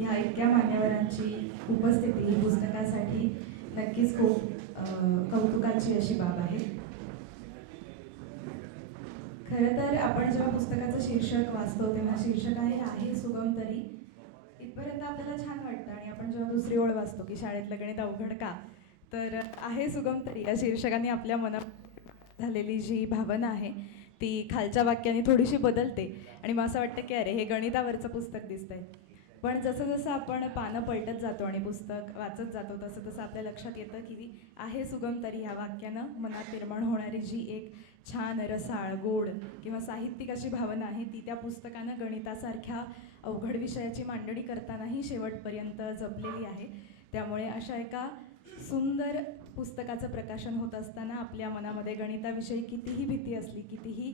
ह्या इतक्या मान्यवरांची उपस्थिती ही पुस्तकासाठी नक्कीच खूप कौतुकाची अशी बाब आहे. खरं तर आपण जेव्हा पुस्तकाचं शीर्षक वाचतो तेव्हा शीर्षक आहे सुगम तरी इथपर्यंत आपल्याला छान वाटतं आणि आपण जेव्हा दुसरी ओळ वाचतो की शाळेतलं गणित अवघड का, तर आहे सुगम तरी या शीर्षकाने आपल्या मनात झालेली जी भावना आहे ती खालच्या वाक्याने थोडीशी बदलते आणि मग असं वाटतं की अरे हे गणितावरचं पुस्तक दिसतंय. पण जसं जसं आपण पानं पलटत जातो आणि पुस्तक वाचत जातो तसं तसं आपल्या लक्षात येतं की आहे सुगम तरी ह्या वाक्यानं मनात निर्माण होणारी जी एक छान रसाळ गोड किंवा साहित्यिक अशी भावना आहे ती त्या पुस्तकानं गणितासारख्या अवघड विषयाची मांडणी करतानाही शेवटपर्यंत जपलेली आहे. त्यामुळे अशा एका सुंदर पुस्तकाचं प्रकाशन होत असताना आपल्या मनामध्ये गणिताविषयी कितीही भीती असली, कितीही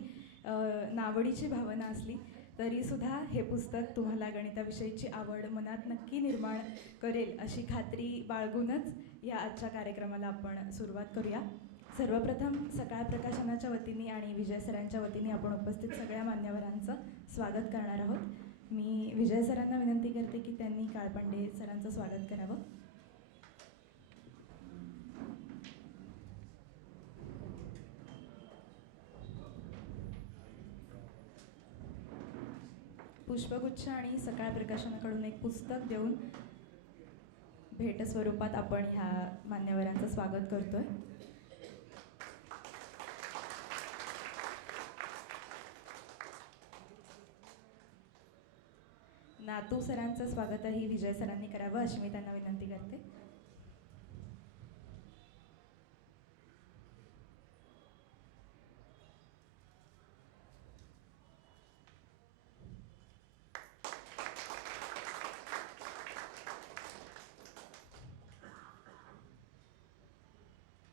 नावडीची भावना असली तरीसुद्धा हे पुस्तक तुम्हाला गणिताविषयीची आवड मनात नक्की निर्माण करेल अशी खात्री बाळगूनच या आजच्या कार्यक्रमाला आपण सुरुवात करूया. सर्वप्रथम सकाळ प्रकाशनाच्या वतीने आणि विजय सरांच्या वतीने आपण उपस्थित सगळ्या मान्यवरांचं स्वागत करणार आहोत. मी विजय सरांना विनंती करते की त्यांनी काळपांडे सरांचं स्वागत करावं. पुष्पगुच्छ आणि सकाळ प्रकाशनाकडून एक पुस्तक देऊन भेट स्वरूपात आपण ह्या मान्यवरांचं स्वागत करतोय. नातू सरांचं स्वागतही विजय सरांनी करावं अशी मी त्यांना विनंती करते.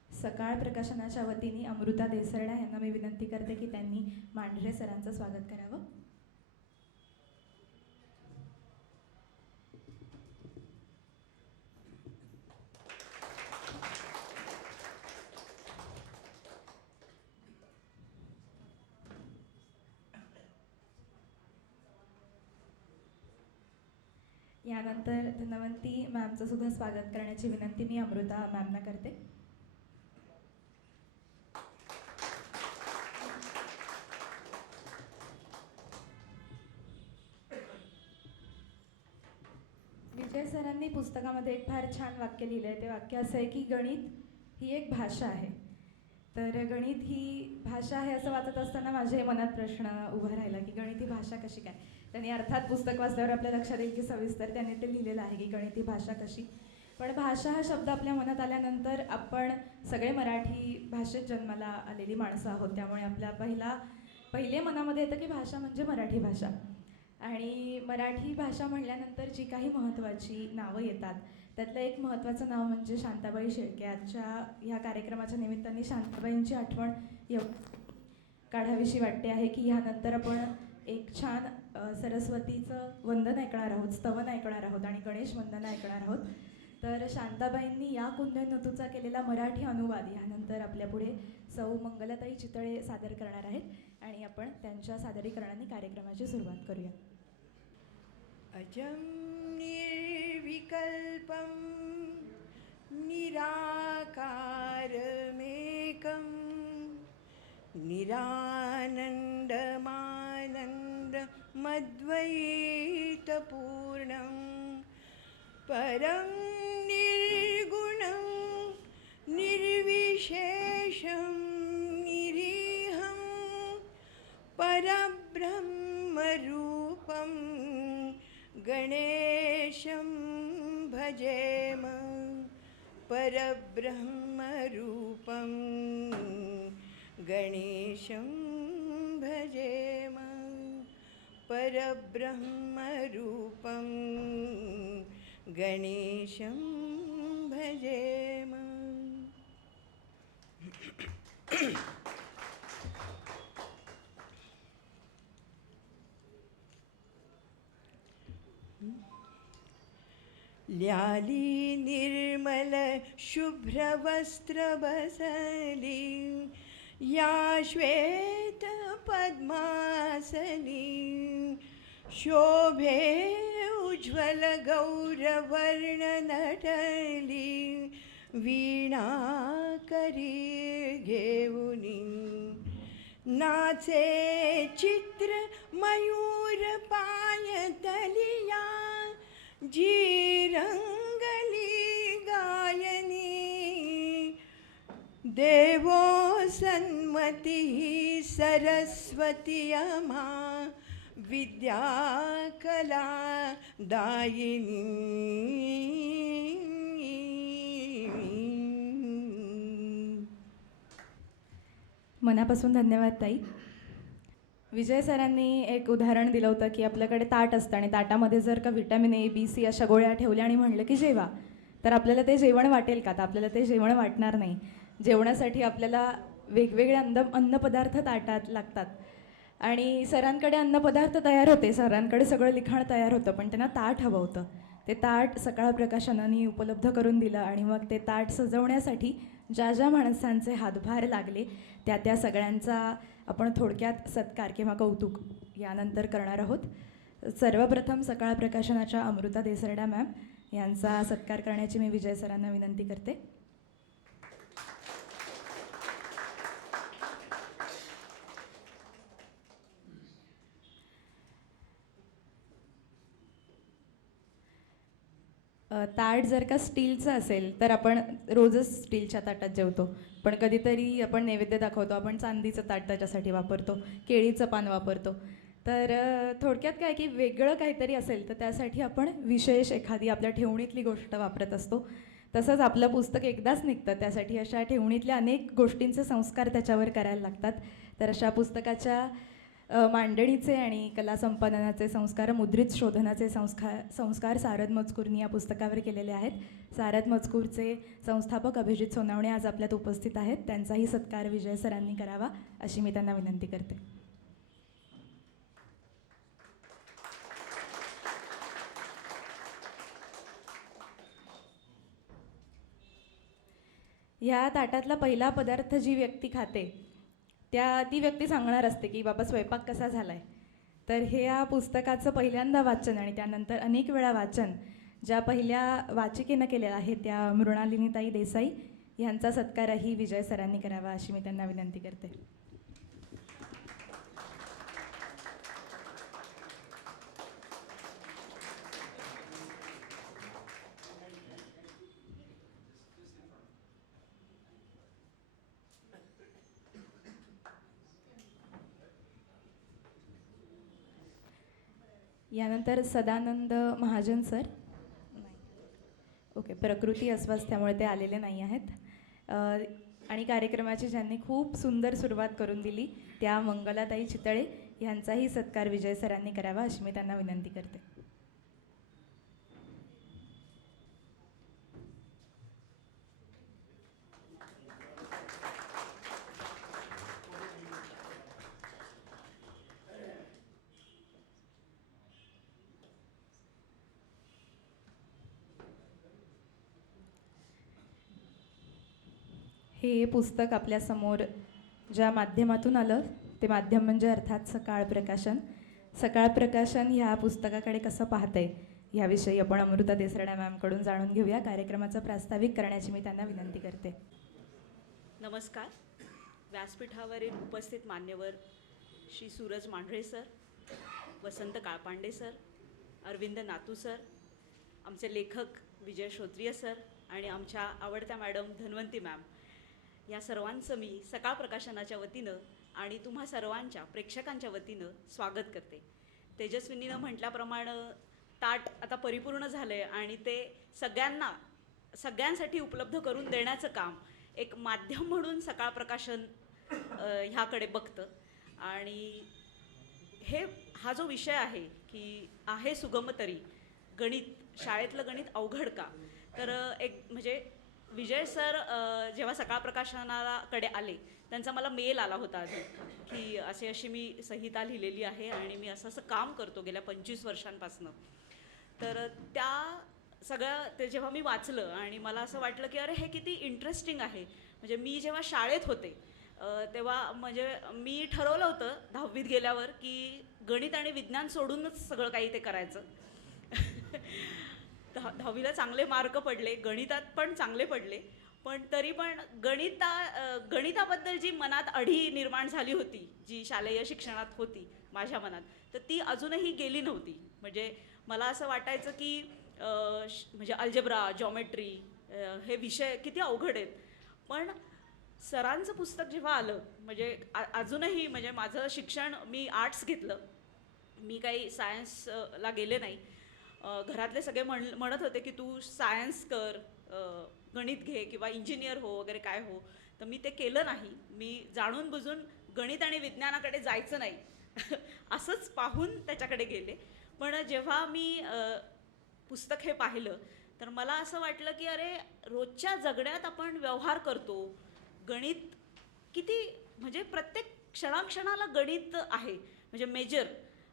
सकाळ प्रकाशनाच्या वतीने अमृता देसरडा यांना मी विनंती करते की त्यांनी मांढरे सरांचं स्वागत करावं. यानंतर धनवंती मॅमचं सुद्धा स्वागत करण्याची विनंती मी अमृता मॅमना करते. विजय सरांनी पुस्तकामध्ये एक फार छान वाक्य लिहिलं आहे. ते वाक्य असं आहे की गणित ही एक भाषा आहे. तर गणित ही भाषा आहे असं वाचत असताना माझ्या मनात प्रश्न उभा राहिला की गणित ही भाषा कशी काय. त्यांनी अर्थात पुस्तक वाचल्यावर आपल्या लक्षात येईल की सविस्तर त्यांनी ते लिहिलेलं आहे की गणित ही भाषा कशी. पण भाषा हा शब्द आपल्या मनात आल्यानंतर आपण सगळे मराठी भाषेत जन्माला आलेली माणसं आहोत. त्यामुळे आपल्या पहिले मनामध्ये येतं की भाषा म्हणजे मराठी भाषा. आणि मराठी भाषा म्हणल्यानंतर जी काही महत्त्वाची नावं येतात त्यातलं एक महत्त्वाचं नाव म्हणजे शांताबाई शेळके. आजच्या ह्या कार्यक्रमाच्या निमित्ताने शांताबाईंची आठवण काढावीशी वाटते आहे की ह्यानंतर आपण एक छान सरस्वतीचं वंदन ऐकणार आहोत, स्तवन ऐकणार आहोत आणि गणेश वंदना ऐकणार आहोत. तर शांताबाईंनी या कुंदनतूचा केलेला मराठी अनुवाद यानंतर आपल्यापुढे सौ मंगलताई चितळे सादर करणार आहेत आणि आपण त्यांच्या सादरीकरणाने कार्यक्रमाची सुरुवात करूया. अजं निर्विकल्पं निराकारमेकं निरानन्दमानन्दमद्वैतपूर्णं परं निर्गुणं निर्विशेषं निरीहं परब्रह्मरूपं गणेशं भजेम परब्रह्मरूपं गणेशं भजेम परब्रह्मरूपं गणेशं भजेम. ल्याली निर्मल शुभ्रवस्त्रबसली या श्वेत पद्मासनी शोभे उज्ज्वल गौरवर्णनटली वीणा करी घेऊनी नाचे चित्र मयूर पायतलिया जी रंगली गायनी देवो सन्मती सरस्वती अमा विद्या कला दायिनी. मनापासून धन्यवाद ताई. विजय सरांनी एक उदाहरण दिलं होतं की आपल्याकडे ताट असतं आणि ताटामध्ये जर का व्हिटॅमिन ए बी सी अशा गोळ्या ठेवल्या आणि म्हणलं की जेवा, तर आपल्याला ते जेवण वाटेल का? तर आपल्याला ते जेवण वाटणार नाही. जेवणासाठी आपल्याला वेगवेगळे अन्नपदार्थ ताटात लागतात आणि सरांकडे अन्नपदार्थ तयार होते, सरांकडे सगळं लिखाण तयार होतं, पण त्यांना ताट हवं होतं. ते ताट सकाळ प्रकाशनाने उपलब्ध करून दिलं आणि मग ते ताट सजवण्यासाठी ज्या ज्या माणसांचे हातभार लागले त्या सगळ्यांचा आपण थोडक्यात सत्कार किंवा कौतुक यानंतर करणार आहोत. सर्वप्रथम सकाळ प्रकाशनाच्या अमृता देसरडा मॅम यांचा सत्कार करण्याची मी विजय सरांना विनंती करते. ताट जर का स्टीलचं असेल तर आपण रोजच स्टीलच्या ताटात जेवतो, पण कधीतरी आपण नैवेद्य दाखवतो, आपण चांदीचं ताट त्याच्यासाठी वापरतो, केळीचं पान वापरतो. तर थोडक्यात काय की वेगळं काहीतरी असेल तर त्यासाठी आपण विशेष एखादी आपल्या ठेवणीतली गोष्ट वापरत असतो. तसंच आपलं पुस्तक एकदाच निघतं, त्यासाठी अशा ठेवणीतल्या अनेक गोष्टींचे संस्कार त्याच्यावर करायला लागतात. तर अशा पुस्तकाच्या मांडणीचे आणि कला संपादनाचे संस्कार, मुद्रित शोधनाचे संस्कार सारद मजकूरनी या पुस्तकावर केलेले आहेत. सारद मजकूरचे संस्थापक अभिजित सोनावणे आज आपल्यात उपस्थित आहेत. त्यांचाही सत्कार विजय सरांनी करावा अशी मी त्यांना विनंती करते. ह्या ताटातला पहिला पदार्थ जी व्यक्ती खाते ती व्यक्ती सांगणार असते की बाबा स्वयंपाक कसा झाला आहे. तर हे या पुस्तकाचं पहिल्यांदा वाचन आणि त्यानंतर अनेक वेळा वाचन ज्या पहिल्या वाचिकेनं केलेलं आहे त्या मृणालिनीताई देसाई यांचा सत्कारही विजय सरांनी करावा अशी मी त्यांना विनंती करते. यानंतर सदानंद महाजन सर. ओके, प्रकृती अस्वास्थ्यामुळे ते आलेले नाही आहेत. आणि कार्यक्रमाची ज्यांनी खूप सुंदर सुरुवात करून दिली त्या मंगलाताई चितळे यांचाही सत्कार विजय सरांनी करावा अशी मी त्यांना विनंती करते. हे पुस्तक आपल्यासमोर ज्या माध्यमातून आलं ते माध्यम म्हणजे अर्थात सकाळ प्रकाशन. सकाळ प्रकाशन ह्या पुस्तकाकडे कसं पाहतंय याविषयी आपण अमृता देसरडा मॅमकडून जाणून घेऊया. कार्यक्रमाचं प्रास्ताविक करण्याची मी त्यांना विनंती करते. नमस्कार. व्यासपीठावरील उपस्थित मान्यवर श्री सूरज मांढरे सर, वसंत काळपांडे सर, अरविंद नातू सर, आमचे लेखक विजय श्रोत्रिय सर आणि आमच्या आवडत्या मॅडम धन्वंती मॅम, या सर्वांचं मी सकाळ प्रकाशनाच्या वतीनं आणि तुम्हा सर्वांच्या प्रेक्षकांच्या वतीनं स्वागत करते. तेजस्विनीनं म्हटल्याप्रमाणे ताट आता परिपूर्ण झालं आहे आणि ते सगळ्यांसाठी उपलब्ध करून देण्याचं काम एक माध्यम म्हणून सकाळ प्रकाशन ह्याकडे बघतं. आणि हा जो विषय आहे की आहे सुगम तरी गणित, शाळेतलं गणित अवघड का, तर एक म्हणजे विजय सर जेव्हा सकाळ प्रकाशनाकडे आले त्यांचा मला मेल आला होता आधी की अशी मी संहिता लिहिलेली आहे आणि मी असं काम करतो गेल्या 25 वर्षांपासून. तर त्या सगळं ते जेव्हा मी वाचलं आणि मला असं वाटलं की अरे हे किती इंटरेस्टिंग आहे. म्हणजे मी जेव्हा शाळेत होते तेव्हा म्हणजे मी ठरवलं होतं 10वीत गेल्यावर की गणित आणि विज्ञान सोडूनच सगळं काही ते करायचं. 10वीला चांगले मार्क पडले, गणितात पण चांगले पडले, पण तरी पण गणिताबद्दल जी मनात अढी निर्माण झाली होती, जी शालेय शिक्षणात होती माझ्या मनात, तर ती अजूनही गेली नव्हती. म्हणजे मला असं वाटायचं की म्हणजे अल्जेब्रा, जॉमेट्री हे विषय किती अवघड आहेत. पण सरांचं पुस्तक जेव्हा आलं, म्हणजे अजूनही म्हणजे माझं शिक्षण मी आर्ट्स घेतलं, मी काही सायन्सला गेले नाही. घरातले सगळे म्हणत होते की तू सायन्स कर, गणित घे किंवा इंजिनियर हो वगैरे काय हो, तर मी ते केलं नाही. मी जाणून बुजून गणित आणि विज्ञानाकडे जायचं नाही असंच पाहून त्याच्याकडे गेले. पण जेव्हा मी पुस्तक हे पाहिलं तर मला असं वाटलं की अरे, रोजच्या जगण्यात आपण व्यवहार करतो, गणित किती म्हणजे प्रत्येक क्षणाक्षणाला गणित आहे. म्हणजे मेजर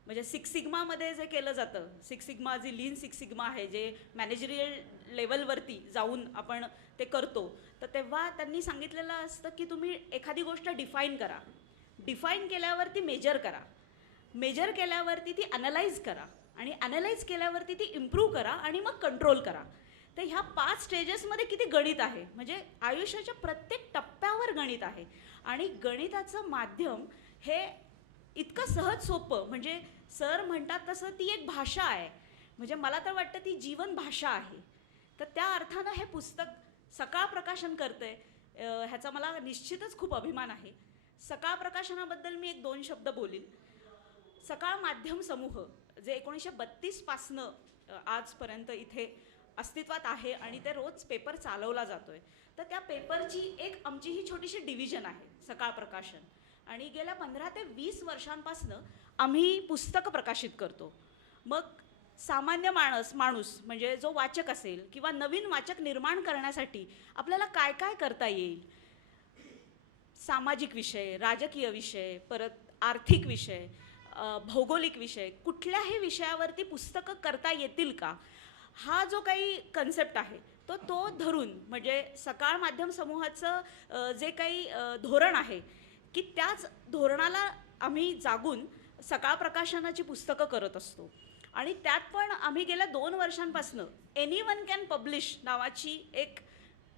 म्हणजे 6 सिग्मामध्ये जे केलं जातं, 6 सिग्मा जी लीन 6 सिग्मा आहे, जे मॅनेजरियल लेवलवरती जाऊन आपण ते करतो, तर तेव्हा त्यांनी सांगितलेलं असतं की तुम्ही एखादी गोष्ट डिफाईन करा, डिफाईन केल्यावरती मेजर करा, मेजर केल्यावरती ती ॲनालाइज करा आणि ॲनालाइज केल्यावरती ती इम्प्रूव्ह करा आणि मग कंट्रोल करा. तर ह्या 5 स्टेजेसमध्ये किती गणित आहे. म्हणजे आयुष्याच्या प्रत्येक टप्प्यावर गणित आहे आणि गणिताचं माध्यम हे इतकं सहज सोपं, म्हणजे सर म्हणतात तसं ती एक भाषा आहे. म्हणजे मला तर वाटतं ती जीवन भाषा आहे. तर त्या अर्थानं हे पुस्तक सकाळ प्रकाशन करतंय, ह्याचा मला निश्चितच खूप अभिमान आहे. सकाळ प्रकाशनाबद्दल मी 1-2 शब्द बोलीन. सकाळ माध्यम समूह जे 1932 पासनं आजपर्यंत इथे अस्तित्वात आहे आणि ते रोज पेपर चालवला जातोय. तर त्या पेपरची एक आमची ही छोटीशी डिव्हिजन आहे सकाळ प्रकाशन, आणि गेल्या 15 ते 20 वर्षांपासनं आम्ही पुस्तकं प्रकाशित करतो. मग सामान्य माणूस म्हणजे जो वाचक असेल किंवा नवीन वाचक निर्माण करण्यासाठी आपल्याला काय काय करता येईल, सामाजिक विषय, राजकीय विषय, परत आर्थिक विषय, भौगोलिक विषय, कुठल्याही विषयावरती पुस्तकं करता येतील का, हा जो काही कन्सेप्ट आहे तो धरून म्हणजे सकाळ माध्यम समूहाचं जे काही धोरण आहे की त्याच धोरणाला आम्ही जागून सकाळ प्रकाशनाची पुस्तकं करत असतो. आणि त्यात पण आम्ही गेल्या 2 वर्षांपासून एनीवन कॅन पब्लिश नावाची एक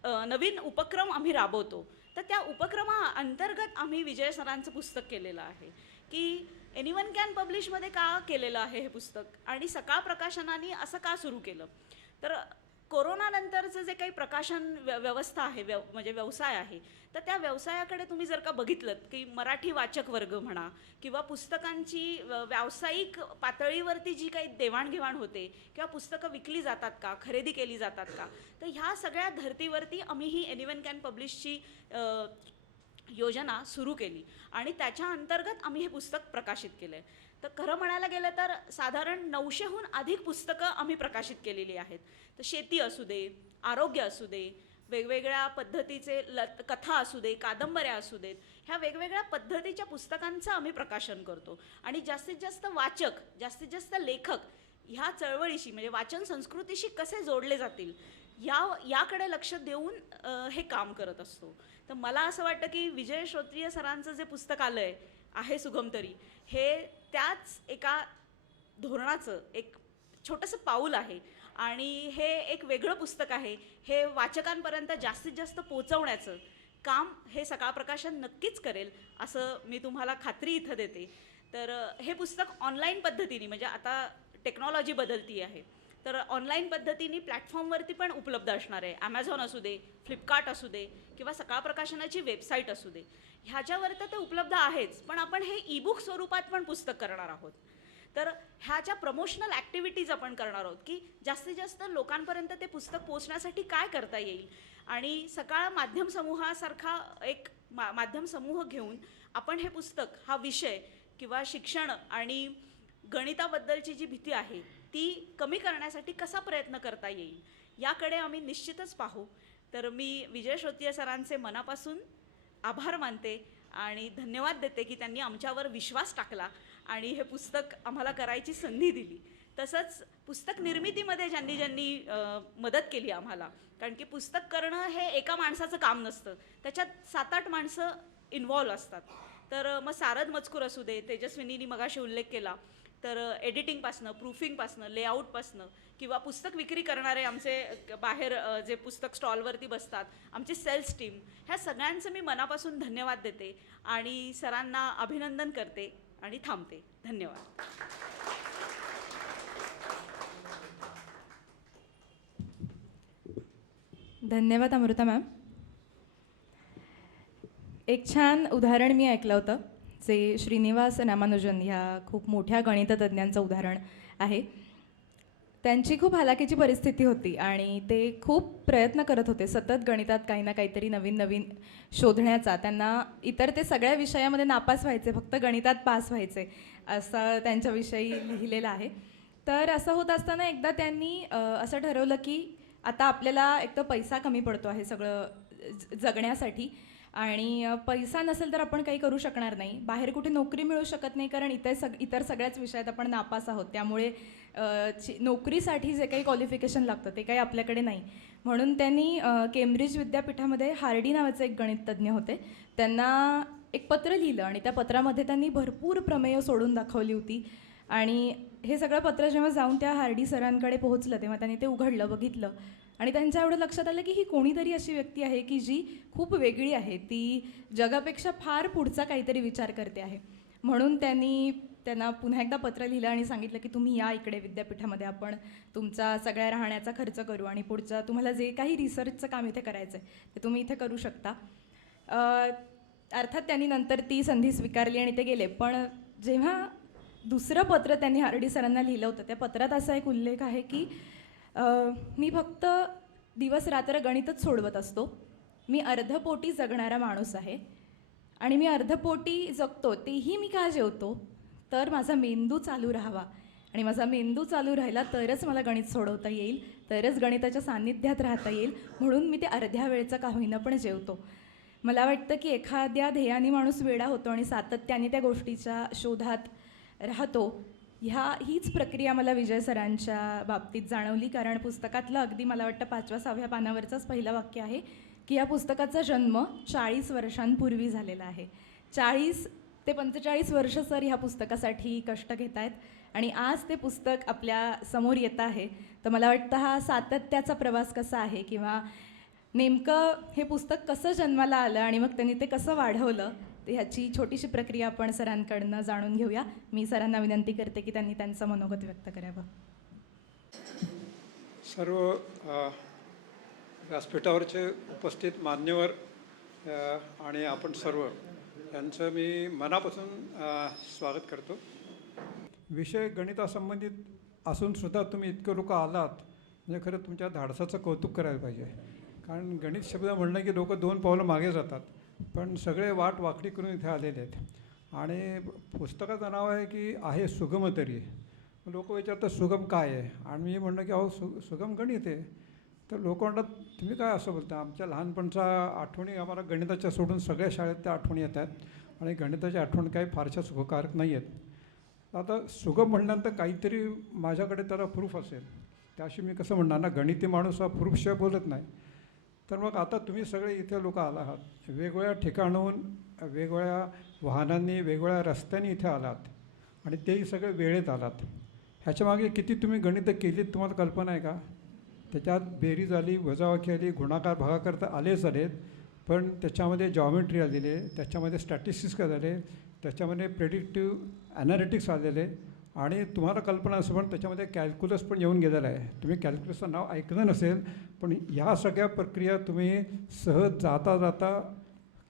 नवीन उपक्रम आम्ही राबवतो. तर त्या उपक्रमाअंतर्गत आम्ही विजय सरांचं पुस्तक केलेलं आहे की एनीवन कॅन पब्लिशमध्ये का केलेलं आहे हे पुस्तक, आणि सकाळ प्रकाशनाने असं का सुरू केलं. तर कोरोनानंतरचं जे काही प्रकाशन व्यवस्था आहे, म्हणजे व्यवसाय आहे, तर त्या व्यवसायाकडे तुम्ही जर का बघितलं की मराठी वाचक वर्ग म्हणा किंवा पुस्तकांची व्यावसायिक पातळीवरती जी काही देवाणघेवाण होते किंवा पुस्तकं विकली जातात का, खरेदी केली जातात का, तर ह्या सगळ्या धर्तीवरती आम्ही ही एनीवन कॅन पब्लिशची योजना सुरू केली आणि त्याच्या अंतर्गत आम्ही हे पुस्तक प्रकाशित केलं आहे. तर खरं म्हणायला गेलं तर साधारण 900हून अधिक पुस्तकं आम्ही प्रकाशित केलेली आहेत. तर शेती असू दे, आरोग्य असू दे, वेगवेगळ्या पद्धतीचे कथा असू दे, कादंबऱ्या असू देत, ह्या वेगवेगळ्या पद्धतीच्या पुस्तकांचं आम्ही प्रकाशन करतो. आणि जास्तीत जास्त वाचक, जास्तीत जास्त लेखक ह्या चळवळीशी म्हणजे वाचन संस्कृतीशी कसे जोडले जातील याकडे लक्ष देऊन हे काम करत असतो. तर मला असं वाटतं की विजय श्रोत्रिय सरांचं जे पुस्तक आलं आहे सुगमतरी, हे त्याच एका धोरणाचं एक छोटंसं पाऊल आहे आणि हे एक वेगळं पुस्तक आहे. हे वाचकांपर्यंत जास्तीत जास्त पोचवण्याचं काम हे सकाळ प्रकाशन नक्कीच करेल असं मी तुम्हाला खात्री इथं देते. तर हे पुस्तक ऑनलाईन पद्धतीने म्हणजे आता टेक्नॉलॉजी बदलती आहे, तर ऑनलाईन पद्धतीने प्लॅटफॉर्मवरती पण उपलब्ध असणार आहे. ॲमेझॉन असू दे, फ्लिपकार्ट असू दे किंवा सकाळ प्रकाशनाची वेबसाईट असू दे, ह्याच्यावर तर ते उपलब्ध आहेच, पण आपण हे ईबुक स्वरूपात पण पुस्तक करणार आहोत. तर ह्याच्या प्रमोशनल ॲक्टिव्हिटीज आपण करणार आहोत की जास्तीत जास्त लोकांपर्यंत ते पुस्तक पोचण्यासाठी काय करता येईल. आणि सकाळ माध्यम समूहासारखा एक माध्यम समूह घेऊन आपण हे पुस्तक, हा विषय किंवा शिक्षण आणि गणिताबद्दलची जी भीती आहे ती कमी करण्यासाठी कसा प्रयत्न करता येईल याकडे आम्ही निश्चितच पाहू. तर मी विजय श्रोत्रिय सरांचे मनापासून आभार मानते आणि धन्यवाद देते की त्यांनी आमच्यावर विश्वास टाकला आणि हे पुस्तक आम्हाला करायची संधी दिली. तसंच पुस्तक निर्मितीमध्ये ज्यांनी मदत केली आम्हाला, कारण की पुस्तक करणं हे एका माणसाचं काम नसतं, त्याच्यात 7-8 माणसं इन्व्हॉल्व असतात. तर मग सारद मजकूर असू दे, तेजस्विनीनी मगाशी उल्लेख केला, तर एडिटिंगपासनं, प्रूफिंगपासनं, लेआउटपासनं किंवा पुस्तक विक्री करणारे आमचे बाहेर जे पुस्तक स्टॉलवरती बसतात, आमची सेल्स टीम, ह्या सगळ्यांचं मी मनापासून धन्यवाद देते आणि सरांना अभिनंदन करते आणि थांबते. धन्यवाद. धन्यवाद अमृता मॅम. एक छान उदाहरण मी ऐकलं होतं, जे श्रीनिवास रामानुजन ह्या खूप मोठ्या गणिततज्ज्ञांचं उदाहरण आहे. त्यांची खूप हालाकीची परिस्थिती होती आणि ते खूप प्रयत्न करत होते सतत गणितात काही ना काहीतरी नवीन नवीन शोधण्याचा. त्यांना इतर ते सगळ्या विषयामध्ये नापास व्हायचे, फक्त गणितात पास व्हायचे असं त्यांच्याविषयी लिहिलेलं आहे. तर असं होत असताना एकदा त्यांनी असं ठरवलं की आता आपल्याला एक तर पैसा कमी पडतो आहे सगळं जगण्यासाठी, आणि पैसा नसेल तर आपण काही करू शकणार नाही, बाहेर कुठे नोकरी मिळू शकत नाही कारण इतर सगळ्याच विषयात आपण नापास आहोत. त्यामुळे नोकरीसाठी जे काही क्वालिफिकेशन लागतं ते काही आपल्याकडे नाही. म्हणून त्यांनी केम्ब्रिज विद्यापीठामध्ये हार्डी नावाचे एक गणिततज्ज्ञ होते, त्यांना एक पत्र लिहिलं आणि त्या पत्रामध्ये त्यांनी भरपूर प्रमेय सोडून दाखवली होती. आणि हे सगळं पत्र जेव्हा जाऊन त्या हार्डी सरांकडे पोहोचलं तेव्हा त्यांनी ते उघडलं, बघितलं आणि त्यांच्या एवढं लक्षात आलं की ही कोणीतरी अशी व्यक्ती आहे की जी खूप वेगळी आहे, ती जगापेक्षा फार पुढचा काहीतरी विचार करते आहे. म्हणून त्यांना पुन्हा एकदा पत्र लिहिलं आणि सांगितलं की तुम्ही या इकडे विद्यापीठामध्ये, आपण तुमचा सगळ्या राहण्याचा खर्च करू आणि पुढचा तुम्हाला जे काही रिसर्चचं काम इथे करायचं आहे ते तुम्ही इथे करू शकता. अर्थात त्यांनी नंतर ती संधी स्वीकारली आणि ते गेले. पण जेव्हा दुसरं पत्र त्यांनी हार्डी सरांना लिहिलं होतं त्या पत्रात असा एक उल्लेख आहे की मी फक्त दिवस रात्र गणितच सोडवत असतो, मी अर्धपोटी जगणारा माणूस आहे आणि मी अर्धपोटी जगतो तेही मी का जेवतो, तर माझा मेंदू चालू राहावा आणि माझा मेंदू चालू राहिला तरच मला गणित सोडवता येईल, तरच गणिताच्या सान्निध्यात राहता येईल, म्हणून मी ते अर्ध्या वेळचं का होईना पण जेवतो. मला वाटतं की एखाद्या ध्येयाने माणूस वेडा होतो आणि सातत्याने त्या गोष्टीच्या शोधात राहतो. हीच प्रक्रिया मला विजय सरांच्या बाबतीत जाणवली, कारण पुस्तकातलं अगदी मला वाटतं 5व्या-6व्या पानावरचंच पहिलं वाक्य आहे की या पुस्तकाचा जन्म 40 वर्षांपूर्वी झालेला आहे. 40 ते 45 वर्ष सर ह्या पुस्तकासाठी कष्ट घेत आहेत आणि आज ते पुस्तक आपल्या समोर येतं आहे. तर मला वाटतं हा सातत्याचा प्रवास कसा आहे किंवा नेमकं हे पुस्तक कसं जन्माला आलं आणि मग त्यांनी ते कसं वाढवलं, ह्याची छोटीशी प्रक्रिया आपण सरांकडनं जाणून घेऊया. मी सरांना विनंती करते की त्यांनी त्यांचं मनोगत व्यक्त करावं. सर्व व्यासपीठावरचे उपस्थित मान्यवर आणि आपण सर्व यांचं मी मनापासून स्वागत करतो. विषय गणितासंबंधित असूनसुद्धा तुम्ही इतकं लोक आलात म्हणजे खरं तुमच्या धाडसाचं कौतुक करायला पाहिजे. कारण गणित शब्द म्हणलं की लोक 2 पावलं मागे जातात, पण सगळे वाट वाकडी करून इथे आलेले आहेत. आणि पुस्तकाचं नाव आहे की आहे सुगम तरी. लोक विचारतात सुगम काय आहे, आणि मी म्हणलं की अहो सुगम गणित आहे. तर लोक म्हणतात तुम्ही काय असं बोलता, आमच्या लहानपणच्या आठवणी आम्हाला गणिताच्या सोडून सगळ्या शाळेत त्या आठवणी येतात आणि गणिताच्या आठवणी काही फारशा सुखकारक नाही आहेत. आता सुगम म्हणल्यानंतर काहीतरी माझ्याकडे त्याला प्रूफ असेल, त्याशी मी कसं म्हणणार ना, गणिती माणूस हा प्रूफशिवाय बोलत नाही. तर मग आता तुम्ही सगळे इथे लोक आला आहात, वेगवेगळ्या ठिकाणाहून वेगवेगळ्या वाहनांनी वेगवेगळ्या रस्त्यांनी इथे आलात आणि तेही सगळे वेळेत आलात. ह्याच्यामागे किती तुम्ही गणितं केलीत तुम्हाला कल्पना आहे का? त्याच्यात बेरीज आली, वजाबाकी आली, गुणाकार भागाकार तर आलेच आलेत, पण त्याच्यामध्ये जॉमेट्री आलेली आहे, त्याच्यामध्ये स्टॅटिस्टिक्स झाले, त्याच्यामध्ये प्रेडिक्टिव्ह ॲनालिटिक्स आलेले, आणि तुम्हाला कल्पना असेल पण त्याच्यामध्ये कॅल्क्युलस पण येऊन गेलेलं आहे. तुम्ही कॅल्क्युलसचं नाव ऐकलं नसेल, पण ह्या सगळ्या प्रक्रिया तुम्ही सहज जाता जाता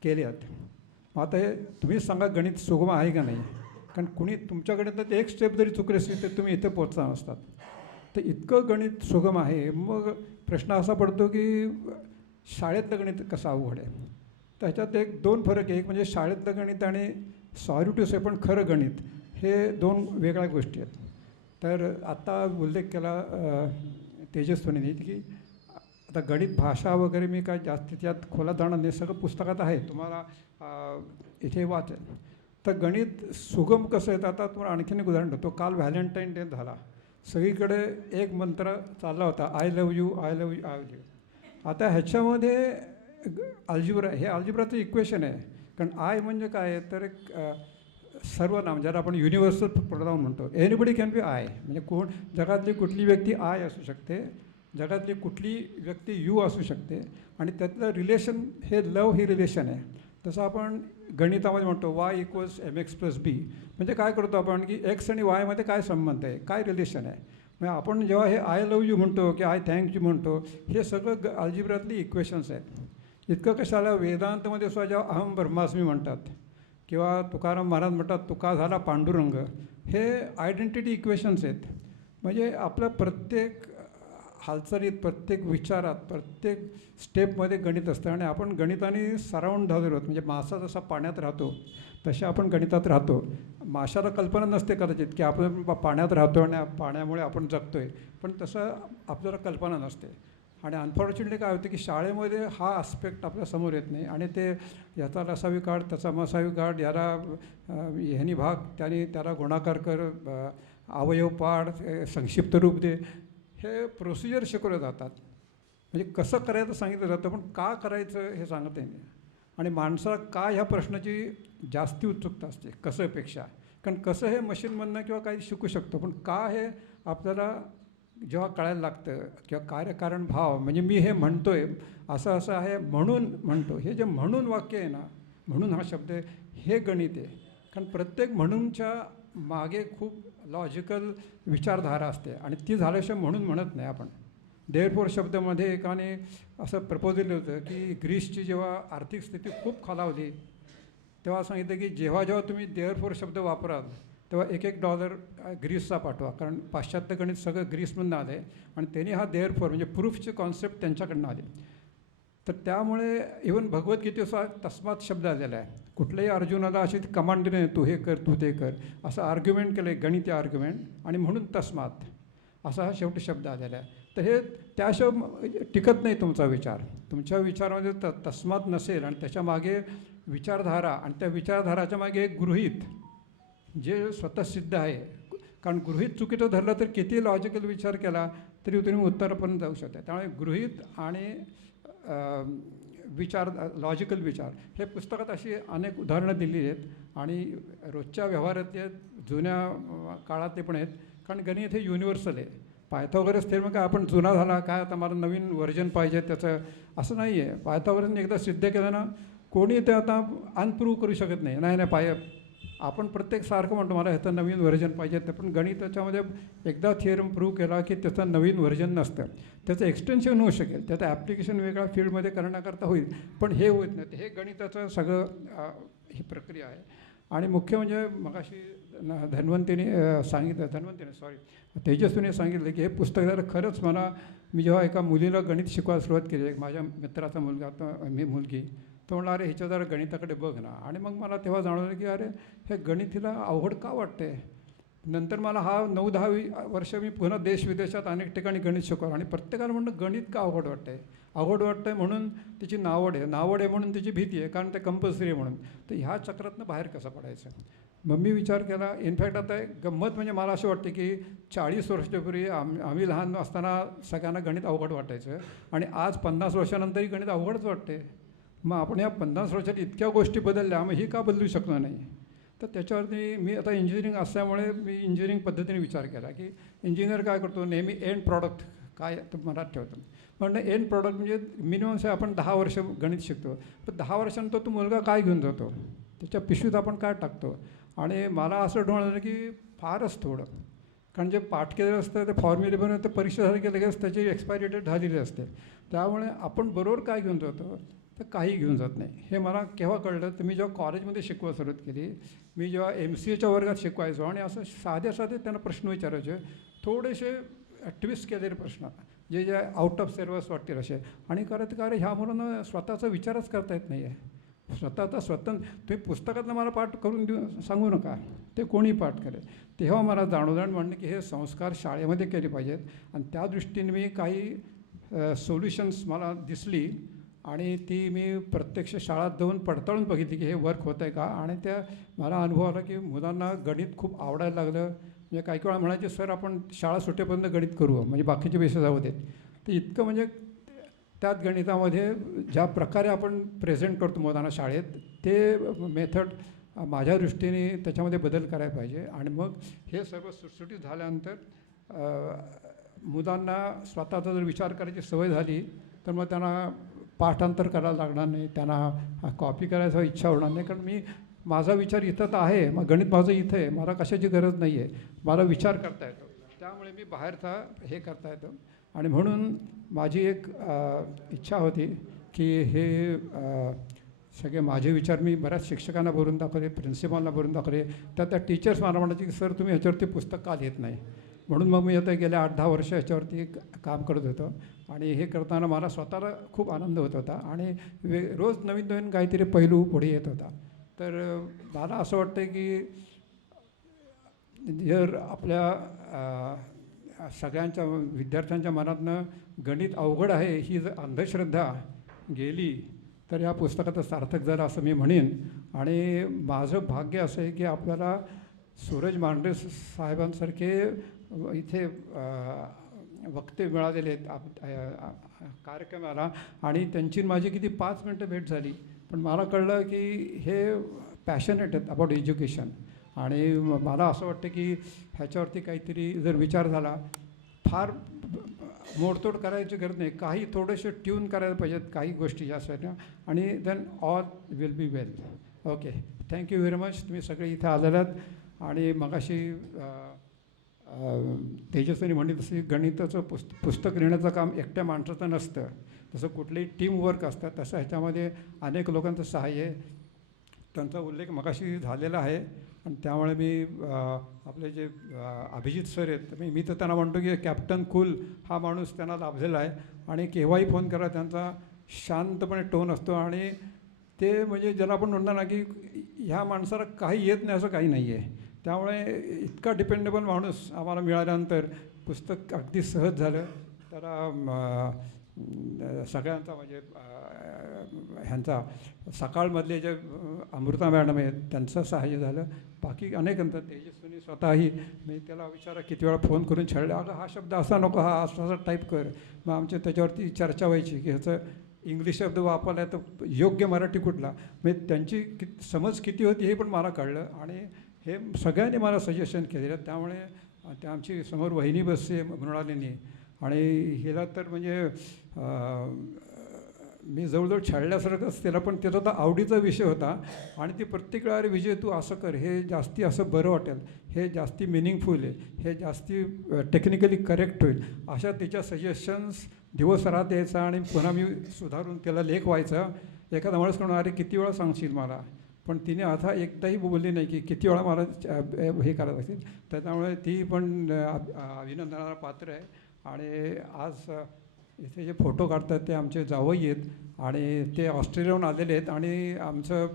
केल्यात. आता हे तुम्हीच सांगा गणित सुगम आहे का नाही, कारण कुणी तुमच्या गणितात एक स्टेप जरी चुकले असेल तर तुम्ही इथे पोचता नसतात. तर इतकं गणित सुगम आहे. मग प्रश्न असा पडतो की शाळेतलं गणित कसं अवघड आहे. तर ह्याच्यात 2 फरक आहे. एक म्हणजे शाळेतलं गणित आणि सॉरी टू से पण खरं गणित, हे 2 वेगळ्या गोष्टी आहेत. तर आत्ता उल्लेख केला तेजस्विनीने की आता गणित भाषा वगैरे मी काय जास्त त्यात खोलात जाणार नाही, सगळं पुस्तकात आहे, तुम्हाला इथे वाचेल. तर गणित सुगम कसं आहे, आता तुम्हाला आणखीन एक उदाहरण देतो. काल व्हॅलेंटाईन डे झाला, सगळीकडे एक मंत्र चालला होता, I love you I love you I love you. आता ह्याच्यामध्ये अल्जिब्रा, हे अल्जिब्राचं इक्वेशन आहे कारण आय म्हणजे काय आहे तर एक सर्वनाम ज्याला आपण युनिव्हर्सल प्रोनाऊन म्हणतो. एनिबडी कॅन बी आय, म्हणजे कोण जगातली कुठली व्यक्ती आय असू शकते, जगातली कुठली व्यक्ती यू असू शकते, आणि त्यातलं रिलेशन हे लव ही रिलेशन आहे. तसं आपण गणितामध्ये म्हणतो वाय इक्वल्स MX+B, म्हणजे काय करतो आपण की एक्स आणि वायमध्ये काय संबंध आहे, काय रिलेशन आहे. म्हणजे आपण जेव्हा हे आय लव यू म्हणतो की आय थँक यू म्हणतो, हे सगळं अल्जिब्रातली इक्वेशन्स आहेत. इतकं कशाला वेदांतमध्ये सुद्धा जेव्हा अहम ब्रह्मास्मी म्हणतात किंवा तुकाराम महाराज म्हणतात तुका झाला पांडुरंग, हे आयडेंटिटी इक्वेशन्स आहेत. म्हणजे आपल्या प्रत्येक हालचालीत, प्रत्येक विचारात, प्रत्येक स्टेपमध्ये गणित असतं. आणि आपण गणिताने सराउंड झालेलो आहोत. म्हणजे मासा जसा पाण्यात राहतो तसे आपण गणितात राहतो. माशाला कल्पना नसते कदाचित की आपण पाण्यात राहतो आणि पाण्यामुळे आपण जगतो आहे, पण तसं आपल्याला कल्पना नसते. आणि अनफॉर्च्युनेटली काय होतं की शाळेमध्ये हा आस्पेक्ट आपल्या समोर येत नाही, आणि ते याचा लसावी काढ, त्याचा मसावी काढ, याला ह्यानी भाग, त्याने त्याला गुणाकार कर, अवयव पाड, संक्षिप्त रूप दे, हे प्रोसिजर शिकवले जातात. म्हणजे कसं करायचं सांगितलं जातं, पण का करायचं हे सांगत नाही. आणि माणसाला का ह्या प्रश्नाची जास्ती उत्सुकता असते कसंपेक्षा. कारण कसं हे मशीनमधनं किंवा काही शिकू शकतो, पण का हे आपल्याला जेव्हा कळायला लागतं, किंवा कार्यकारण भाव, म्हणजे मी हे म्हणतोय असं असं आहे म्हणून म्हणतो, हे जे म्हणून वाक्य आहे ना, म्हणून हा शब्द आहे, हे गणित आहे. कारण प्रत्येक म्हणूनच्या मागे खूप लॉजिकल विचारधारा असते, आणि ती झाल्याशिवाय म्हणून म्हणत नाही आपण. देअरफॉर शब्दामध्ये एकाने असं प्रपोज दिलं होतं की ग्रीसची जेव्हा आर्थिक स्थिती खूप खालावली तेव्हा सांगितलं की जेव्हा जेव्हा तुम्ही देअरफॉर शब्द वापराल तेव्हा $1 ग्रीसचा पाठवा. कारण पाश्चात्य गणित सगळं ग्रीसमधून आलं आहे, आणि त्यांनी हा देअरफॉर म्हणजे प्रूफची कॉन्सेप्ट त्यांच्याकडनं आली. तर त्यामुळे इवन भगवद्गीतेचा तस्मात शब्द आलेला आहे. कुठल्याही अर्जुनाला अशी कमांड नाही तू हे कर तू ते कर, असं आर्ग्युमेंट केलं आहे, गणितीय आर्ग्युमेंट, आणि म्हणून तस्मात असा हा शेवटी शब्द आलेला आहे. तर हे त्याशिवाय टिकत नाही तुमचा विचार. तुमच्या विचारामध्ये तस्मात नसेल आणि त्याच्या मागे विचारधारा, आणि त्या विचारधाराच्या मागे एक गृहीत जे स्वतः सिद्ध आहे. कारण गृहीत चुकीचं धरलं तर किती लॉजिकल विचार केला तरी तुम्ही उत्तरापर्यंत जाऊ शकता. त्यामुळे गृहीत आणि विचार, लॉजिकल विचार, हे पुस्तकात अशी अनेक उदाहरणं दिली आहेत, आणि रोजच्या व्यवहारातले जुन्या काळातले पण आहेत. कारण गणित हे युनिव्हर्सल आहे. पायथागोरस थेरम काय आपण जुना झाला काय आता मला नवीन व्हर्जन पाहिजे त्याचं, असं नाही आहे. पायथागोरसने एकदा सिद्ध केलं ना, कोणी ते आता अनप्रूव्ह करू शकत नाही. नाही नाही, आपण प्रत्येक सारखं म्हणतो मला ह्याचं नवीन व्हर्जन पाहिजे, ते पण गणिताच्यामध्ये एकदा थिअरम प्रूव्ह केला की त्याचं नवीन व्हर्जन नसतं. त्याचं एक्सटेन्शन होऊ शकेल, त्याचं ॲप्लिकेशन वेगळ्या फील्डमध्ये करण्याकरता होईल, पण हे होत नाही. हे गणिताचं सगळं ही प्रक्रिया आहे. आणि मुख्य म्हणजे मगाशी तेजस्वीने सांगितलं की हे पुस्तक जरा खरंच मी जेव्हा एका मुलीला गणित शिकवायला सुरुवात केली, एक माझ्या मित्राचा मुलगा, मुलगी, तो म्हणला अरे ह्याच्या जरा गणिताकडे बघ ना. आणि मग मला तेव्हा जाणवलं की अरे हे गणित हिला अवघड का वाटते. नंतर मला हा 9-10 वर्ष मी पुन्हा देश विदेशात अनेक ठिकाणी गणित शिकवलं, आणि प्रत्येकाला म्हणलं गणित का अवघड वाटतंय. अवघड वाटतंय म्हणून तिची नावड आहे म्हणून तिची भीती आहे, कारण ते कंपल्सरी आहे म्हणून. तर ह्या चक्रातनं बाहेर कसं पडायचं. मग मी विचार केला. इनफॅक्ट आता गंमत म्हणजे मला असं वाटतं की 40 वर्षापूर्वी आम्ही लहान असताना सगळ्यांना गणित अवघड वाटायचं, आणि आज 50 वर्षानंतरही गणित अवघडच वाटते. मग आपण ह्या 50 वर्षात इतक्या गोष्टी बदलल्या, मग ही का बदलू शकणार नाही. तर त्याच्यावरती मी आता इंजिनिअरिंग असल्यामुळे मी इंजिनिअरिंग पद्धतीने विचार केला की इंजिनियर काय करतो, नेहमी एंड प्रॉडक्ट काय तर मनात ठेवतो. म्हणणं एंड प्रॉडक्ट म्हणजे मिनिमम से आपण 10 वर्ष गणित शिकतो, पण 10 वर्षानंतर तो मुलगा काय घेऊन जातो, त्याच्या पिशवीत आपण काय टाकतो. आणि मला असं ढोळलं की फारच थोडं, कारण जे पाठ केलेलं असतं ते फॉर्म्युले बनवून तर परीक्षा झाली की लगेच त्याची एक्सपायरी डेट झालेली असते. त्यामुळे आपण बरोबर काय घेऊन जातो तर काही घेऊन जात नाही. हे मला केव्हा कळलं तर मी जेव्हा कॉलेजमध्ये शिकवायला सुरुवात केली, मी जेव्हा MCAच्या वर्गात शिकवायचो, आणि असं साधे त्यांना प्रश्न विचारायचे, थोडेसे ट्विस्ट केलेले प्रश्न जे आउट ऑफ सिलेबस वाटतील असे, आणि करत का रे ह्या मुलांना स्वतःचा विचारच करता येत नाही आहे. स्वतःचा तुम्ही पुस्तकातलं मला पाठ करून सांगू नका, ते कोणी पाठ करेल. तेव्हा मला जाणवलं म्हणणं की हे संस्कार शाळेमध्ये केले पाहिजेत. आणि त्या दृष्टीने मी काही सोल्युशन्स मला दिसली, आणि ती मी प्रत्यक्ष शाळात जाऊन पडताळून बघितली की हे वर्क होतं आहे का. आणि त्या मला अनुभव आला की मुलांना गणित खूप आवडायला लागलं. म्हणजे काही वेळा म्हणायचे सर आपण शाळा सुटेपर्यंत गणित करू, म्हणजे बाकीचे विषय जाऊ देत. तर इतकं म्हणजे त्यात गणितामध्ये ज्या प्रकारे आपण प्रेझेंट करतो मुलांना शाळेत ते मेथड माझ्या दृष्टीने त्याच्यामध्ये बदल करायला पाहिजे. आणि मग हे सर्व सुटसुटीत झाल्यानंतर मुलांना स्वतःचा जर विचार करायची सवय झाली तर मग त्यांना पाठांतर करायला लागणार नाही, त्यांना कॉपी करायची इच्छा होणार नाही. कारण माझा विचार इथं तर आहे, मग गणित माझं इथं आहे, मला कशाची गरज नाही आहे, मला विचार करता येतो, त्यामुळे मी बाहेरचा हे करता येतं. आणि म्हणून माझी एक इच्छा होती की हे सगळे माझे विचार मी बऱ्याच शिक्षकांना भरून दाखवले, प्रिन्सिपॉलला भरून दाखवले. त्या टीचर्स मला म्हणायचे की सर तुम्ही ह्याच्यावरती पुस्तक का लिहित नाही. म्हणून मग मी आता गेल्या 8-10 वर्ष ह्याच्यावरती काम करत होतो. आणि हे करताना मला स्वतःला खूप आनंद होत होता आणि रोज नवीन नवीन काहीतरी पैलू पुढे येत होता. तर मला असं वाटतं की जर आपल्या सगळ्यांच्या विद्यार्थ्यांच्या मनातनं गणित अवघड आहे ही जर अंधश्रद्धा गेली तर या पुस्तकाचं सार्थक झालं असं मी म्हणेन. आणि माझं भाग्य असं आहे की आपल्याला सूरज मांढरे साहेबांसारखे इथे वक्ते मिळालेले आहेत कार्यक्रमाला. आणि त्यांची माझी किती 5 मिनटं भेट झाली, पण मला कळलं की हे पॅशनेट आहेत अबाउट एज्युकेशन. आणि मला असं वाटतं की ह्याच्यावरती काहीतरी जर विचार झाला, फार मोडतोड करायची गरज नाही, काही थोडेसे ट्यून करायला पाहिजेत काही गोष्टी यासाठी, आणि then all will be well. Okay, thank you very much. तुम्ही सगळे इथे आलेलात. आणि मगाशी तेजस्विनी म्हणली तशी गणिताचं पुस्तक लिहिण्याचं काम एकट्या माणसाचं नसतं, तसं कुठलंही टीमवर्क असतं. तसं ह्याच्यामध्ये अनेक लोकांचं सहाय्य आहे, त्यांचा उल्लेख मगाशी झालेला आहे. आणि त्यामुळे मी आपले जे अभिजित सर आहेत, मी तर त्यांना म्हणतो की कॅप्टन कूल हा माणूस त्यांना लाभलेला आहे. आणि केव्हाही फोन करा, त्यांचा शांतपणे टोन असतो. आणि ते म्हणजे ज्याला आपण म्हणतो ना की ह्या माणसाला काही येत नाही असं काही नाही आहे. त्यामुळे इतका डिपेंडेबल माणूस आम्हाला मिळाल्यानंतर पुस्तक अगदी सहज झालं. त्याला सगळ्यांचा म्हणजे ह्यांचा सकाळमधले जे अमृता मॅडम आहेत त्यांचं सहाय्य झालं. बाकी अनेकांचं, तेजस्विनी स्वतःही मी त्याला विचारा किती वेळा फोन करून छळले, अगं हा शब्द असा नको, हा असा टाईप कर. मग आमच्या त्याच्यावरती चर्चा व्हायची की ह्याचं इंग्लिश शब्द वापरला तर योग्य मराठी कुठला. म्हणजे त्यांची समज किती होती हे पण मला कळलं. आणि हे सगळ्यांनी मला सजेशन केलेलं. त्यामुळे ते आमची समोर वहिनी बसते मृणालिनी, आणि हिला तर म्हणजे मी जवळजवळ छळल्यासारखंच त्याला, पण त्याचा तर आवडीचा विषय होता. आणि ती प्रत्येक वेळा विजय तू असं कर, हे जास्ती असं बरं वाटेल, हे जास्ती मिनिंगफुल आहे, हे जास्ती टेक्निकली करेक्ट होईल, अशा तिच्या सजेशन्स दिवस रात यायचा. आणि पुन्हा मी सुधारून त्याला लेख व्हायचा. एखादा माणूस म्हणून अरे किती वेळा सांगशील मला, पण तिने आता एकदाही बोलली नाही की किती वेळा मला हे करायचं असेल. त्याच्यामुळे ती पण अभिनंदनाला पात्र आहे. आणि आज इथे जे फोटो काढतात ते आमचे जावई आहेत, आणि ते ऑस्ट्रेलियाहून आलेले आहेत. आणि आमचं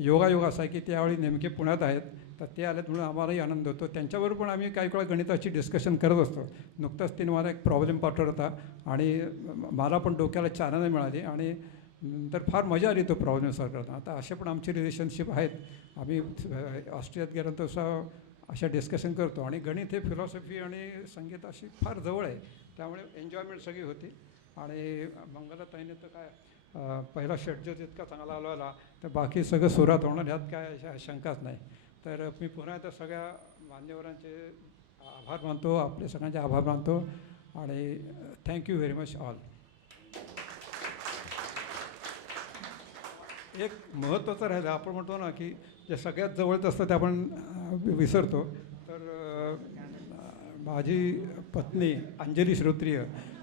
योगायोग असा आहे की त्यावेळी नेमके पुण्यात आहेत, तर ते आलेत म्हणून आम्हालाही आनंद होतो. त्यांच्याबरोबर पण आम्ही काही वेळा गणिताची डिस्कशन करत असतो. नुकताच तिने मला एक प्रॉब्लेम पाठवला होता आणि मला पण डोक्याला चालना मिळाली, आणि नंतर फार मजा आली तो प्रॉब्लेम सॉल्व करताना. आता असे पण आमचे रिलेशनशिप आहेत. आम्ही ऑस्ट्रेलियात गेल्यानंतर अशा डिस्कशन करतो. आणि गणित हे फिलॉसॉफी आणि संगीत अशी फार जवळ आहे, त्यामुळे एन्जॉयमेंट सगळी होती. आणि मंगलाताईने तर काय पहिला शेड्यूल इतका चांगला आला तर बाकी सगळं सुरात होणार, ह्यात काय शंकाच नाही. तर मी पुन्हा एकदा सगळ्या मान्यवरांचे आभार मानतो, आपले सगळ्यांचे आभार मानतो. आणि थँक्यू व्हेरी मच ऑल. एक महत्त्वाचं राहिलं, आपण म्हणतो ना की जे सगळ्यात जवळचं असतं ते आपण विसरतो. तर माझी पत्नी अंजली श्रोत्रिय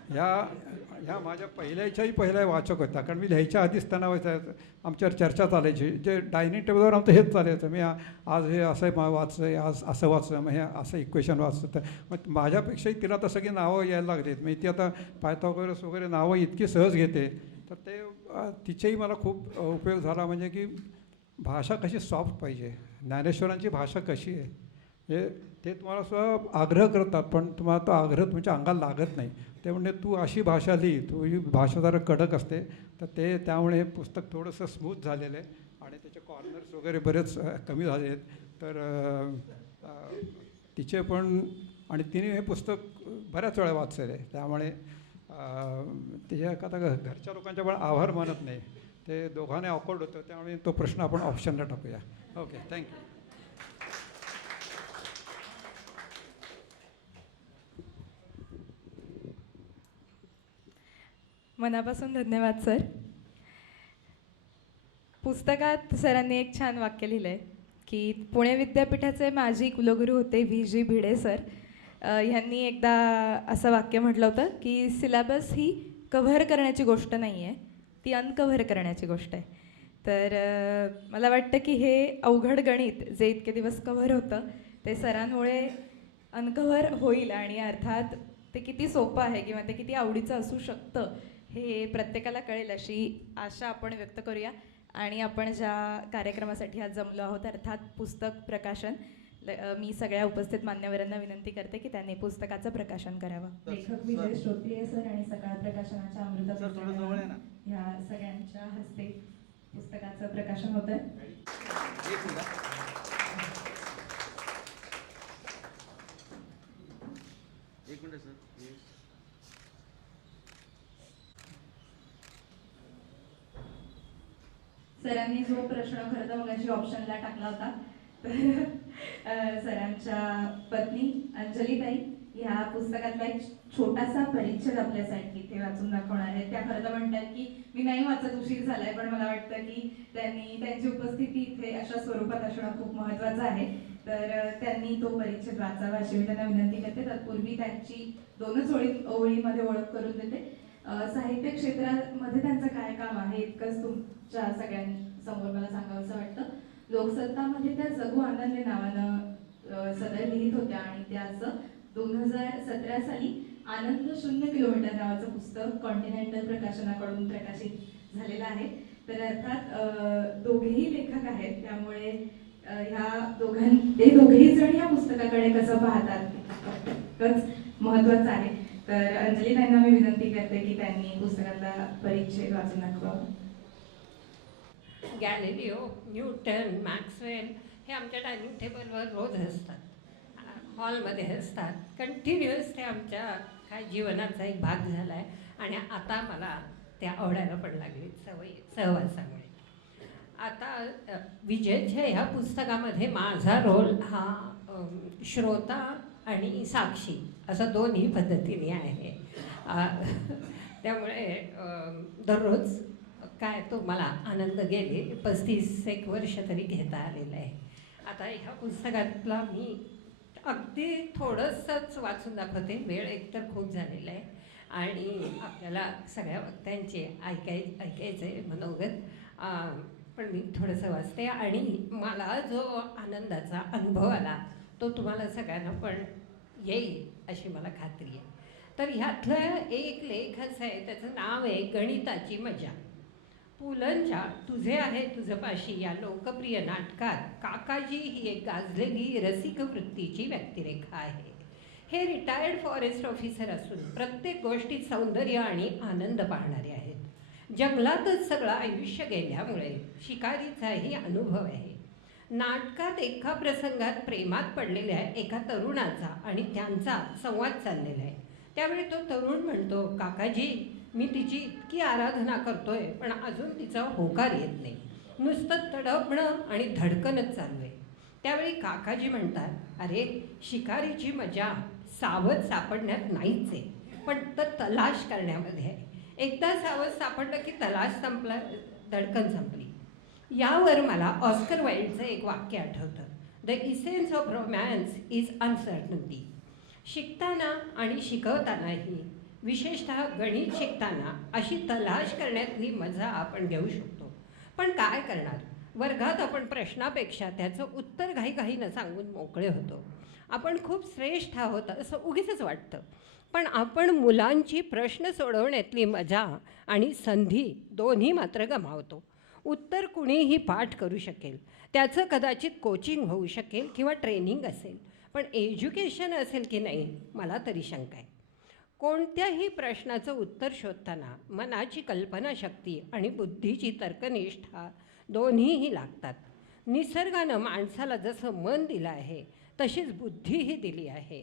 ह्या माझ्या पहिल्या वाचक होत्या. कारण मी लिहायच्या आधीच त्यांना आमच्यावर चर्चा चालायची, जे डायनिंग टेबलवर आमचं हेच चालायचं. मी आज हे असं वाचलं आहे, आज असं वाचलं, मग हे असं इक्वेशन वाचतं. तर मग माझ्यापेक्षाही तिला तर सगळी नावं यायला लागलीत. मग ती आता पायथागोरस वगैरे नावं इतकी सहज घेते. तर ते तिचेही मला खूप उपयोग झाला. म्हणजे की भाषा कशी सॉफ्ट पाहिजे, ज्ञानेश्वरांची भाषा कशी आहे हे ते तुम्हाला सुद्धा आग्रह करतात, पण तुम्हाला तो आग्रह तुमच्या अंगाला लागत नाही. ते म्हणजे तू अशी भाषा लिही, तुझी भाषा जरा कडक असते. तर त्यामुळे हे पुस्तक थोडंसं स्मूथ झालेलं आहे आणि त्याचे कॉर्नर्स वगैरे बरेच कमी झाले आहेत. तर तिचे पण, आणि तिने हे पुस्तक बऱ्याच वेळा वाचलेलं आहे. त्यामुळे ते आता घरच्या लोकांच्या पण आभार मानत नाही, ते दोघांनी ऑकवर्ड होतं, त्यामुळे तो प्रश्न आपण ऑप्शनला टाकूया. Okay, thank you. मनापासून धन्यवाद सर. पुस्तकात सरांनी एक छान वाक्य लिहिलं आहे की पुणे विद्यापीठाचे माजी कुलगुरू होते VG भिडे सर, ह्यांनी एकदा असं वाक्य म्हटलं होतं की सिलेबस ही कव्हर करण्याची गोष्ट नाही आहे, ती अनकव्हर करण्याची गोष्ट आहे. तर मला वाटतं की हे अवघड गणित जे इतके दिवस कव्हर होतं ते सरांमुळे अनकव्हर होईल आणि अर्थात ते किती सोपं आहे किंवा ते किती आवडीचं असू शकतं हे प्रत्येकाला कळेल अशी आशा आपण व्यक्त करूया. आणि आपण ज्या कार्यक्रमासाठी आज जमलो आहोत अर्थात पुस्तक प्रकाशन, मी सगळ्या उपस्थित मान्यवरांना विनंती करते की त्यांनी पुस्तकाचं प्रकाशन करावं. लेखक विजय श्रोत्रिय सर आणि सकाळ प्रकाशनाच्या अमृता ह्या सगळ्यांच्या हस्ते पुस्तकाचं प्रकाशन होत आहे. सरांनी जो प्रश्न खरं तर मगाशी ऑप्शनला टाकला होता, तर सरांच्या पत्नी अंजलीताई ह्या पुस्तकातला एक छोटासा परिच्छेद आपल्यासाठी इथे वाचून दाखवणार आहे. त्या खरं तर म्हणतात की मी नाही वाचत, उशीर झालाय, पण मला वाटतं की त्यांची उपस्थिती इथे अशा स्वरूपात असणं खूप महत्त्वाचं आहे. तर त्यांनी तो परिच्छेद वाचावा अशी मी त्यांना विनंती करते. तत्पूर्वी त्यांची दोनच ओळीमध्ये ओळख करून देते. साहित्य क्षेत्रामध्ये त्यांचं काय काम आहे इतकंच तुमच्या सगळ्यांसमोर मला सांगावंसं वाटतं. लोकसत्तामध्ये त्या जगू आनंदे नावानं सदर लिहित होत्या आणि त्याचं 2017 साली आनंद 0 किलोमीटर नावाचं पुस्तक कॉन्टिनेंटल प्रकाशनाकडून प्रकाशित झालेलं आहे. तर अर्थात दोघेही लेखक आहेत, त्यामुळे ते दोघेही जण या पुस्तकाकडे कसं पाहतात इतकंच महत्त्वाचं आहे. तर अंजली त्यांना मी विनंती करते की त्यांनी पुस्तकातला परिच्छेद वाचून दाखवावा. गॅलिलिओ, न्यूटन, मॅक्सवेल हे आमच्या डायनिंग टेबलवर रोज असतात, हॉलमध्ये असतात. कंटिन्युअस ते आमच्या काय जीवनाचा एक भाग झाला आहे आणि आता मला त्या आवडायला पण लागली सहवासामुळे. आता विजयच्या ह्या पुस्तकामध्ये माझा रोल हा श्रोता आणि साक्षी असं दोन्ही पद्धतीने आहे. त्यामुळे दररोज काय तो मला आनंद गेले 35 वर्ष तरी घेता आलेलं आहे. आता ह्या पुस्तकातला मी अगदी थोडंसंच वाचून दाखवते, वेळ एकतर खूप झालेला आहे आणि आपल्याला सगळ्या वक्त्यांचे ऐकायचं आहे मनोगत, पण मी थोडंसं वाचते आणि मला जो आनंदाचा अनुभव आला तो तुम्हाला सगळ्यांना पण येईल अशी मला खात्री आहे. तर ह्यातलं एक लेख असं आहे, त्याचं नाव आहे गणिताची मजा. पुलंच्या तुझे आहे तुझपाशी या लोकप्रिय नाटकात काकाजी ही एक गाजलेली रसिक वृत्तीची व्यक्तिरेखा आहे. हे रिटायर्ड फॉरेस्ट ऑफिसर असून प्रत्येक गोष्टीत सौंदर्य आणि आनंद पाहणारे आहेत. जंगलातच सगळं आयुष्य गेल्यामुळे शिकारीचाही अनुभव आहे. नाटकात एका प्रसंगात प्रेमात पडलेल्या एका तरुणाचा आणि त्यांचा संवाद चाललेला आहे. त्यावेळी तो तरुण म्हणतो, काकाजी मी तिची इतकी आराधना करतोय पण अजून तिचा होकार येत नाही, नुसतं तडपणं आणि धडकनच चालू आहे. त्यावेळी काकाजी म्हणतात, अरे शिकारीची मजा सावध सापडण्यात नाहीच आहे, पण तलाश करण्यामध्ये आहे. एकदा सावध सापडलं की तलाश संपला, धडकन संपली. यावर मला ऑस्कर वाईल्डचं एक वाक्य आठवतं, the essence of romance is uncertainty. शिकताना आणि शिकवतानाही, विशेषतः गणित शिकताना अशी तलाश करण्यातली मजा आपण घेऊ शकतो. पण काय करणार, वर्गात आपण प्रश्नापेक्षा त्याचं उत्तर घाईघाईनं सांगून मोकळे होतो. आपण खूप श्रेष्ठ आहोत असं उगीचच वाटतं, पण आपण मुलांची प्रश्न सोडवण्यातली मजा आणि संधी दोन्ही मात्र गमावतो. उत्तर कुणीही पाठ करू शकेल, त्याचं कदाचित कोचिंग होऊ शकेल किंवा ट्रेनिंग असेल, पण एज्युकेशन असेल की नाही मला तरी शंका आहे. कोणत्याही प्रश्नाचं उत्तर शोधताना मनाची कल्पनाशक्ती आणि बुद्धीची तर्कनिष्ठा दोन्हीही लागतात. निसर्गानं माणसाला जसं मन दिलं आहे तशीच बुद्धीही दिली आहे.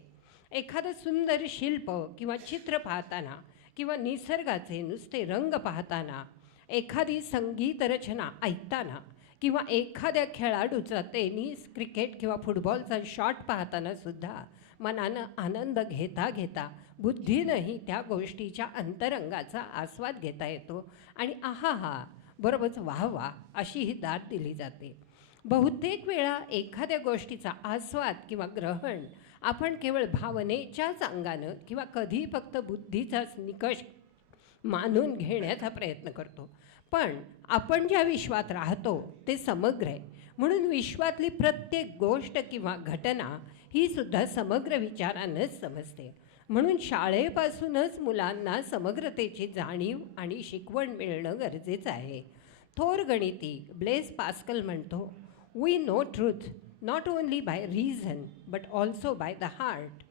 एखादं सुंदर शिल्प किंवा चित्र पाहताना किंवा निसर्गाचे नुसते रंग पाहताना, एखादी संगीत रचना ऐकताना किंवा एखाद्या खेळाडूचा टेनिस, क्रिकेट किंवा फुटबॉलचा शॉट पाहताना सुद्धा मनानं आनंद घेता घेता बुद्धीनंही त्या गोष्टीच्या अंतरंगाचा आस्वाद घेता येतो आणि आहा बरोबरच वाह वाह अशी ही दाद दिली जाते. बहुतेक वेळा एखाद्या गोष्टीचा आस्वाद किंवा ग्रहण आपण केवळ भावनेच्याच अंगानं किंवा कधी फक्त बुद्धीचाच निकष मानून घेण्याचा प्रयत्न करतो. पण आपण ज्या विश्वात राहतो ते समग्र आहे, म्हणून विश्वातली प्रत्येक गोष्ट किंवा घटना ही सुद्धा समग्र विचारानंच समजते. म्हणून शाळेपासूनच मुलांना समग्रतेची जाणीव आणि शिकवण मिळणं गरजेचं आहे. थोर गणिती ब्लेस पास्कल म्हणतो, we know truth not only by reason but also by the heart.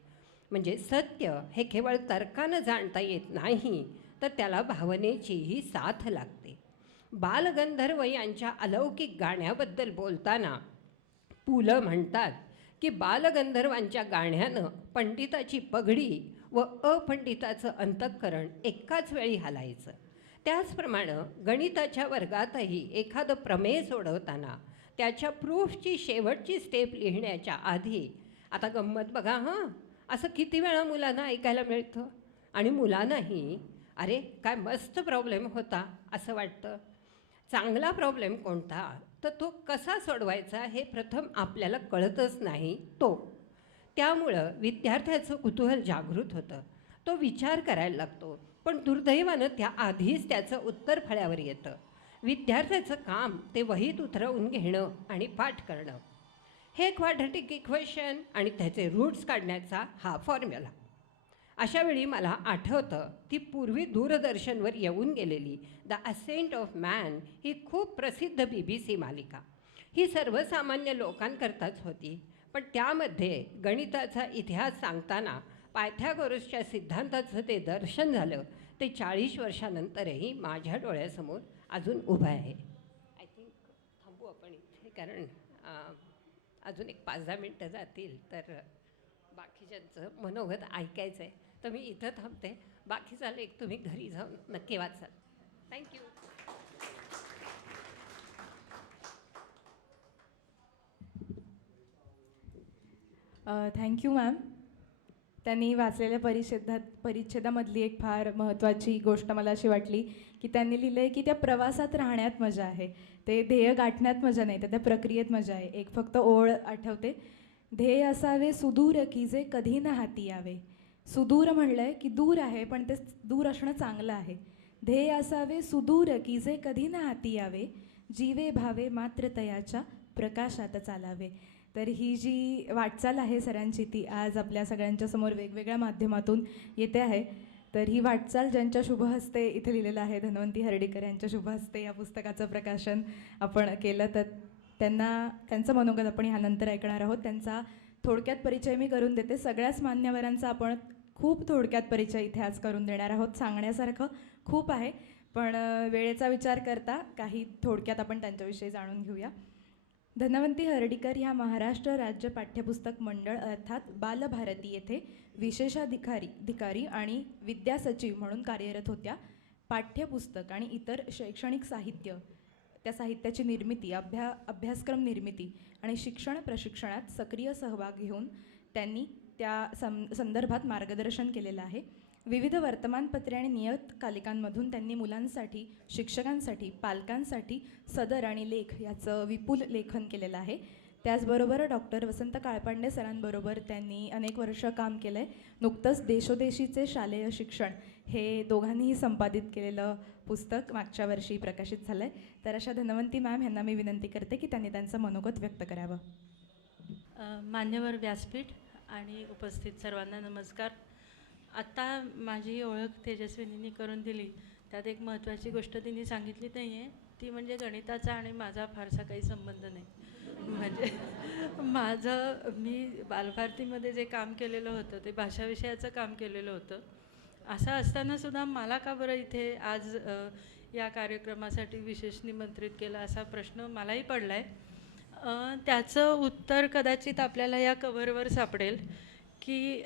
म्हणजे सत्य हे केवळ तर्कानं जाणता येत नाही, तर त्याला भावनेचीही साथ लागते. बालगंधर्व यांच्या अलौकिक गाण्याबद्दल बोलताना पु ल म्हणतात की बालगंधर्वांच्या गाण्यानं पंडिताची पगडी व अपंडिताचं अंतःकरण एकाच वेळी हलायचं. त्याचप्रमाणे गणिताच्या वर्गातही एखादं प्रमेय सोडवताना त्याच्या प्रूफची शेवटची स्टेप लिहिण्याच्या आधी, आता गंमत बघा हां, असं किती वेळा मुलांना ऐकायला मिळतं आणि मुलांनाही अरे काय मस्त प्रॉब्लेम होता असं वाटतं. चांगला प्रॉब्लेम कोणता तर तो कसा सोडवायचा हे प्रथम आपल्याला कळतच नाही तो. त्यामुळं विद्यार्थ्याचं कुतूहल जागृत होतं, तो विचार करायला लागतो. पण दुर्दैवानं त्याआधीच त्याचं उत्तर फळ्यावर येतं. विद्यार्थ्याचं काम ते वहीत उतरवून घेणं आणि पाठ करणं. हे क्वाड्रॅटिक इक्वेशन आणि त्याचे रूट्स काढण्याचा हा फॉर्म्युला. अशावेळी मला आठवतं ती पूर्वी दूरदर्शनवर येऊन गेलेली द असेंट ऑफ मॅन ही खूप प्रसिद्ध BBC मालिका. ही सर्वसामान्य लोकांकरताच होती, पण त्यामध्ये गणिताचा इतिहास सांगताना पायथागोरसच्या सिद्धांताचं ते दर्शन झालं. ते 40 वर्षानंतरही माझ्या डोळ्यासमोर अजून उभं आहे. आय थिंक थांबू आपण इथे, कारण अजून एक 5-10 मिनटं जातील तर बाकीच्यांचं मनोगत ऐकायचं आहे. तर मी इथं थांबते. बाकी झालं एक तुम्ही घरी जाऊन नक्की वाचाल. थँक्यू. Thank you ma'am. त्यांनी वाचलेल्या परिच्छेदामधली एक फार महत्त्वाची गोष्ट मला अशी वाटली की त्यांनी लिहिलं आहे की त्या प्रवासात राहण्यात मजा आहे, ते ध्येय गाठण्यात मजा नाही, तर त्या प्रक्रियेत मजा आहे. एक फक्त ओळ आठवते, ध्येय असावे सुदूर की जे कधी न हाती यावे. सुदूर म्हणलं आहे की दूर आहे, पण ते दूर असणं चांगलं आहे. ध्येय असावे सुदूर की जे कधी न हाती यावे, जीवे भावे मात्र तयाच्या प्रकाशात चालावे. तर ही जी वाटचाल आहे सरांची, ती आज आपल्या सगळ्यांच्या समोर वेगवेगळ्या माध्यमातून येते आहे. तर ही वाटचाल ज्यांच्या शुभ हस्ते इथे लिहिलेलं आहे, धन्वंती हर्डीकर यांच्या शुभ हस्ते या पुस्तकाचं प्रकाशन आपण केलं, तर त्यांचं मनोगत आपण ह्यानंतर ऐकणार आहोत. त्यांचा थोडक्यात परिचय मी करून देते. सगळ्याच मान्यवरांचा आपण खूप थोडक्यात परिचय इथे आज करून देणार आहोत. सांगण्यासारखं खूप आहे, पण वेळेचा विचार करता काही थोडक्यात आपण त्यांच्याविषयी जाणून घेऊया. धन्वंती हर्डीकर ह्या महाराष्ट्र राज्य पाठ्यपुस्तक मंडळ अर्थात बालभारती येथे विशेषाधिकारी आणि विद्यासचिव म्हणून कार्यरत होत्या. पाठ्यपुस्तक आणि इतर शैक्षणिक साहित्य, त्या साहित्याची निर्मिती, अभ्यासक्रम निर्मिती आणि शिक्षण प्रशिक्षणात सक्रिय सहभाग घेऊन त्यांनी त्या संदर्भात मार्गदर्शन केलेलं आहे. विविध वर्तमानपत्रे आणि नियतकालिकांमधून त्यांनी मुलांसाठी, शिक्षकांसाठी, पालकांसाठी सदर आणि लेख याचं विपुल लेखन केलेलं आहे. त्याचबरोबर डॉक्टर वसंत काळपांडे सरांबरोबर त्यांनी अनेक वर्ष काम केलं आहे. नुकतंच देशोदेशीचे शालेय शिक्षण हे दोघांनीही संपादित केलेलं पुस्तक मागच्या वर्षी प्रकाशित झालं आहे. तर अशा धन्वंती मॅम यांना मी विनंती करते की त्यांनी त्यांचं मनोगत व्यक्त करावं. मान्यवर व्यासपीठ आणि उपस्थित सर्वांना नमस्कार. आत्ता माझी ओळख तेजस्विनींनी करून दिली, त्यात एक महत्त्वाची गोष्ट तिने सांगितली नाही आहे, ती म्हणजे गणिताचा आणि माझा फारसा काही संबंध नाही. म्हणजे मी बालभारतीमध्ये जे काम केलेलं होतं ते भाषा विषयाचं काम केलेलं होतं. असं असतानासुद्धा मला का बरं इथे आज या कार्यक्रमासाठी विशेष निमंत्रित केलं असा प्रश्न मलाही पडला आहे. त्याचं उत्तर कदाचित आपल्याला या कव्हरवर सापडेल की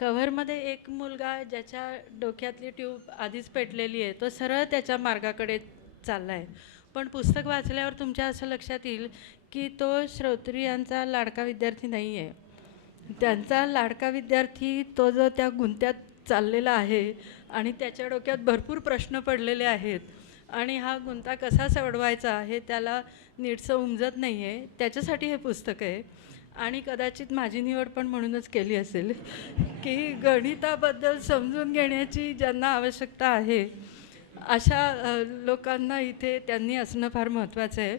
कव्हरमध्ये एक मुलगा ज्याच्या डोक्यातली ट्यूब आधीच पेटलेली आहे तो सरळ त्याच्या मार्गाकडे चालला आहे, पण पुस्तक वाचल्यावर तुमच्या असं लक्षात येईल की तो श्रोत्रियांचा लाडका विद्यार्थी नाही आहे. त्यांचा लाडका विद्यार्थी तो जो त्या गुंत्यात चाललेला आहे आणि त्याच्या डोक्यात भरपूर प्रश्न पडलेले आहेत आणि हा गुंता कसा सोडवायचा हे त्याला नीटसं उमजत नाही आहे. त्याच्यासाठी हे पुस्तक आहे आणि कदाचित माझी निवड पण म्हणूनच केली असेल की गणिताबद्दल समजून घेण्याची ज्यांना आवश्यकता आहे अशा लोकांना इथे त्यांनी असणं फार महत्त्वाचं आहे.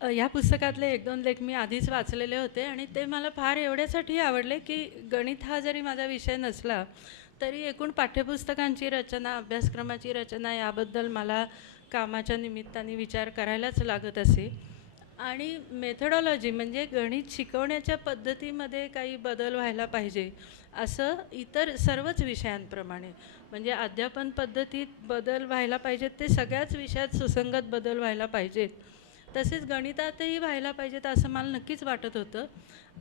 या पुस्तकातले 1-2 लेख मी आधीच वाचलेले होते आणि ते मला फार एवढ्यासाठी आवडले की गणित हा जरी माझा विषय नसला तरी एकूण पाठ्यपुस्तकांची रचना, अभ्यासक्रमाची रचना याबद्दल मला कामाच्या निमित्ताने विचार करायलाच लागत असे. आणि मेथडॉलॉजी म्हणजे गणित शिकवण्याच्या पद्धतीमध्ये काही बदल व्हायला पाहिजे असं इतर सर्वच विषयांप्रमाणे, म्हणजे अध्यापन पद्धतीत बदल व्हायला पाहिजेत, ते सगळ्याच विषयात सुसंगत बदल व्हायला पाहिजेत, तसेच गणितातही व्हायला पाहिजेत असं मला नक्कीच वाटत होतं.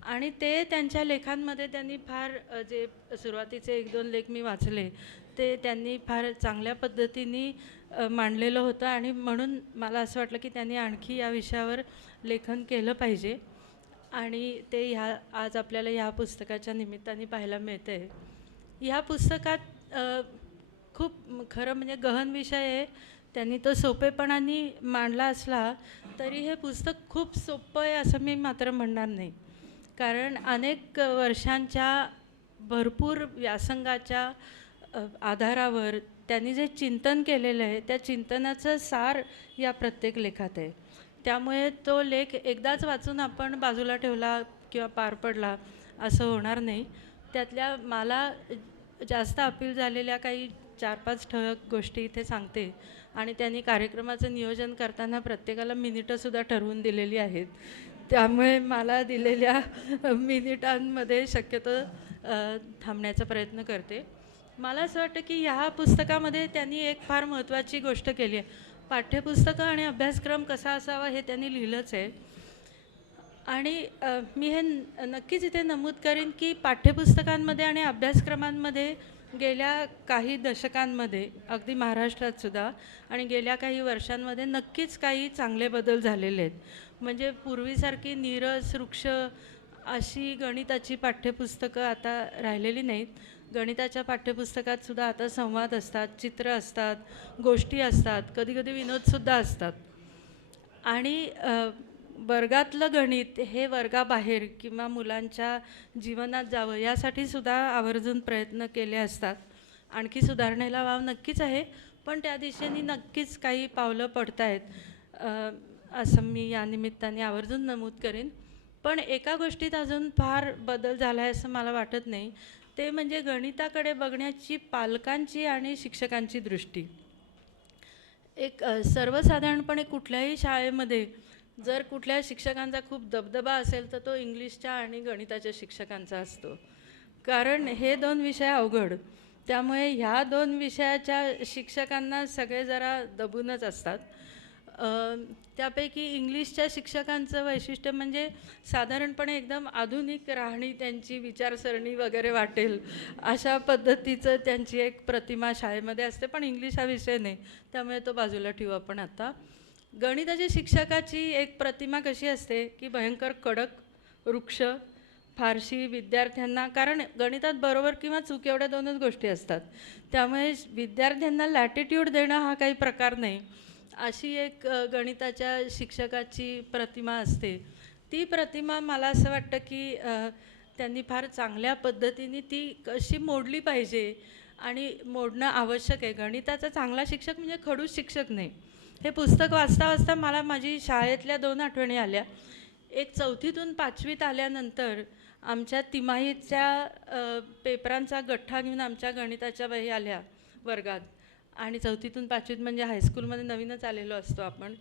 आणि ते त्यांच्या लेखांमध्ये त्यांनी फार जे सुरुवातीचे 1-2 लेख मी वाचले ते त्यांनी फार चांगल्या पद्धतीने मांडलेलं होतं आणि म्हणून मला असं वाटलं की त्यांनी आणखी या विषयावर लेखन केलं पाहिजे आणि ते आज आपल्याला ह्या पुस्तकाच्या निमित्ताने पाहायला मिळतं आहे. ह्या पुस्तकात खूप खरं म्हणजे गहन विषय आहे. त्यांनी तो सोपेपणाने मांडला असला तरी हे पुस्तक खूप सोपं आहे असं मी मात्र म्हणणार नाही, कारण अनेक वर्षांच्या भरपूर व्यासंगाच्या आधारावर त्यांनी जे चिंतन केलेलं आहे त्या चिंतनाचं सार या प्रत्येक लेखात आहे. त्यामुळे तो लेख एकदाच वाचून आपण बाजूला ठेवला किंवा पार पडला असं होणार नाही. त्यातल्या मला जास्त अपील झालेल्या काही 4-5 ठळक गोष्टी इथे सांगते आणि त्यांनी कार्यक्रमाचं नियोजन करताना प्रत्येकाला मिनिटंसुद्धा ठरवून दिलेली आहेत, त्यामुळे मला दिलेल्या मिनिटांमध्ये शक्यतो थांबण्याचा प्रयत्न करते. मला असं वाटतं की ह्या पुस्तकामध्ये त्यांनी एक फार महत्त्वाची गोष्ट केली आहे. पाठ्यपुस्तकं आणि अभ्यासक्रम कसा असावा हे त्यांनी लिहिलंच आहे आणि मी हे नक्कीच इथे नमूद करीन की पाठ्यपुस्तकांमध्ये आणि अभ्यासक्रमांमध्ये गेल्या काही दशकांमध्ये अगदी महाराष्ट्रात सुद्धा आणि गेल्या काही वर्षांमध्ये नक्कीच काही चांगले बदल झालेले आहेत. म्हणजे पूर्वीसारखी नीरस वृक्ष अशी गणिताची पाठ्यपुस्तकं आता राहिलेली नाहीत. गणिताच्या पाठ्यपुस्तकात सुद्धा आता संवाद असतात, चित्र असतात, गोष्टी असतात, कधीकधी विनोदसुद्धा असतात. आणि वर्गातलं गणित हे वर्गाबाहेर किंवा मुलांच्या जीवनात जावं यासाठी सुद्धा आवर्जून प्रयत्न केले असतात. आणखी सुधारणेला वाव नक्कीच आहे, पण त्या दिशेने नक्कीच काही पावलं पडत आहेत असं मी या निमित्ताने आवर्जून नमूद करेन. पण एका गोष्टीत अजून फार बदल झाला आहे असं मला वाटत नाही, ते म्हणजे गणिताकडे बघण्याची पालकांची आणि शिक्षकांची दृष्टी. एक सर्वसाधारणपणे कुठल्याही शाळेमध्ये जर कुठल्या शिक्षकांचा खूप दबदबा असेल तर तो इंग्लिशच्या आणि गणिताच्या शिक्षकांचा असतो, कारण हे 2 विषय अवघड, त्यामुळे ह्या 2 विषयाच्या शिक्षकांना सगळे जरा दबूनच असतात. त्यापैकी इंग्लिशच्या शिक्षकांचं वैशिष्ट्य म्हणजे साधारणपणे एकदम आधुनिक राहणी, त्यांची विचारसरणी वगैरे वाटेल अशा पद्धतीचं त्यांची एक प्रतिमा शाळेमध्ये असते, पण इंग्लिश हा विषय नाही त्यामुळे तो बाजूला ठेवू आपण आता. गणिताच्या शिक्षकाची एक प्रतिमा कशी असते की भयंकर कडक, वृक्ष, फारशी विद्यार्थ्यांना, कारण गणितात बरोबर किंवा चूक एवढ्या 2च गोष्टी असतात, त्यामुळे विद्यार्थ्यांना लॅटिट्यूड देणं हा काही प्रकार नाही अशी एक गणिताच्या शिक्षकाची प्रतिमा असते. ती प्रतिमा मला असं वाटतं की त्यांनी फार चांगल्या पद्धतीने ती कशी मोडली पाहिजे आणि मोडणं आवश्यक आहे. गणिताचा चांगला शिक्षक म्हणजे खडूस शिक्षक नाही. हे पुस्तक वाचता वाचता मला माझी शाळेतल्या 2 आठवणी आल्या. एक 4थीतून 5वीत आल्यानंतर आमच्या तिमाहीच्या पेपरांचा गठ्ठा घेऊन आमच्या गणिताच्या बाई आल्या वर्गात, आणि 4थीतून 5वीत म्हणजे हायस्कूलमध्ये नवीनच आलेलो असतो आपण,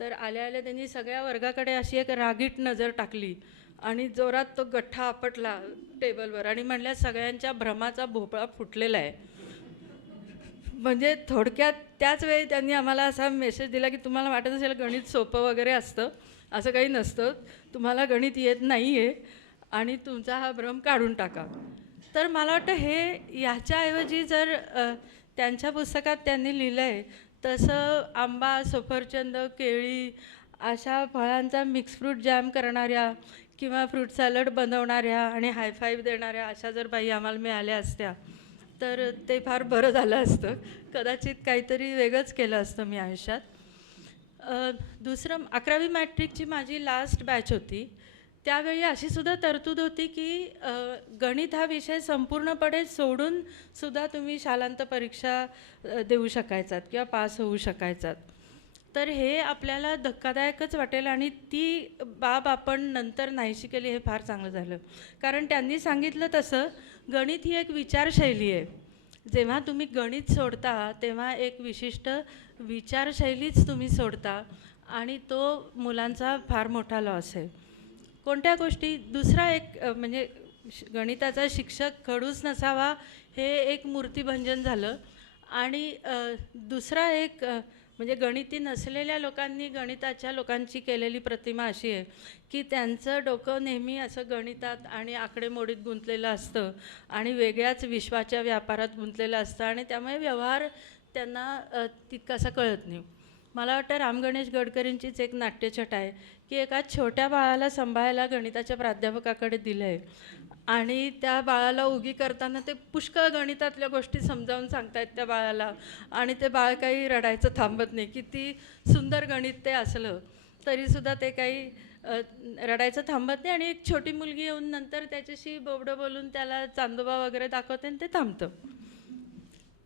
तर आल्या आल्या त्यांनी सगळ्या वर्गाकडे अशी एक रागीट नजर टाकली आणि जोरात तो गठ्ठा आपटला टेबलवर आणि म्हणल्या सगळ्यांच्या भ्रमाचा भोपळा फुटलेला आहे. म्हणजे थोडक्यात त्याच वेळी त्यांनी आम्हाला असा मेसेज दिला की तुम्हाला वाटत असेल गणित सोपं वगैरे असतं, असं काही नसतं, तुम्हाला गणित येत नाही आहे आणि तुमचा हा भ्रम काढून टाका. तर मला वाटतं हे ह्याच्याऐवजी जर त्यांच्या पुस्तकात त्यांनी लिहिलं आहे तसं आंबा, सफरचंद, केळी अशा फळांचा मिक्स फ्रूट जॅम करणाऱ्या किंवा फ्रूट सॅलड बनवणाऱ्या आणि हायफाईव्ह देणाऱ्या अशा जर बाई आम्हाला मिळाल्या असत्या तर ते फार बरं झालं असतं. कदाचित काहीतरी वेगळंच केलं असतं मी आयुष्यात. दुसरं 11वी मॅट्रिकची माझी लास्ट बॅच होती. त्यावेळी अशी सुद्धा तरतूद होती की गणित हा विषय संपूर्णपणे सोडून सुद्धा तुम्ही शालांत परीक्षा देऊ शकायचात किंवा पास होऊ शकायचात. तर हे आपल्याला धक्कादायकच वाटेल आणि ती बाब आपण नंतर नाहीशी केली हे फार चांगलं झालं. कारण त्यांनी सांगितलं तसं गणित ही एक विचारशैली आहे. जेव्हा तुम्ही गणित सोडता तेव्हा एक विशिष्ट विचारशैलीच तुम्ही सोडता आणि तो मुलांचा फार मोठा लॉस आहे. कोणत्या गोष्टी दुसरा एक म्हणजे गणिताचा शिक्षक खडूस नसावा हे एक मूर्तिभंजन झालं. आणि दुसरा एक म्हणजे गणिती नसलेल्या लोकांनी गणिताच्या लोकांची केलेली प्रतिमा अशी आहे की त्यांचं डोकं नेहमी असं गणितात आणि आकडेमोडीत गुंतलेलं असतं आणि वेगळ्याच विश्वाच्या व्यापारात गुंतलेलं असतं आणि त्यामुळे व्यवहार त्यांना तितकासा कळत नाही. मला वाटतं राम गणेश गडकरींचीच एक नाट्यछट आहे की एका छोट्या बाळाला सांभाळायला गणिताच्या प्राध्यापकाकडे दिलं आहे आणि त्या बाळाला उगी करताना ते पुष्कळ गणितातल्या गोष्टी समजावून सांगतायत त्या बाळाला आणि ते बाळ काही रडायचं थांबत नाही. किती सुंदर गणित ते असलं तरीसुद्धा ते काही रडायचं थांबत नाही आणि एक छोटी मुलगी येऊन नंतर त्याच्याशी बोबडं बोलून त्याला चांदोबा वगैरे दाखवते आणि ते थांबतं.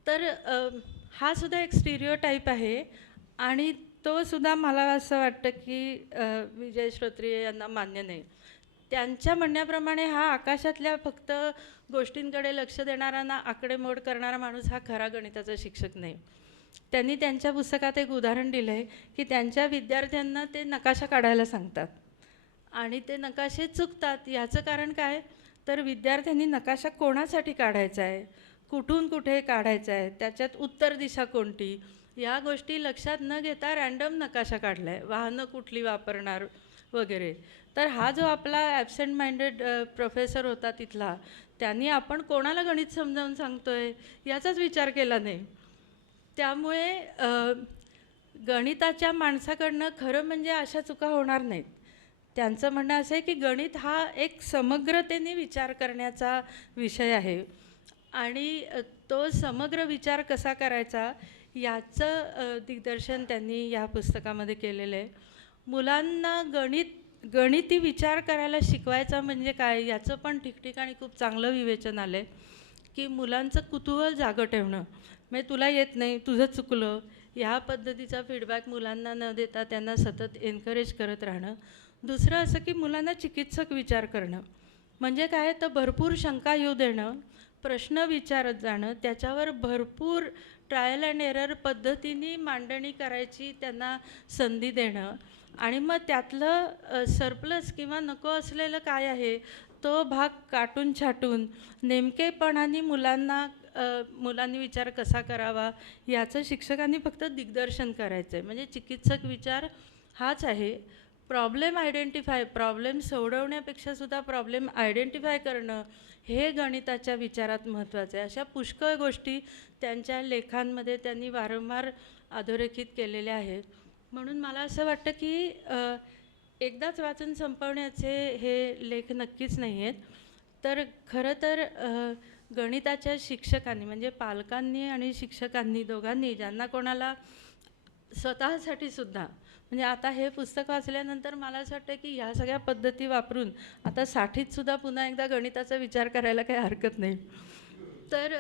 तर हा सुद्धा एक स्टिरिओटाईप आहे आणि तो सुद्धा मला असं वाटतं की विजय श्रोत्रिय यांना मान्य नाही. त्यांच्या म्हणण्याप्रमाणे हा आकाशातल्या फक्त गोष्टींकडे लक्ष देणारा ना आकडेमोड करणारा माणूस हा खरा गणिताचा शिक्षक नाही. त्यांनी त्यांच्या पुस्तकात एक उदाहरण दिलं आहे की त्यांच्या विद्यार्थ्यांना ते नकाशा काढायला सांगतात आणि ते नकाशे चुकतात. याचं कारण काय तर विद्यार्थ्यांनी नकाशा कोणासाठी काढायचा आहे, कुठून कुठे काढायचा आहे, त्याच्यात उत्तर दिशा कोणती, या गोष्टी लक्षात न घेता रँडम नकाशा काढला आहे, वाहनं कुठली वापरणार वगैरे. तर हा जो आपला ॲबसेंट माइंडेड प्रोफेसर होता तिथला त्यांनी आपण कोणाला गणित समजावून सांगतो आहे याचाच विचार केला नाही. त्यामुळे गणिताच्या माणसाकडनं खरं म्हणजे अशा चुका होणार नाहीत. त्यांचं म्हणणं असं आहे की गणित हा एक समग्रतेने विचार करण्याचा विषय आहे आणि तो समग्र विचार कसा करायचा याचं दिग्दर्शन त्यांनी या पुस्तकामध्ये केलेलं आहे. मुलांना गणिती विचार करायला शिकवायचा म्हणजे काय याचं पण ठिकठिकाणी खूप चांगलं विवेचन आलं आहे की मुलांचं कुतूहल जागं ठेवणं म्हणजे तुला येत नाही, तुझं चुकलं, ह्या पद्धतीचा फीडबॅक मुलांना न देता त्यांना सतत एनकरेज करत राहणं. दुसरं असं की मुलांना चिकित्सक विचार करणं म्हणजे काय तर भरपूर शंका येऊ देणं, प्रश्न विचारत जाणं, त्याच्यावर भरपूर ट्रायल अँड एरर पद्धतीने मांडणी करायची त्यांना संधी देणं आणि मग त्यातलं सरप्लस किंवा नको असलेलं काय आहे तो भाग काटून छाटून नेमकेपणाने मुलांनी विचार कसा करावा याचं शिक्षकांनी फक्त दिग्दर्शन करायचं आहे. म्हणजे चिकित्सक विचार हाच आहे. प्रॉब्लेम सोडवण्यापेक्षा सुद्धा प्रॉब्लेम आयडेंटिफाय करणं हे गणिताच्या विचारात महत्त्वाचं आहे. अशा पुष्कळ गोष्टी त्यांच्या लेखांमध्ये त्यांनी वारंवार अधोरेखित केलेल्या आहेत. म्हणून मला असं वाटतं की एकदाच वाचून संपवण्याचे हे लेख नक्कीच नाही आहेत. तर खरं तर गणिताच्या शिक्षकांनी म्हणजे पालकांनी आणि शिक्षकांनी दोघांनी ज्यांना कोणाला स्वतःसाठी सुद्धा म्हणजे आता हे पुस्तक वाचल्यानंतर मला असं वाटतं की ह्या सगळ्या पद्धती वापरून आता 60त सुद्धा पुन्हा एकदा गणिताचा विचार करायला काही हरकत नाही. तर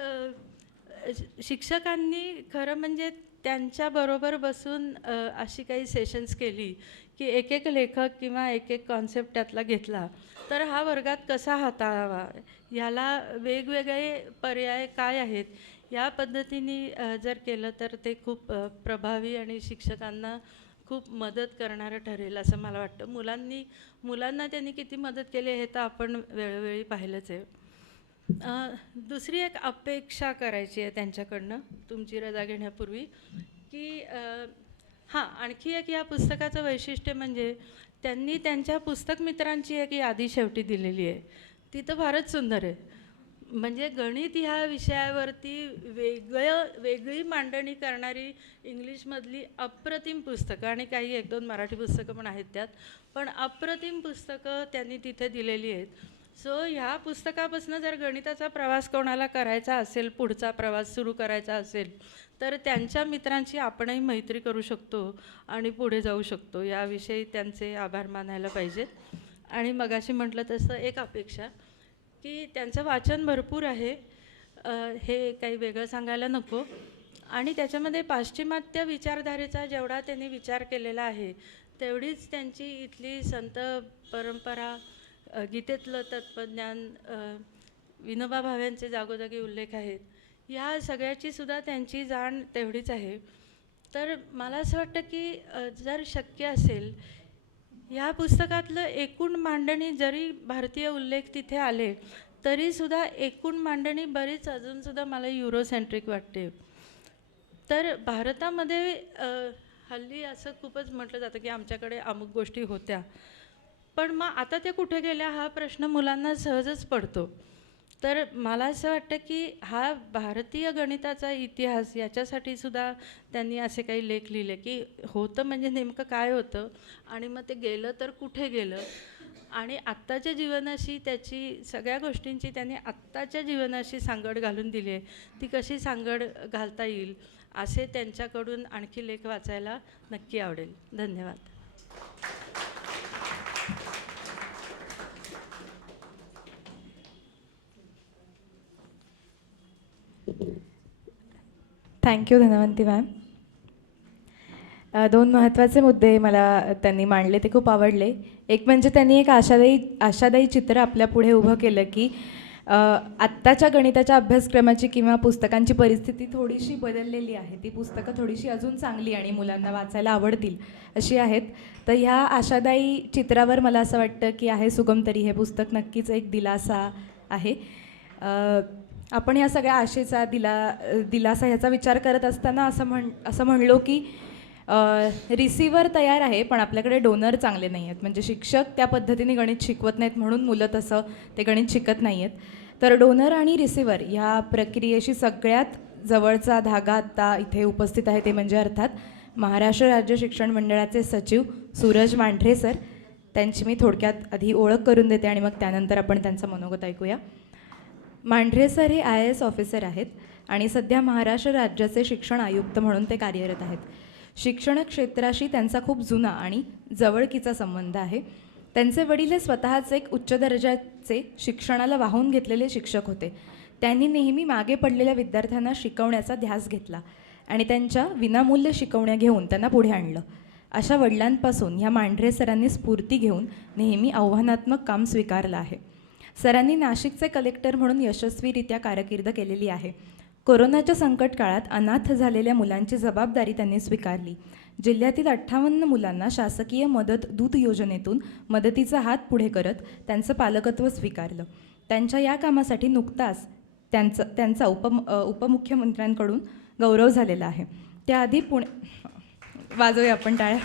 शिक्षकांनी खरं म्हणजे त्यांच्याबरोबर बसून अशी काही सेशन्स केली की एक एक लेखक किंवा एक एक कॉन्सेप्ट त्यातला घेतला तर हा वर्गात कसा हाताळावा, ह्याला वेगवेगळे पर्याय काय आहेत, या पद्धतीने जर केलं तर ते खूप प्रभावी आणि शिक्षकांना खूप मदत करणारं ठरेल असं मला वाटतं. मुलांना त्यांनी किती मदत केली हे तर आपण वेळोवेळी पाहिलंच आहे. दुसरी एक अपेक्षा करायची आहे त्यांच्याकडनं तुमची रजा घेण्यापूर्वी की आणखी एक या पुस्तकाचं वैशिष्ट्य म्हणजे त्यांनी त्यांच्या पुस्तक मित्रांची एक यादी शेवटी दिलेली आहे. ती तर फारच सुंदर आहे. म्हणजे गणित ह्या विषयावरती वेगळी मांडणी करणारी इंग्लिशमधली अप्रतिम पुस्तकं आणि काही 1-2 मराठी पुस्तकं पण आहेत त्यात, पण अप्रतिम पुस्तकं त्यांनी तिथे दिलेली आहेत. सो ह्या पुस्तकापासून जर गणिताचा प्रवास कोणाला करायचा असेल, पुढचा प्रवास सुरू करायचा असेल, तर त्यांच्या मित्रांची आपणही मैत्री करू शकतो आणि पुढे जाऊ शकतो. याविषयी त्यांचे आभार मानायला पाहिजेत. आणि मगाशी म्हटलं तसं एक अपेक्षा की त्यांचं वाचन भरपूर आहे, हे काही वेगळं सांगायला नको. आणि त्याच्यामध्ये पाश्चिमात्य विचारधारेचा जेवढा त्यांनी विचार केलेला आहे तेवढीच त्यांची इथली संत परंपरा, गीतेतलं तत्त्वज्ञान, विनोबा भावेंचे जागोजागी उल्लेख आहेत, ह्या सगळ्याची सुद्धा त्यांची जाण तेवढीच आहे. तर मला असं वाटतं की जर शक्य असेल ह्या पुस्तकातलं एकूण मांडणी, जरी भारतीय उल्लेख तिथे आले तरीसुद्धा एकूण मांडणी बरीच अजूनसुद्धा मला युरोसेंट्रिक वाटते. तर भारतामध्ये हल्ली असं खूपच म्हटलं जातं की आमच्याकडे अमुक गोष्टी होत्या, पण मग आता ते कुठे गेल्या हा प्रश्न मुलांना सहजच पडतो. तर मला असं वाटतं की हा भारतीय गणिताचा इतिहास याच्यासाठी सुद्धा त्यांनी असे काही लेख लिहिले की होतं म्हणजे नेमकं काय होतं आणि मग ते गेलं तर कुठे गेलं, आणि आत्ताच्या जीवनाशी त्याची सगळ्या गोष्टींची त्यांनी आत्ताच्या जीवनाशी सांगड घालून दिली आहे. ती कशी सांगड घालता येईल असे त्यांच्याकडून आणखी लेख वाचायला नक्की आवडेल. धन्यवाद. Thank you Dhanwanti ma'am. 2 महत्त्वाचे मुद्दे मला त्यांनी मांडले, ते खूप आवडले. एक म्हणजे त्यांनी एक आशादायी चित्र आपल्या पुढे उभं केलं की आत्ताच्या गणिताच्या अभ्यासक्रमाची किंवा पुस्तकांची परिस्थिती थोडीशी बदललेली आहे. ती पुस्तकं थोडीशी अजून चांगली आणि मुलांना वाचायला आवडतील अशी आहेत. तर ह्या आशादायी चित्रावर मला असं वाटतं की आहे सुगमतरी हे पुस्तक नक्कीच एक दिलासा आहे. आपण या सगळ्या आशेचा दिलासा ह्याचा विचार करत असताना असं म्हणलो की रिसिव्हर तयार आहे पण आपल्याकडे डोनर चांगले नाही आहेत. म्हणजे शिक्षक त्या पद्धतीने गणित शिकवत नाहीत म्हणून मुलं तसं ते गणित शिकत नाही आहेत. तर डोनर आणि रिसिव्हर ह्या प्रक्रियेशी सगळ्यात जवळचा धागा आत्ता इथे उपस्थित आहे, ते म्हणजे अर्थात महाराष्ट्र राज्य शिक्षण मंडळाचे सचिव सूरज मांढरे सर. त्यांची मी थोडक्यात आधी ओळख करून देते आणि मग त्यानंतर आपण त्यांचं मनोगत ऐकूया. मांढरे सर हे IAS ऑफिसर आहेत आणि सध्या महाराष्ट्र राज्याचे शिक्षण आयुक्त म्हणून ते कार्यरत आहेत. शिक्षण क्षेत्राशी त्यांचा खूप जुना आणि जवळकीचा संबंध आहे. त्यांचे वडील हे स्वतःच एक उच्च दर्जाचे शिक्षणाला वाहून घेतलेले शिक्षक होते. त्यांनी नेहमी मागे पडलेल्या विद्यार्थ्यांना शिकवण्याचा ध्यास घेतला आणि त्यांच्या विनामूल्य शिकवण्या घेऊन त्यांना पुढे आणलं. अशा वडिलांपासून ह्या मांढरे सरांनी स्फूर्ती घेऊन नेहमी आव्हानात्मक काम स्वीकारलं आहे. सरांनी नाशिकचे कलेक्टर म्हणून यशस्वीरित्या कारकीर्द केलेली आहे. कोरोनाच्या संकट काळात अनाथ झालेल्या मुलांची जबाबदारी त्यांनी स्वीकारली. जिल्ह्यातील 58 मुलांना शासकीय मदत दूत योजनेतून मदतीचा हात पुढे करत त्यांचं पालकत्व स्वीकारलं. त्यांच्या या कामासाठी नुकताच त्यांचा उपमुख्यमंत्र्यांकडून गौरव झालेला आहे. त्याआधी वाजवूया आपण टाळ्या.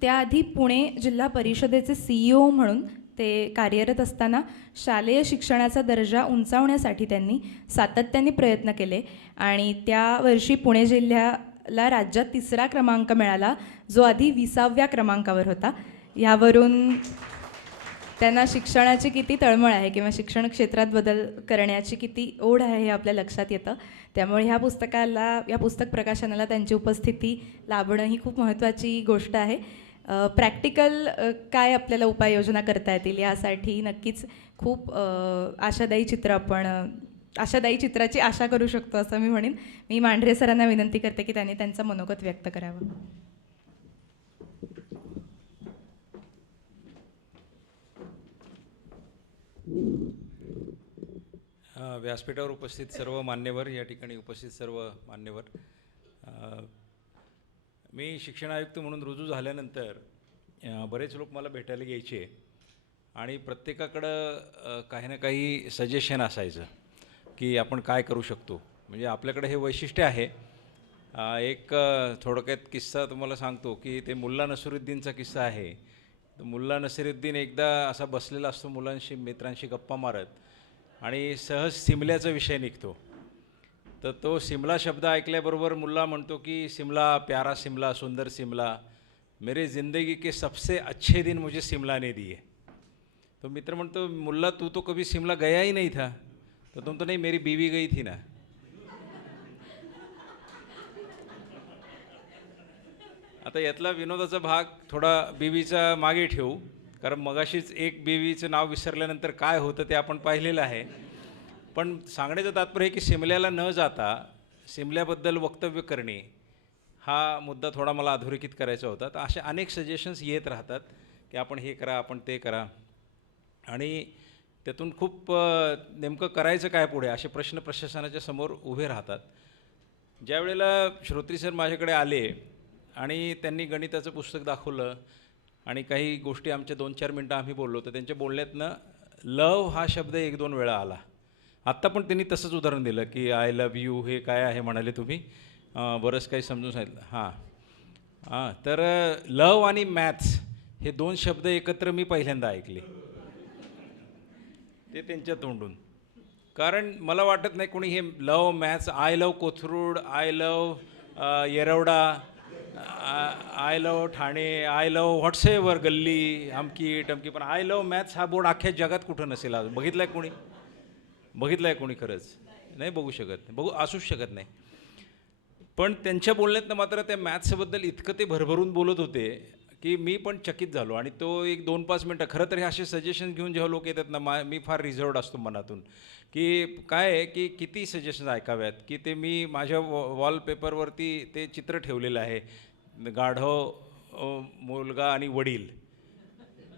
त्याआधी पुणे जिल्हा परिषदेचे CEO म्हणून ते कार्यरत असताना शालेय शिक्षणाचा दर्जा उंचावण्यासाठी त्यांनी सातत्याने प्रयत्न केले आणि त्या वर्षी पुणे जिल्ह्याला राज्यात 3रा क्रमांक मिळाला, जो आधी 20व्या क्रमांकावर होता. यावरून त्यांना शिक्षणाची किती तळमळ आहे किंवा शिक्षण क्षेत्रात बदल करण्याची किती ओढ आहे हे आपल्या लक्षात येतं. त्यामुळे या पुस्तक प्रकाशनाला त्यांची उपस्थिती लाभणं ही खूप महत्त्वाची गोष्ट आहे. प्रॅक्टिकल काय आपल्याला उपाययोजना करता येतील यासाठी नक्कीच खूप आशादायी चित्राची आशा करू शकतो असं मी म्हणेन. मी मांढरे सरांना विनंती करते की त्यांनी त्यांचं मनोगत व्यक्त करावं. व्यासपीठावर उपस्थित सर्व मान्यवर, या ठिकाणी उपस्थित सर्व मान्यवर, मी शिक्षण आयुक्त म्हणून रुजू झाल्यानंतर बरेच लोक मला भेटायला यायचे आणि प्रत्येकाकडं काही ना काही सजेशन असायचं की आपण काय करू शकतो. म्हणजे आपल्याकडे हे वैशिष्ट्य आहे. एक थोडक्यात किस्सा तुम्हाला सांगतो की ते मुल्ला नसरुद्दीनचा किस्सा आहे तर मुल्ला नसिरुद्दीन एकदा असा बसलेला असतो मुलांशी मित्रांशी गप्पा मारत आणि सहज सिमल्याचा विषय निघतो. तर तो सिमला शब्द ऐकल्याबरोबर मुल्ला म्हणतो की सिमला, प्यारा सिमला, सुंदर सिमला, मेरे ज़िंदगी के सबसे अच्छे दिन मुझे सिमला ने दिए. तो मित्र म्हणतो, मुल्ला तू तो कभी शिमला गया ही नहीं था. तो तुम तो नहीं, मेरी बीवी गई थी ना. आता यातला विनोदाचा भाग थोडा बीवीचा मागे ठेवू, कारण मगाशीच एक बीवीचं नाव विसरल्यानंतर काय होतं ते आपण पाहिलेलं आहे. पण सांगण्याचं तात्पर्य आहे की शिमल्याला न जाता शिमल्याबद्दल वक्तव्य करणे हा मुद्दा थोडा मला अधोरेखित करायचा होता. तर अशा अनेक सजेशन्स येत राहतात की आपण हे करा, आपण ते करा, आणि त्यातून खूप नेमकं करायचं काय पुढे असे प्रश्न प्रशासनाच्या समोर उभे राहतात. ज्या वेळेला श्रोत्री सर माझ्याकडे आले आणि त्यांनी गणिताचं पुस्तक दाखवलं आणि काही गोष्टी आमच्या 2-4 मिनटं आम्ही बोललो, तर त्यांच्या बोलण्यातनं लव हा शब्द 1-2 वेळा आला. आत्ता पण त्यांनी तसंच उदाहरण दिलं की आय लव्ह यू हे काय आहे म्हणाले तुम्ही, बरंच काही समजून सांगितलं. हां, तर लव आणि मॅथ्स हे 2 शब्द एकत्र मी पहिल्यांदा ऐकले ते त्यांच्या तोंडून. कारण मला वाटत नाही कोणी हे love maths, I love Kothrud, I love Yerawada, I love Thane, I love whatsoever गल्ली अमकी टमकी, पण आय लव मॅथ्स हा बोर्ड अख्ख्या जगात कुठं नसेल. आज बघितला आहे कोणी? बघितला आहे कोणी? खरंच नाही बघू शकत, असूच शकत नाही. पण त्यांच्या बोलण्यातनं मात्र त्या मॅथ्सबद्दल इतकं ते भरभरून बोलत होते की मी पण चकित झालो. आणि तो 1-2-5 मिनटं, खरं तर हे असे सजेशन घेऊन जेव्हा लोक येतात ना, मी फार रिझर्वड असतो मनातून की काय आहे की किती सजेशन्स ऐकाव्यात. की ते मी माझ्या वॉलपेपरवरती ते चित्र ठेवलेलं आहे, गाढव मुलगा आणि वडील,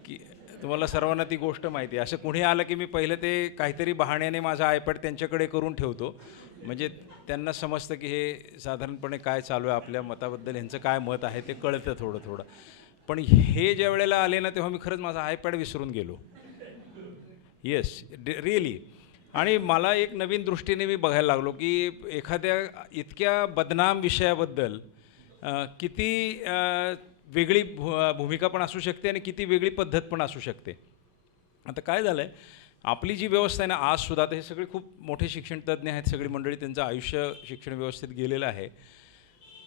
की तुम्हाला सर्वांना ती गोष्ट माहिती आहे. असं कुणी आलं की मी पहिलं ते काहीतरी बहाण्याने माझा आयपॅड त्यांच्याकडे करून ठेवतो, म्हणजे त्यांना समजतं की हे साधारणपणे काय चालू आहे, आपल्या मताबद्दल ह्यांचं काय मत आहे ते कळतं थोडं थोडं. पण हे ज्या वेळेला आले ना, तेव्हा मी खरंच माझा आयपॅड विसरून गेलो. Yes, really. आणि मला एक नवीन दृष्टीने मी बघायला लागलो की एखाद्या इतक्या बदनाम विषयाबद्दल किती वेगळी भूमिका पण असू शकते आणि किती वेगळी पद्धत पण असू शकते. आता काय झालं आहे, आपली जी व्यवस्था आहे ना आजसुद्धा, तर हे सगळे खूप मोठे शिक्षणतज्ज्ञ आहेत, सगळी मंडळी, त्यांचं आयुष्य शिक्षण व्यवस्थेत गेलेलं आहे.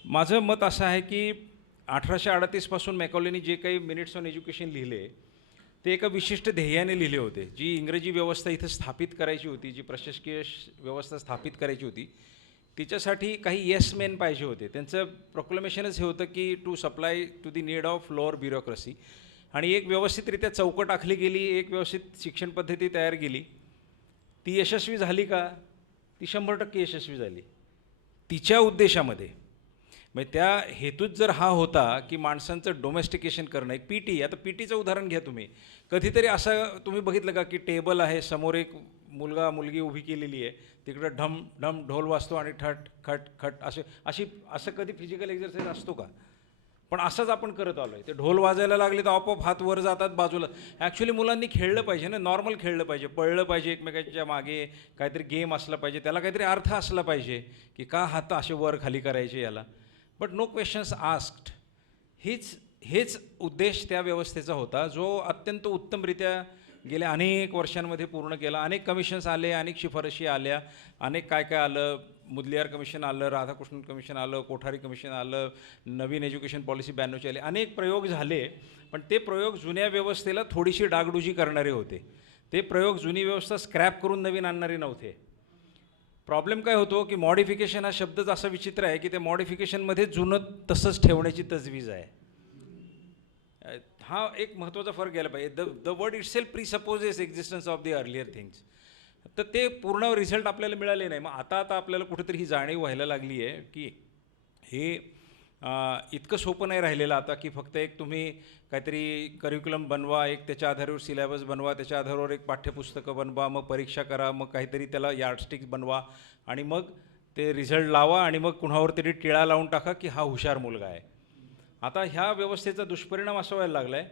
माझं मत असं आहे की 1838 पासून मॅकॉलेनी जे काही मिनिट्स ऑन एज्युकेशन लिहिले ते एका विशिष्ट ध्येयाने लिहिले होते. जी इंग्रजी व्यवस्था इथं स्थापित करायची होती, जी प्रशासकीय व्यवस्था स्थापित करायची होती, तिच्यासाठी काही येस मेन पाहिजे होते. त्यांचं प्रोक्लेमेशनच हे होतं की to supply to the need of lower bureaucracy. आणि एक व्यवस्थितरित्या चौकट आखली गेली, एक व्यवस्थित शिक्षण पद्धती तयार केली. ती यशस्वी झाली का? ती 100% यशस्वी झाली तिच्या उद्देशामध्ये. म्हणजे त्या हेतूच जर हा होता की माणसांचं डोमेस्टिकेशन करणं, एक पीटी, आता पीटीचं उदाहरण घ्या तुम्ही. कधीतरी असं तुम्ही बघितलं का की टेबल आहे, समोर एक मुलगा मुलगी उभी केलेली आहे, तिकडं ढम ढम ढोल वाजतो आणि ठट खट खट असं कधी फिजिकल एक्झरसाईज असतो का? पण असंच आपण करत आलो आहे. ते ढोल वाजायला लागले तर आपोआप हात वर जातात बाजूला. ॲक्च्युली मुलांनी खेळलं पाहिजे ना, नॉर्मल खेळलं पाहिजे, पळलं पाहिजे एकमेकांच्या मागे, काहीतरी गेम असला पाहिजे, त्याला काहीतरी अर्थ असला पाहिजे की का हात असे वर खाली करायचे याला. But no questions asked. हेच उद्देश त्या व्यवस्थेचा होता, जो अत्यंत उत्तमरित्या गेल्या अनेक वर्षांमध्ये पूर्ण केला. अनेक कमिशन्स आले, अनेक शिफारशी आल्या, अनेक काय काय आलं. मुदलियार कमिशन आलं, राधाकृष्णन कमिशन आलं, कोठारी कमिशन आलं, नवीन एज्युकेशन पॉलिसी 92ची आली, अनेक प्रयोग झाले. पण ते प्रयोग जुन्या व्यवस्थेला थोडीशी डागडुजी करणारे होते. ते प्रयोग जुनी व्यवस्था स्क्रॅप करून नवीन आणणारे नव्हते. प्रॉब्लेम काय होतो की मॉडिफिकेशन हा शब्दच असा विचित्र आहे की त्या मॉडिफिकेशनमध्ये जुनं तसंच ठेवण्याची तजवीज आहे. हा एक महत्त्वाचा फरक घ्यायला पाहिजे. The word itself presupposes existence of the earlier things. तर ते पूर्ण रिझल्ट आपल्याला मिळाले नाही. मग आता आपल्याला कुठेतरी ही जाणीव व्हायला लागली आहे की हे इतकं सोपं नाही राहिलेलं आता की फक्त एक तुम्ही काहीतरी करिक्युलम बनवा, एक त्याच्या आधारावर सिलेबस बनवा, त्याच्या आधारावर एक पाठ्यपुस्तकं बनवा, मग परीक्षा करा, मग काहीतरी त्याला यार्डस्टिक्स बनवा आणि मग ते रिझल्ट लावा आणि मग कुणावर तरी टिळा लावून टाका की हा हुशार मुलगा आहे. आता ह्या व्यवस्थेचा दुष्परिणाम असा व्हायला लागला आहे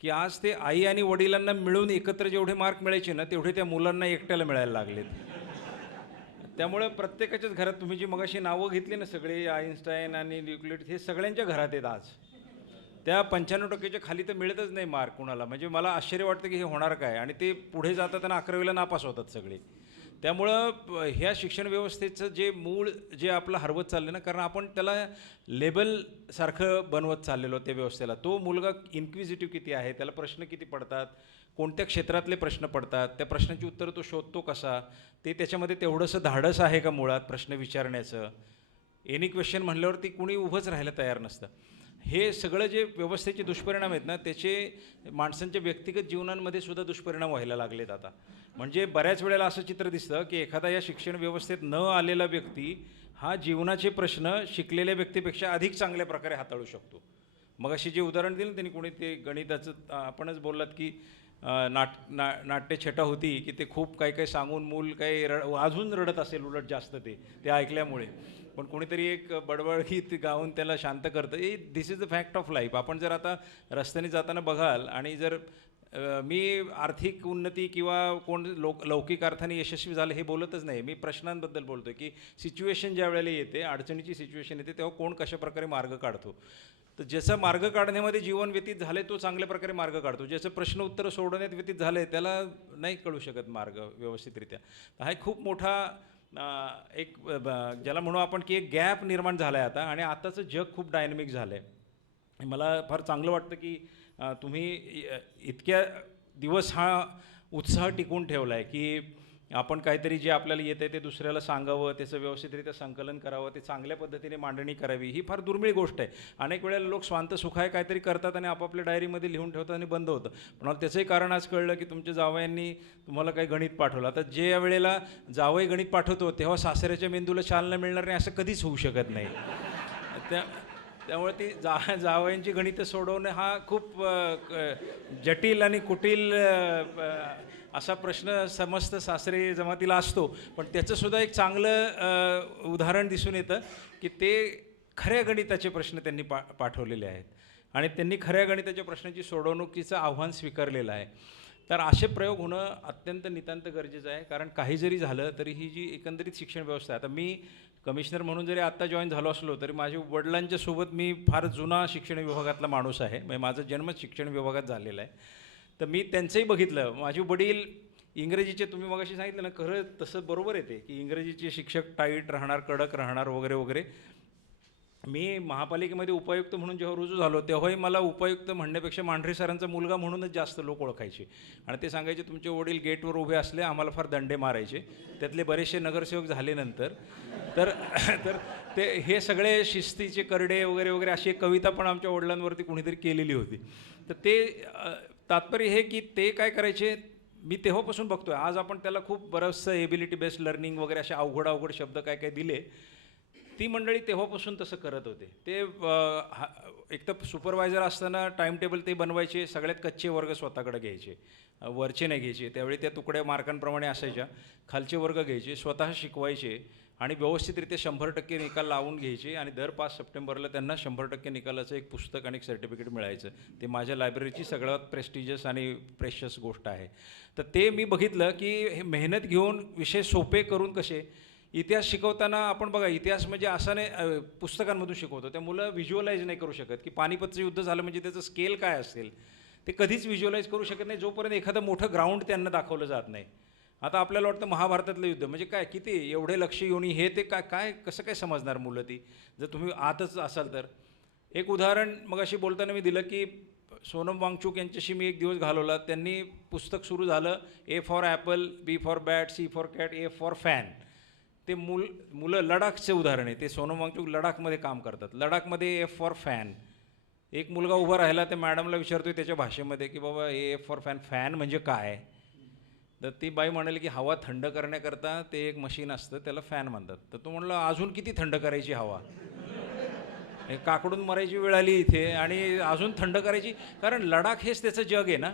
की आज ते आई आणि वडिलांना मिळून एकत्र जेवढे मार्क मिळायचे ना, तेवढे त्या मुलांना एकट्याला मिळायला लागलेत. त्यामुळे प्रत्येकाच्याच घरात, तुम्ही जी मगाशी नावं घेतली ना सगळे, आईन्स्टाईन आणि न्यूक्लिड, हे सगळ्यांच्या घरात आहेत आज. त्या 95%च्या खाली तर मिळतच नाही मार्क कुणाला. म्हणजे मला आश्चर्य वाटतं की हे होणार काय, आणि ते पुढे जाताना 11वीला नापास होतात सगळे. त्यामुळं ह्या शिक्षण व्यवस्थेचं जे मूळ जे आपलं हरवत चाललं ना, कारण आपण त्याला लेबलसारखं बनवत चाललेलो त्या व्यवस्थेला. तो मुलगा इन्क्विजिटिव्ह किती आहे, त्याला प्रश्न किती पडतात, कोणत्या क्षेत्रातले प्रश्न पडतात, त्या प्रश्नाची उत्तरं तो शोधतो कसा, ते त्याच्यामध्ये तेवढंसं धाडस आहे का मुळात प्रश्न विचारण्याचं. एनी क्वेश्चन म्हणल्यावरती कुणी उभंच राहायला तयार नसतं. हे सगळं जे व्यवस्थेचे दुष्परिणाम आहेत ना, त्याचे माणसांच्या व्यक्तिगत जीवनांमध्ये सुद्धा दुष्परिणाम व्हायला लागलेत आता. म्हणजे बऱ्याच वेळेला असं चित्र दिसतं की एखादा या शिक्षण व्यवस्थेत न आलेला व्यक्ती हा जीवनाचे प्रश्न शिकलेल्या व्यक्तीपेक्षा अधिक चांगल्या प्रकारे हाताळू शकतो. मग अशी जे उदाहरण दिलं त्यांनी कोणी, ते गणिताचं आपणच बोललात की नाट्यछटा होती की ते खूप काही काही सांगून मूल काही अजून रडत असेल उलट जास्त ते ऐकल्यामुळे. पण कोणीतरी एक बडबडगीत गाऊन त्याला शांत करतं. This is the fact of life. आपण जर आता रस्त्याने जाताना बघाल, आणि जर मी आर्थिक उन्नती किंवा कोण लौकिक अर्थाने यशस्वी झालं हे बोलतच नाही, मी प्रश्नांबद्दल बोलतो की सिच्युएशन ज्या वेळेला येते, अडचणीची सिच्युएशन येते, तेव्हा कोण कशा प्रकारे मार्ग काढतो. तर ज्याचा मार्ग काढण्यामध्ये जीवन व्यतीत झालं तो चांगल्या प्रकारे मार्ग काढतो. ज्याचं प्रश्न उत्तरं सोडवण्यात व्यतीत झालं आहे त्याला नाही कळू शकत मार्ग व्यवस्थितरित्या. हा एक खूप मोठा एक ज्याला म्हणू आपण की एक गॅप निर्माण झाला आहे आता. आणि आताचं जग खूप डायनॅमिक झालं आहे. मला फार चांगलं वाटतं की तुम्ही इतक्या दिवस हा उत्साह टिकून ठेवला आहे की आपण काहीतरी जे आपल्याला येतं आहे ते दुसऱ्याला सांगावं, त्याचं व्यवस्थितरित्या संकलन करावं, ते चांगल्या पद्धतीने मांडणी करावी. ही फार दुर्मिळ गोष्ट आहे. अनेक वेळेला लोक स्वांत सुखाय काहीतरी करतात आणि आपापल्या डायरीमध्ये लिहून ठेवतात आणि बंद होतं. पण मला त्याचंही कारण आज कळलं की तुमच्या जावयांनी तुम्हाला काही गणित पाठवलं. आता जे या वेळेला जावई गणित पाठवतो तेव्हा सासऱ्याच्या मेंदूला चालना मिळणार नाही असं कधीच होऊ शकत नाही. त्यामुळे ती जावयांची गणितं सोडवणं हा खूप जटिल आणि कुटील असा प्रश्न समस्त सासरे जमातीला असतो. पण त्याचंसुद्धा एक चांगलं उदाहरण दिसून येतं की ते खऱ्या गणिताचे प्रश्न त्यांनी पाठवलेले आहेत आणि त्यांनी खऱ्या गणिताच्या प्रश्नाची सोडवणुकीचं आव्हान स्वीकारलेलं आहे. तर असे प्रयोग होणं अत्यंत नितांत गरजेचं आहे. कारण काही जरी झालं तरी ही जी एकंदरीत शिक्षण व्यवस्था आहे, आता मी कमिशनर म्हणून जरी आत्ता जॉईन झालो असलो तरी माझ्या वडिलांच्या सोबत मी फार जुना शिक्षण विभागातला माणूस आहे. म्हणजे माझा जन्म शिक्षण विभागात झालेला आहे. तर मी त्यांचंही बघितलं. माझे वडील इंग्रजीचे, तुम्ही मगाशी सांगितलं ना, खरं तसं बरोबर येते की इंग्रजीचे शिक्षक टाईट राहणार, कडक राहणार वगैरे वगैरे. मी महापालिकेमध्ये उपायुक्त म्हणून जेव्हा रुजू झालो तेव्हाही मला उपायुक्त म्हणण्यापेक्षा मांढरे सरांचा मुलगा म्हणूनच जास्त लोक ओळखायचे. आणि ते सांगायचे तुमचे वडील गेटवर उभे असले आम्हाला फार दंडे मारायचे. त्यातले बरेचसे नगरसेवक झाले नंतर. तर ते हे सगळे शिस्तीचे करडे वगैरे वगैरे अशी एक कविता पण आमच्या वडिलांवरती कुणीतरी केलेली होती. तर ते तात्पर्य हे की ते काय करायचे, मी तेव्हापासून बघतोय. आज आपण त्याला खूप बरंचसं एबिलिटी बेस्ड लर्निंग वगैरे असे अवघड अवघड शब्द काय काय दिले. ती मंडळी तेव्हापासून तसं करत होते. ते एक तर सुपरवायझर असताना टाईम टेबल ते बनवायचे, सगळ्यात कच्चे वर्ग स्वतःकडे घ्यायचे, वरचे नाही घ्यायचे. त्यावेळी त्या तुकड्या मार्कांप्रमाणे असायच्या. खालचे वर्ग घ्यायचे, स्वतः शिकवायचे आणि व्यवस्थितरित्या 100% निकाल लावून घ्यायचे. आणि दर 5 सप्टेंबरला त्यांना 100% निकालाचं एक पुस्तक आणि एक सर्टिफिकेट मिळायचं. ते माझ्या लायब्ररीची सगळ्यात प्रेस्टिजियस आणि प्रेशियस गोष्ट आहे. तर ते मी बघितलं की हे मेहनत घेऊन विषय सोपे करून कसे. इतिहास शिकवताना आपण बघा, इतिहास म्हणजे असा नाही पुस्तकांमधून शिकवतो, त्या मुलं व्हिज्युअलाइज नाही करू शकत की पानिपतचं युद्ध झालं म्हणजे त्याचं स्केल काय असेल. ते कधीच व्हिज्युअलाइज करू शकत नाही जोपर्यंत एखादं मोठं ग्राउंड त्यांना दाखवलं जात नाही. आता आपल्याला वाटतं महाभारतातलं युद्ध म्हणजे काय, किती एवढे लक्ष येऊन हे ते काय कसं काय समजणार मुलं ती, जर तुम्ही आतच असाल तर. एक उदाहरण मग अशी बोलताना मी दिलं की सोनम वांगचूक यांच्याशी मी एक दिवस घालवला. त्यांनी पुस्तक सुरू झालं, A for apple, B for bat, C for cat, A for fan. ते मुलं लडाखचे उदाहरण आहे. ते सोनम वांगचूक लडाखमध्ये काम करतात. लडाखमध्ये एफ फॉर फॅन. एक मुलगा उभा राहिला, त्या मॅडमला विचारतोय त्याच्या भाषेमध्ये की बाबा एफ फॉर फॅन, फॅन म्हणजे काय. तर ती बाई म्हणाली की हवा थंड करण्याकरता ते एक मशीन असतं त्याला फॅन म्हणतात. तर तो म्हणला अजून किती थंड करायची हवा, काकडून मरायची वेळ आली इथे आणि अजून थंड करायची. कारण लडाख हेच त्याचं जग आहे ना.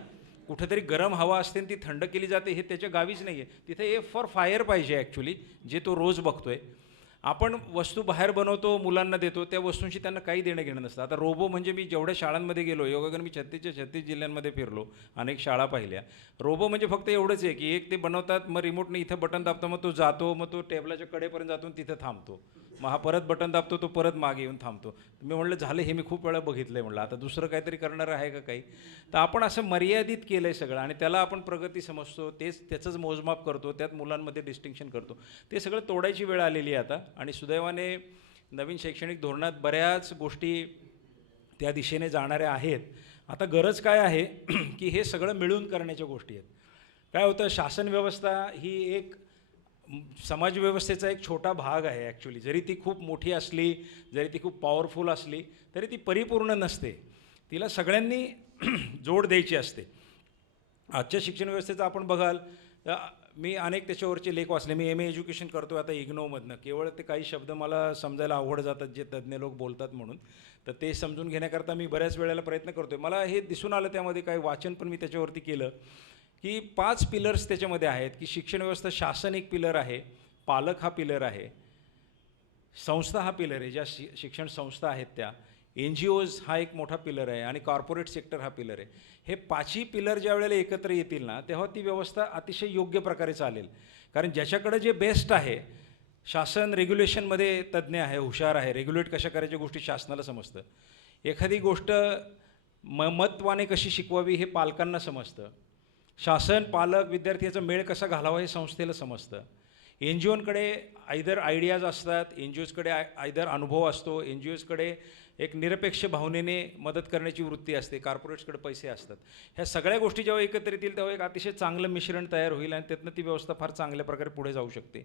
कुठेतरी गरम हवा असते आणि ती थंड केली जाते, हे त्याच्या गावीच नाही आहे. तिथे ए फॉर फायर पाहिजे ॲक्च्युली, जे तो रोज बघतोय. आपण वस्तू बाहेर बनवतो, मुलांना देतो, त्या वस्तूंशी त्यांना काही देणं घेणं नसतं. आता रोबो म्हणजे मी जेवढ्या शाळांमध्ये गेलो, योगायोगाने मी 36 जिल्ह्यांमध्ये फिरलो, अनेक शाळा पाहिल्या. रोबो म्हणजे फक्त एवढंच आहे की एक ते बनवतात, मग रिमोटने इथं बटन दाबतो, मग तो जातो, मग तो टेबलाच्या कडेपर्यंत जातो आणि तिथं थांबतो. मग हा परत बटन दाबतो, तो परत मागे येऊन थांबतो. मी म्हटलं झालं, हे मी खूप वेळा बघितलं आहे. म्हटलं आता दुसरं काहीतरी करणारं आहे का काही? तर आपण असं मर्यादित केलं आहे सगळं आणि त्याला आपण प्रगती समजतो, त्याचंच मोजमाप करतो, त्यात मुलांमध्ये डिस्टिंक्शन करतो. ते सगळं तोडायची वेळ आलेली आहे आता. आणि सुदैवाने नवीन शैक्षणिक धोरणात बऱ्याच गोष्टी त्या दिशेने जाणाऱ्या आहेत. आता गरज काय आहे की हे सगळं मिळून करण्याच्या गोष्टी आहेत. काय होतं, शासन व्यवस्था ही एक समाजव्यवस्थेचा एक छोटा भाग आहे ॲक्च्युली. जरी ती खूप मोठी असली, जरी ती खूप पॉवरफुल असली, तरी ती परिपूर्ण नसते. तिला सगळ्यांनी जोड द्यायची असते. आजच्या शिक्षण व्यवस्थेचं आपण बघाल, मी अनेक त्याच्यावरचे लेख वाचले. मी MA एज्युकेशन करतो आता इग्नोमधनं. केवळ ते काही शब्द मला समजायला अवघड जातात जे तज्ज्ञ लोक बोलतात म्हणून, तर ते समजून घेण्याकरता मी बऱ्याच वेळेला प्रयत्न करतो आहे. मला हे दिसून आलं, त्यामध्ये काही वाचन पण मी त्याच्यावरती केलं की 5 पिलर्स त्याच्यामध्ये आहेत की शिक्षण व्यवस्था, शासन एक पिलर आहे, पालक हा पिलर आहे, संस्था हा पिलर आहे, ज्या शिक्षण संस्था आहेत त्या, NGOज हा एक मोठा पिलर आहे आणि कॉर्पोरेट सेक्टर हा पिलर आहे. हे 5ही पिलर ज्या वेळेला एकत्र येतील ना, तेव्हा ती व्यवस्था अतिशय योग्य प्रकारे चालेल. कारण ज्याच्याकडे जे बेस्ट आहे, शासन रेग्युलेशनमध्ये तज्ज्ञ आहे, हुशार आहे, रेग्युलेट कशा करायच्या गोष्टी शासनाला समजतं. एखादी गोष्ट महत्त्वाने कशी शिकवावी हे पालकांना समजतं. शासन, पालक, विद्यार्थी याचा मेळ कसा घालावा हे संस्थेला समजतं. NGOंकडे आयदर आयडियाज असतात, NGOजकडे आयदर अनुभव असतो, NGOजकडे एक निरपेक्ष भावनेने मदत करण्याची वृत्ती असते, कॉर्पोरेट्सकडे पैसे असतात. ह्या सगळ्या गोष्टी जेव्हा एकत्र येतील तेव्हा एक अतिशय चांगलं मिश्रण तयार होईल आणि त्यातनं ती व्यवस्था फार चांगल्या प्रकारे पुढे जाऊ शकते.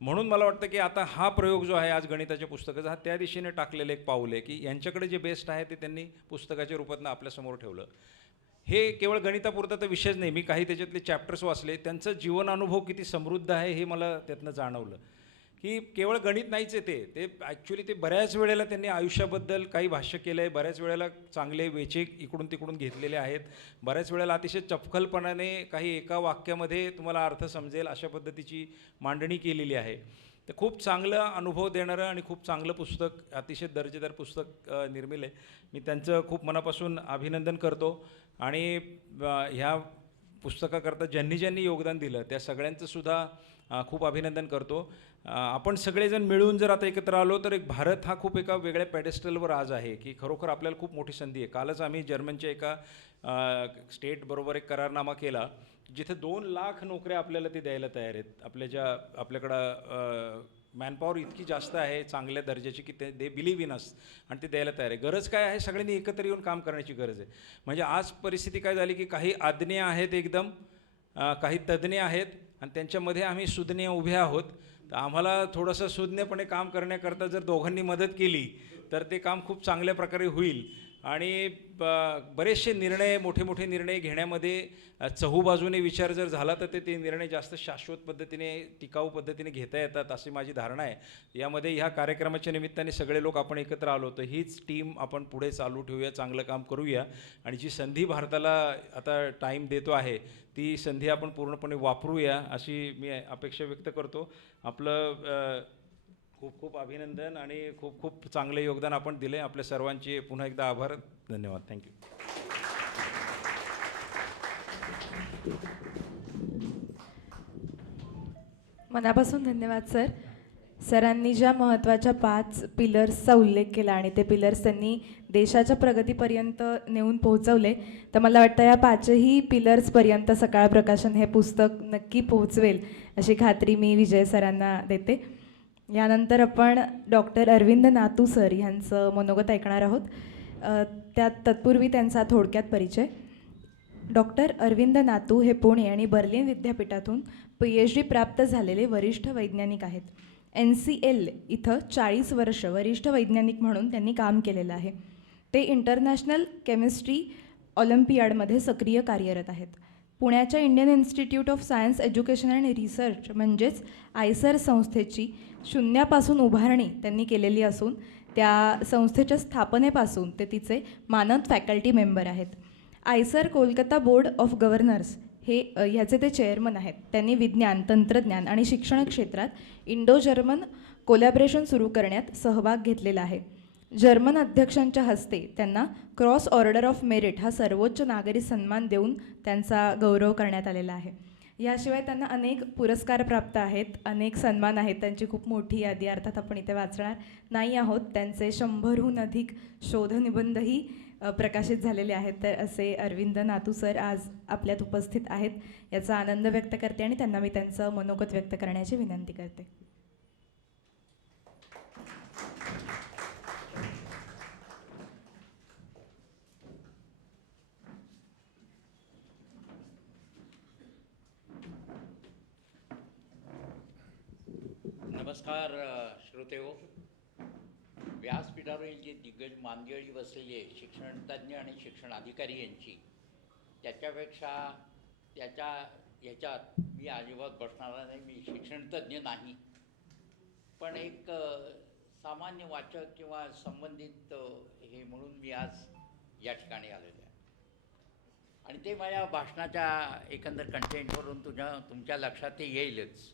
म्हणून मला वाटतं की आता हा प्रयोग जो आहे आज गणिताच्या पुस्तकाचा, हा त्या दिशेने टाकलेलं एक पाऊल आहे की यांच्याकडे जे बेस्ट आहे ते त्यांनी पुस्तकाच्या रूपातनं आपल्यासमोर ठेवलं. हे केवळ गणितापुरता तर विषयच नाही. मी काही त्याच्यातले चॅप्टर्स वाचले, त्यांचं जीवन अनुभव किती समृद्ध आहे हे मला त्यातनं जाणवलं की केवळ गणित नाहीच आहे ते ॲक्च्युली ते बऱ्याच वेळेला त्यांनी आयुष्याबद्दल काही भाष्य केलं आहे, बऱ्याच वेळेला चांगले वेचे इकडून तिकडून घेतलेले आहेत, बऱ्याच वेळेला अतिशय चपखलपणाने काही एका वाक्यामध्ये तुम्हाला अर्थ समजेल अशा पद्धतीची मांडणी केलेली आहे. तर खूप चांगलं अनुभव देणारं आणि खूप चांगलं पुस्तक, अतिशय दर्जेदार पुस्तक निर्मिलं आहे. मी त्यांचं खूप मनापासून अभिनंदन करतो आणि ह्या पुस्तकाकरता ज्यांनी योगदान दिलं त्या सगळ्यांचंसुद्धा खूप अभिनंदन करतो. आपण सगळेजण मिळून जर आता एकत्र आलो तर एक भारत हा खूप एका वेगळ्या पेडेस्टलवर आज आहे की खरोखर आपल्याला खूप मोठी संधी आहे. कालच आम्ही जर्मनच्या एका स्टेटबरोबर एक करारनामा केला जिथे 2 लाख नोकऱ्या आपल्याला ते द्यायला तयार आहेत. आपल्याकडं मॅनपॉवर इतकी जास्त आहे चांगल्या दर्जाची की दे बिलीव्ह इन अस आणि ते द्यायला तयार आहे. गरज काय आहे, सगळ्यांनी एकत्र येऊन काम करण्याची गरज आहे. म्हणजे आज परिस्थिती काय झाली की काही आज्ञे आहेत एकदम, काही तज्ज्ञ आहेत आणि त्यांच्यामध्ये आम्ही सुज्ञ उभे आहोत. तर आम्हाला थोडंसं सुज्ञपणे काम करण्याकरता जर दोघांनी मदत केली तर ते काम खूप चांगल्या प्रकारे होईल आणि बरेचसे निर्णय, मोठे निर्णय घेण्यामध्ये चहूबाजूने विचार जर झाला तर ते निर्णय जास्त शाश्वत पद्धतीने, टिकाऊ पद्धतीने घेता येतात अशी माझी धारणा आहे. यामध्ये ह्या कार्यक्रमाच्या निमित्ताने सगळे लोक आपण एकत्र आलो तर हीच टीम आपण पुढे चालू ठेवूया, चांगलं काम करूया आणि जी संधी भारताला आता टाईम देतो आहे ती संधी आपण पूर्णपणे वापरूया अशी मी अपेक्षा व्यक्त करतो. आपलं खूप खूप अभिनंदन आणि खूप खूप चांगले योगदान आपण दिले. आपल्या सर्वांचे पुन्हा एकदा आभार. धन्यवाद. थँक्यू. मनापासून धन्यवाद सर. सरांनी ज्या महत्त्वाच्या 5 पिलर्सचा उल्लेख केला आणि ते पिलर्स त्यांनी देशाच्या प्रगतीपर्यंत नेऊन पोहोचवले, तर मला वाटतं या 5ही पिलर्सपर्यंत सकाळ प्रकाशन हे पुस्तक नक्की पोहोचवेल अशी खात्री मी विजय सरांना देते. यानंतर आपण डॉक्टर अरविंद नातू सर यांचं मनोगत ऐकणार आहोत. तत्पूर्वी त्यांचा थोडक्यात परिचय. डॉक्टर अरविंद नातू हे पुणे आणि बर्लिन विद्यापीठातून PhD प्राप्त झालेले वरिष्ठ वैज्ञानिक आहेत. NCL इथं 40 वर्ष वरिष्ठ वैज्ञानिक म्हणून त्यांनी काम केलेलं आहे. ते इंटरनॅशनल केमिस्ट्री ऑलिम्पियाडमध्ये सक्रिय कार्यरत आहेत. पुण्याच्या Indian institute of science education and research म्हणजेच ISER संस्थेची शून्यापासून उभारणी त्यांनी केलेली असून त्या संस्थेच्या स्थापनेपासून ते तिचे मानद फॅकल्टी मेंबर आहेत. ISER Kolkata board of governor's ह्याचे ते चेअरमन आहेत. त्यांनी विज्ञान, तंत्रज्ञान आणि शिक्षण क्षेत्रात इंडो जर्मन कोलॅबरेशन सुरू करण्यात सहभाग घेतलेला आहे. जर्मन अध्यक्षांच्या हस्ते त्यांना क्रॉस ऑर्डर ऑफ मेरिट हा सर्वोच्च नागरी सन्मान देऊन त्यांचा गौरव करण्यात आलेला आहे. याशिवाय त्यांना अनेक पुरस्कार प्राप्त आहेत, अनेक सन्मान आहेत. त्यांची खूप मोठी यादी अर्थात आपण इथे वाचणार नाही आहोत. त्यांचे 100हून अधिक शोधनिबंधही प्रकाशित झालेले आहेत. तर असे अरविंद नातू सर आज आपल्यात उपस्थित आहेत, याचा आनंद व्यक्त करते आणि त्यांना मी त्यांचं मनोगत व्यक्त करण्याची विनंती करते. नमस्कार श्रोतेहो. व्यासपीठावरील जे दिग्गज मांदियाळी बसलेले शिक्षणतज्ज्ञ आणि शिक्षण अधिकारी यांची, त्याच्यापेक्षा ह्याच्यात मी अजिबात बसणारा नाही. मी शिक्षणतज्ज्ञ नाही, पण एक सामान्य वाचक किंवा संबंधित हे म्हणून मी आज या ठिकाणी आलेलो आहे. आणि ते माझ्या भाषणाच्या एकंदर कंटेंटवरून तुमच्या लक्षात ते येईलच.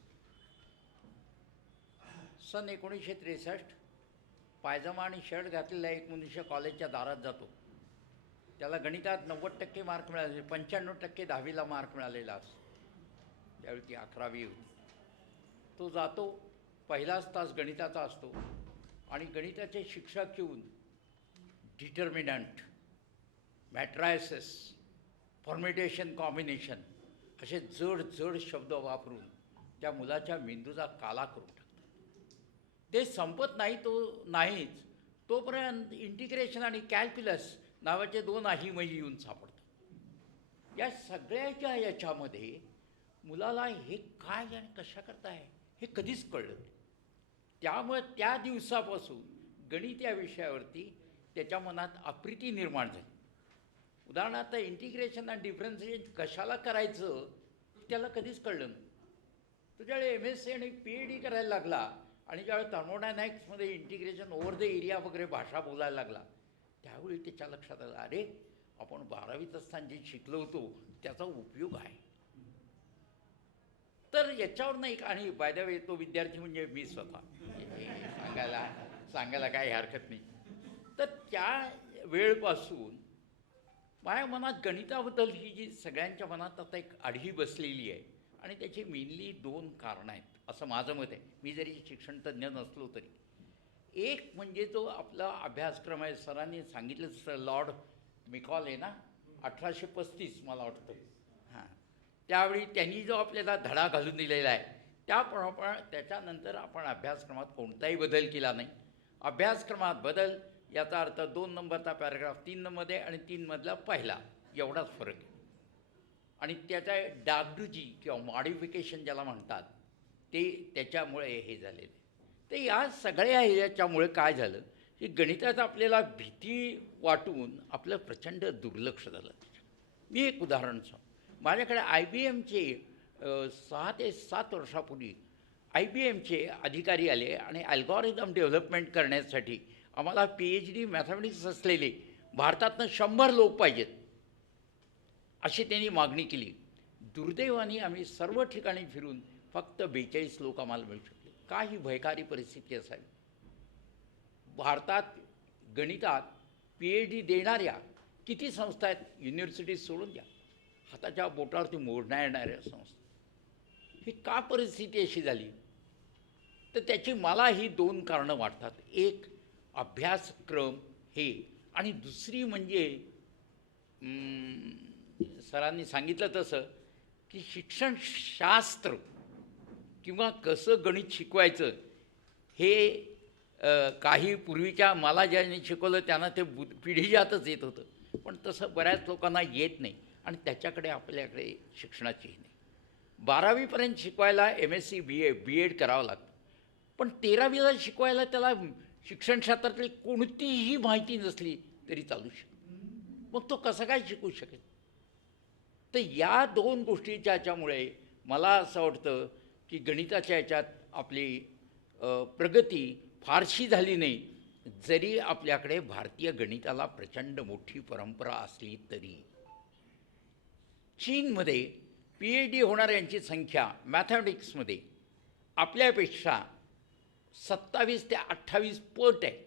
सन 1963 पायजमा आणि शर्ट घातलेला एक मनुष्य कॉलेजच्या दारात जातो. त्याला गणितात 90% मार्क मिळाले, 95% 10वीला मार्क मिळालेला असतो. त्यावेळी ती 11वी होती. तो जातो, पहिलाच तास गणिताचा असतो आणि गणिताचे शिक्षक येऊन डिटर्मिनंट, मॅट्रायसिस, फॉर्म्युटेशन, कॉम्बिनेशन असे जड जड शब्द वापरून त्या मुलाच्या मेंदूचा काला करून टाकतात. ते संपत नाहीच तोपर्यंत इंटिग्रेशन आणि कॅल्क्युलस नावाचे 2 आहिमही येऊन सापडतात. या सगळ्याच्या याच्यामध्ये मुलाला हे काय आणि कशा करता आहे हे कधीच कळलं. त्यामुळे त्या दिवसापासून गणित या विषयावरती त्याच्या मनात अप्रिती निर्माण झाली. उदाहरणार्थ इंटिग्रेशन आणि डिफरन्शिएशन कशाला करायचं त्याला कधीच कळलं नाही. तो ज्यावेळी MSc आणि PhD करायला लागला आणि ज्यावेळी थर्मोडायनॅमिक्समध्ये इंटिग्रेशन ओव्हर द एरिया वगैरे भाषा बोलायला लागला, त्यावेळी त्याच्या लक्षात आलं, अरे आपण 12वीत असताना जे शिकलो होतो त्याचा उपयोग आहे. तर याच्यावर नाही. आणि बाय द वे तो विद्यार्थी म्हणजे मी स्वतः, सांगायला काही हरकत नाही. तर त्या वेळपासून माझ्या मनात गणिताबद्दल ही जी सगळ्यांच्या मनात आता एक आढी बसलेली आहे आणि त्याची मेनली 2 कारणं आहेत असं माझं मत आहे. मी जरी शिक्षणतज्ज्ञ नसलो तरी एक म्हणजे जो आपला अभ्यासक्रम आहे, सरांनी सांगितलं, लॉर्ड मिकॉल आहे ना, 1835 मला वाटतं, हां, त्यावेळी त्यांनी जो आपल्याला धडा घालून दिलेला आहे त्याप्रमाणे त्याच्यानंतर आपण अभ्यासक्रमात कोणताही बदल केला नाही. अभ्यासक्रमात बदल याचा अर्थ 2 नंबरचा पॅराग्राफ 3 नंबरमध्ये आणि 3 मधला पहिला एवढाच फरक आहे. आणि त्याचा डागडुजी किंवा मॉडिफिकेशन ज्याला म्हणतात ते त्याच्यामुळे हे झालेलं आहे. तर या सगळ्या ह्याच्यामुळे काय झालं की गणितात आपल्याला भीती वाटून आपलं प्रचंड दुर्लक्ष झालं. मी एक उदाहरण सांगतो. माझ्याकडे IBMचे 6 ते 7 वर्षापूर्वी IBMचे अधिकारी आले आणि अल्गॉरिदम डेव्हलपमेंट करण्यासाठी आम्हाला PhD मॅथमॅटिक्स असलेले भारतातनं 100 लोक पाहिजेत अशी त्यांनी मागणी केली. दुर्दैवाने आम्ही सर्व ठिकाणी फिरून फक्त 42 लोक आम्हाला मिळू शकले. काही भयकारी परिस्थिती असावी. भारतात गणितात PhD देणाऱ्या किती संस्था आहेत? युनिव्हर्सिटी सोडून द्या, हाताच्या बोटावरती मोडण्या येणाऱ्या संस्था. ही का परिस्थिती अशी झाली? तर त्याची मला ही 2 कारणं वाटतात. एक अभ्यासक्रम हे, आणि दुसरी म्हणजे सरांनी सांगितलं तसं की शिक्षणशास्त्र किंवा कसं गणित शिकवायचं हे काही पूर्वीच्या मला ज्यांनी शिकवलं त्यांना ते पिढीजातच येत होतं, पण तसं बऱ्याच लोकांना येत नाही आणि त्याच्याकडे आपल्याकडे शिक्षणाचीही नाही. 12वीपर्यंत शिकवायला MSc BEd करावं लागतं, पण 13वीला शिकवायला त्याला शिक्षणशास्त्रातली कोणतीही माहिती नसली तरी चालू शकते. मग तो कसं काय शिकू शकेल? तर या 2 गोष्टीच्या ह्याच्यामुळे मला असं वाटतं की गणिताच्या ह्याच्यात आपली प्रगती फारशी झाली नाही, जरी आपल्याकडे भारतीय गणिताला प्रचंड मोठी परंपरा असली तरी. चीनमध्ये PhD होणाऱ्यांची संख्या मॅथमॅटिक्समध्ये आपल्यापेक्षा 27 ते 28 पट आहे.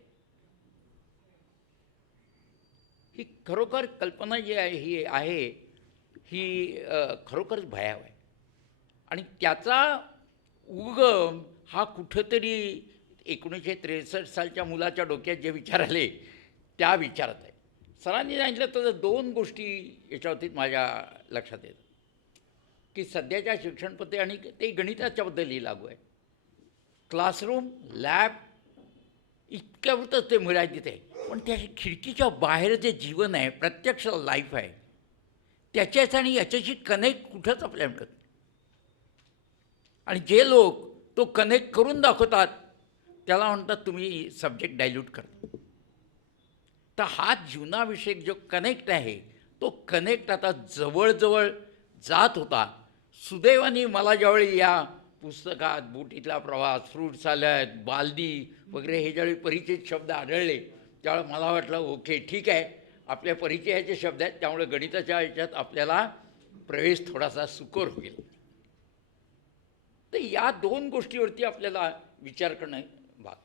ही खरोखर कल्पना जी आहे ही खरोखरच भयाव आहे. आणि त्याचा उगम हा कुठंतरी 1963 सालच्या मुलाच्या डोक्यात जे विचार आले त्या विचारात आहे. सरांनी सांगितलं तर 2 गोष्टी याच्यावरती माझ्या लक्षात येतात की सध्याच्या शिक्षण पद्धती आणि ते गणिताच्याबद्दलही लागू आहे. क्लासरूम लॅब इतक्यावरच ते मिळायचं तिथे, पण त्या खिडकीच्या बाहेर जे जीवन आहे, प्रत्यक्ष लाईफ आहे, त्याच्याच आणि याच्याशी कनेक्ट कुठंच आपल्याला मिळत नाही. आणि जे लोक तो कनेक्ट करून दाखवतात त्याला म्हणतात तुम्ही सब्जेक्ट डायल्यूट करता. तर हा जीवनाविषयक जो कनेक्ट आहे तो कनेक्ट आता जवळजवळ जात होता. सुदैवाने मला ज्यावेळी या पुस्तकात बोटीतला प्रवास, फ्रूट सॅलड, बालदी वगैरे हे ज्यावेळी परिचित शब्द आढळले त्यावेळेला मला वाटलं ओके ठीक आहे, आपल्या परिचयाचे शब्द आहेत, त्यामुळे गणिताच्या ह्याच्यात आपल्याला प्रवेश थोडासा सुकर होईल. तर या 2 गोष्टीवरती आपल्याला विचार करणं भाग.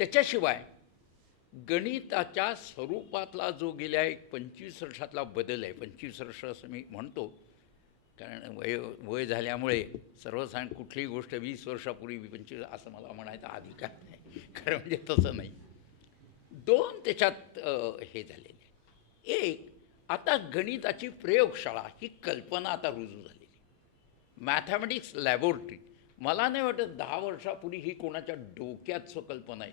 त्याच्याशिवाय गणिताच्या स्वरूपातला जो गेल्या 25 वर्षातला बदल आहे, 25 वर्ष असं मी म्हणतो कारण वय झाल्यामुळे सर्वसाधारण कुठलीही गोष्ट 20 वर्षापूर्वी 25 असं मला म्हणायचा अधिकार नाही, खरं म्हणजे तसं नाही. 2 त्याच्यात हे झालेले. एक, आता गणिताची प्रयोगशाळा ही कल्पना आता रुजू झालेली. मॅथमॅटिक्स लॅबोरेटरी मला नाही वाटत 10 वर्षापूर्वी ही कोणाच्या डोक्यात कल्पना आहे.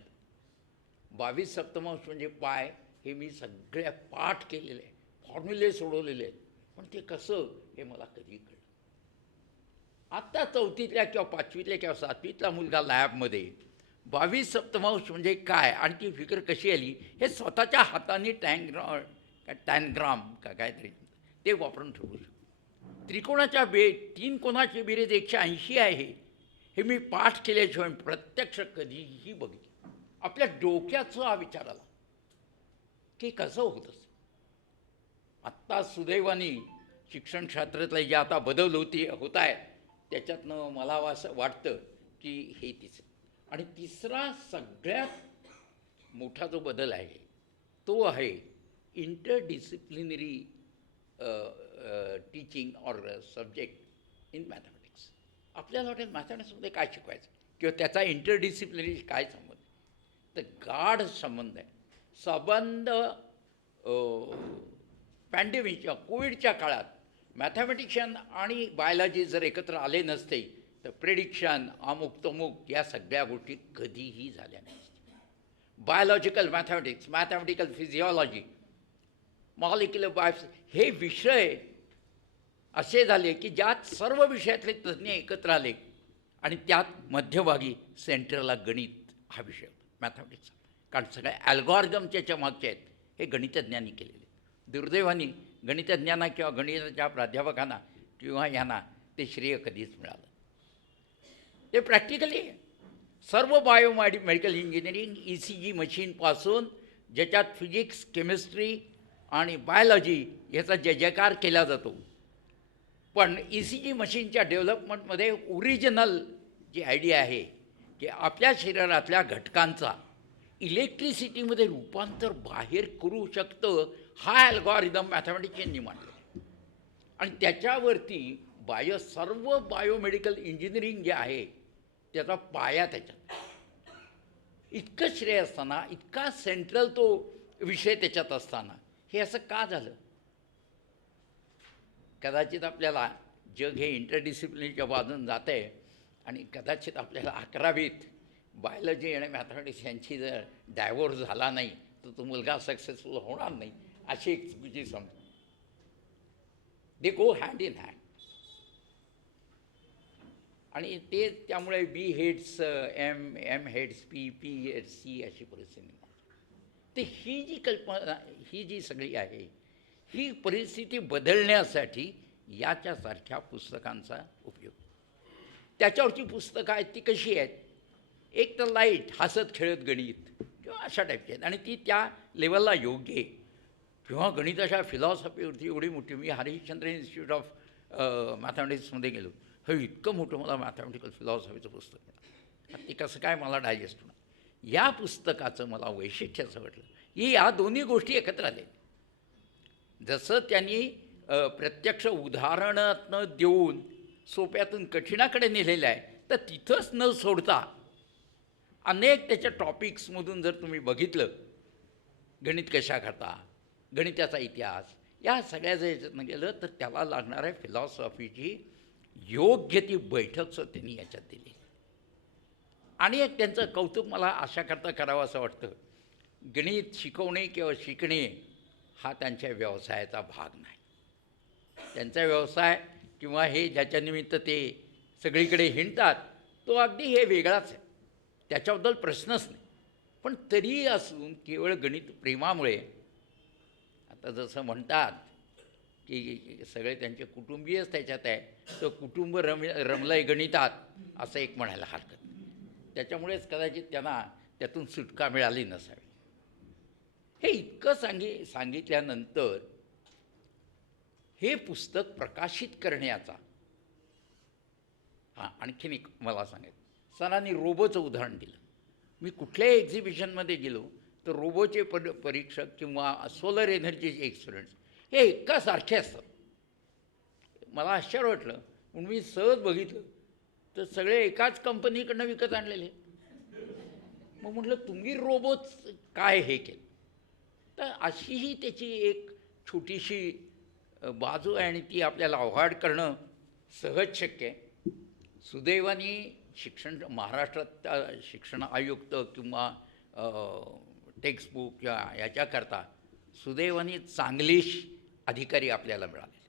22 सप्तमांश म्हणजे पाय हे मी सगळ्या पाठ केलेले आहे, फॉर्म्युले सोडवलेले आहेत, पण ते कसं हे मला कधी कळलं. आत्ता 4थीतल्या किंवा 5वीतल्या किंवा 7वीतला मुलगा लॅबमध्ये 22 सप्तमांश म्हणजे काय आणि ती फिगर कशी आली हे स्वतःच्या हाताने टॅनग्राम का काहीतरी ते वापरून ठरवू शकतो. त्रिकोणाच्या 3 कोणाची बेरीज 180 आहे हे मी पाठ केल्याशिवाय प्रत्यक्ष कधीही बघितलं. आपल्या डोक्याचा हा विचार आला की कसं होत असं. आत्ता सुदैवाने शिक्षण क्षेत्रातलं जे आता बदल होत आहे त्याच्यातनं मला असं वाटतं की हे तिसरं. आणि तिसरा सगळ्यात मोठा जो बदल आहे तो आहे interdisciplinary teaching or subject in mathematics. आपल्याला वाटेल मॅथमॅटिक्समध्ये काय शिकवायचं किंवा त्याचा इंटरडिसिप्लिनरी काय संबंध. तर गाढ संबंध आहे. संबंध पॅन्डेमिकच्या कोविडच्या काळात मॅथमॅटिशियन आणि बायोलॉजी जर एकत्र आले नसते तर प्रेडिक्शन अमुक तमुक या सगळ्या गोष्टी कधीही झाल्या नसत्या. Biological mathematics, mathematical physiology, molecular BIOS हे विषय असे झाले की ज्यात सर्व विषयातले तज्ज्ञ एकत्र आले आणि त्यात मध्यभागी सेंटरला गणित हा विषय होता मॅथमॅटिक्सचा. कारण सगळ्या ॲल्गॉरिदमच्या मागचे आहेत हे गणितज्ञांनी केलेले. दुर्दैवाने गणितज्ञांना किंवा गणिताच्या प्राध्यापकांना किंवा यांना ते श्रेय कधीच मिळालं. ते प्रॅक्टिकली सर्व मेडिकल इंजिनिअरिंग ECG मशीनपासून ज्याच्यात फिजिक्स, केमिस्ट्री आणि बायोलॉजी याचा जयकार केला जातो, पण ECG मशीनच्या डेव्हलपमेंटमध्ये ओरिजिनल जी आयडिया आहे की आपल्या शरीरातल्या घटकांचा इलेक्ट्रिसिटीमध्ये रूपांतर बाहेर करू शकतं हा अल्गॉरिदम मॅथमॅटिशियननी मांडला. आणि त्याच्यावरती सर्व बायोमेडिकल इंजिनिअरिंग जे आहे त्याचा पाया त्याच्यात. इतकं श्रेय असताना, इतका सेंट्रल तो विषय त्याच्यात असताना हे असं का झालं. कदाचित आपल्याला जग हे इंटरडिसिप्लिनरीच्या बाजून जात आहे आणि कदाचित आपल्याला 11वीत बायोलॉजी आणि मॅथमॅटिक्स यांची जर डायव्होर्स झाला नाही तर तो मुलगा सक्सेसफुल होणार नाही अशी एक चुकीची समज. दे गो हँड इन हँड. आणि ते त्यामुळे B heads M, M heads P, P heads C अशी परिस्थिती. तर ही जी कल्पना, ही जी सगळी आहे ही परिस्थिती बदलण्यासाठी याच्यासारख्या पुस्तकांचा उपयोग. त्याच्यावरची पुस्तकं आहेत ती कशी आहेत. एक तर लाईट हसत खेळत गणित किंवा अशा टाईपची आहेत आणि ती त्या लेवलला योग्य आहे. किंवा गणिताच्या फिलॉसॉफीवरती एवढी मोठी. मी हरिश्चंद्र इन्स्टिट्यूट ऑफ मॅथमॅटिक्समध्ये गेलो, हे इतकं मोठं मला मॅथमॅटिकल फिलॉसॉफीचं पुस्तक मिळालं. ते कसं काय मला डायजेस्ट होणार. या पुस्तकाचं मला वैशिष्ट्य असं वाटलं की या दोन्ही गोष्टी एकत्र आल्या. जसं त्यांनी प्रत्यक्ष उदाहरणातनं देऊन सोप्यातून कठीणाकडे नेलेलं आहे, तर तिथंच न सोडता अनेक त्याच्या टॉपिक्समधून जर तुम्ही बघितलं, गणित कशा करता, गणिताचा इतिहास, या सगळ्या जर याच्यातनं गेलं तर त्याला लागणाऱ्या फिलॉसॉफीची योग्य ती बैठकसुद्धा त्यांनी याच्यात दिली. आणि एक त्यांचं कौतुक मला अशा करता करावं असं वाटतं, गणित शिकवणे किंवा शिकणे हा त्यांच्या व्यवसायाचा भाग नाही. त्यांचा व्यवसाय किंवा हे ज्याच्या निमित्त ते सगळीकडे हिंडतात तो अगदी हे वेगळाच आहे, त्याच्याबद्दल प्रश्नच नाही. पण तरी असून केवळ गणित प्रेमामुळे, आता जसं म्हणतात की सगळे त्यांचे कुटुंबीयच त्याच्यात आहे, तर कुटुंब रमलंय गणितात असं एक म्हणायला हरकत नाही. त्याच्यामुळेच कदाचित त्यांना त्यातून सुटका मिळाली नसावी. हे इतकं सांगितल्यानंतर हे पुस्तक प्रकाशित करण्याचा आणखीन एक मला सांगायचं, सरांनी रोबोचं उदाहरण दिलं. मी कुठल्याही एक्झिबिशनमध्ये गेलो तर रोबोचे परीक्षक किंवा सोलर एनर्जीचे एक्सपिरियन्स हे एकासारखे असतात. मला आश्चर्य वाटलं, म्हणून मी सहज बघितलं तर सगळे एकाच कंपनीकडनं विकत आणलेले. मग म्हटलं तुम्ही रोबोच काय हे केलं. तर अशीही त्याची एक छोटीशी बाजू आहे आणि ती आपल्याला अवॉइड करणं सहज शक्य आहे. सुदैवाने महाराष्ट्रात शिक्षण आयुक्त किंवा टेक्स्टबुक किंवा याच्याकरता सुदैवाने चांगले अधिकारी आपल्याला मिळाले.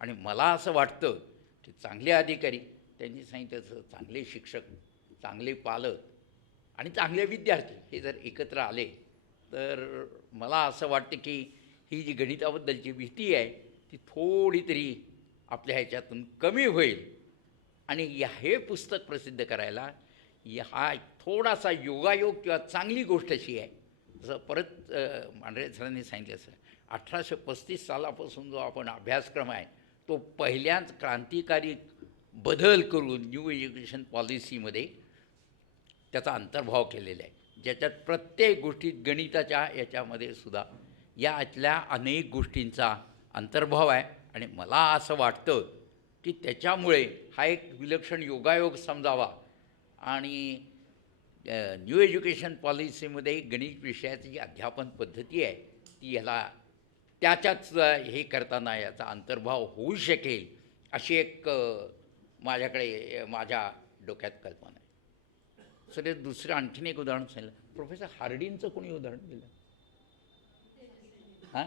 आणि मला असं वाटतं की चांगले अधिकारी, त्यांनी सांगितलं तसं चांगले शिक्षक, चांगले पालक आणि चांगले विद्यार्थी हे जर एकत्र आले तर मला असं वाटतं की ही जी गणिताबद्दलची भीती आहे ती थोडी तरी आपल्या ह्याच्यातून कमी होईल. आणि हे पुस्तक प्रसिद्ध करायला हा थोडासा योगायोग किंवा चांगली गोष्ट अशी आहे, जसं परत मांढरे सरांनी सांगितलं असं 1835 सालापासून जो आपण अभ्यासक्रम आहे तो पहिल्याच क्रांतिकारी बदल करून न्यू एज्युकेशन पॉलिसीमध्ये त्याचा अंतर्भाव केलेला आहे, ज्याच्यात प्रत्येक गोष्टीत गणिताच्या याच्यामध्ये सुद्धा यातल्या अनेक गोष्टींचा अंतर्भाव आहे. आणि मला असं वाटतं की त्याच्यामुळे हा एक विलक्षण योगायोग समजावा. आणि न्यू एज्युकेशन पॉलिसीमध्ये गणित विषयाची जी अध्यापन पद्धती आहे ती ह्याला त्याच्याच हे करताना याचा अंतर्भाव होऊ शकेल अशी एक माझ्या डोक्यात कल्पना आहे. सर दुसरं आणखीन एक उदाहरण सांगितलं, प्रोफेसर हार्डिंगचं कोणी उदाहरण दिलं? हां,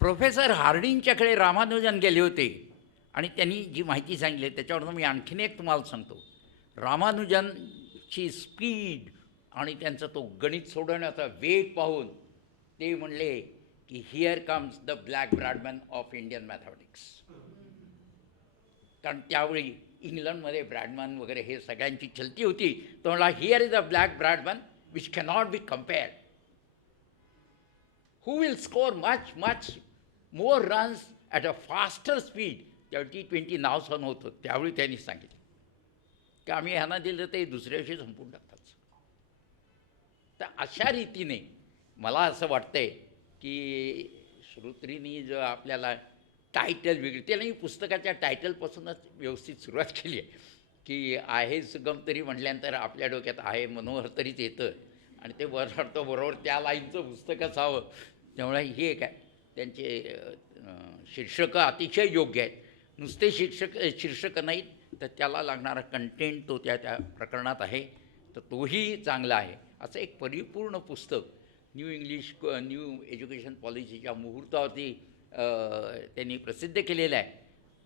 प्रोफेसर हार्डिंगच्याकडे रामानुजन गेले होते आणि त्यांनी जी माहिती सांगितली त्याच्यावरून मी आणखीन एक तुम्हाला सांगतो. रामानुजनची स्पीड आणि त्यांचा तो गणित सोडवण्याचा वेग पाहून ते म्हणले की here comes the black Bradman of Indian mathematics. कारण त्यावेळी इंग्लंडमध्ये ब्रॅडमॅन वगैरे हे सगळ्यांची चलती होती. तो म्हणला here is a black Bradman which cannot be compared, who will score much more runs at a faster speed. त्यावेळी T20 नाव सहन होतं, त्यावेळी त्यांनी सांगितलं की आम्ही ह्यांना दिलं ते दुसऱ्या दिवशी संपून टाकतात. तर अशा रीतीने मला असं वाटतंय की श्रोत्रींनी जो आपल्याला टायटल वेगळी, त्याला मी पुस्तकाच्या टायटलपासूनच व्यवस्थित सुरुवात केली आहे की आहे सुगम तरी म्हटल्यानंतर आपल्या डोक्यात आहे मनोहर तरीच येतं आणि ते बरोबर त्या लाईनचं पुस्तक असावं. त्यामुळे हे एक आहे, त्यांचे शीर्षकं अतिशय योग्य आहेत. नुसते शीर्षकं नाहीत तर त्याला लागणारा कंटेंट तो त्या प्रकरणात आहे, तर तोही चांगला आहे. असं एक परिपूर्ण पुस्तक न्यू एज्युकेशन पॉलिसीच्या मुहूर्तावरती त्यांनी प्रसिद्ध केलेलं आहे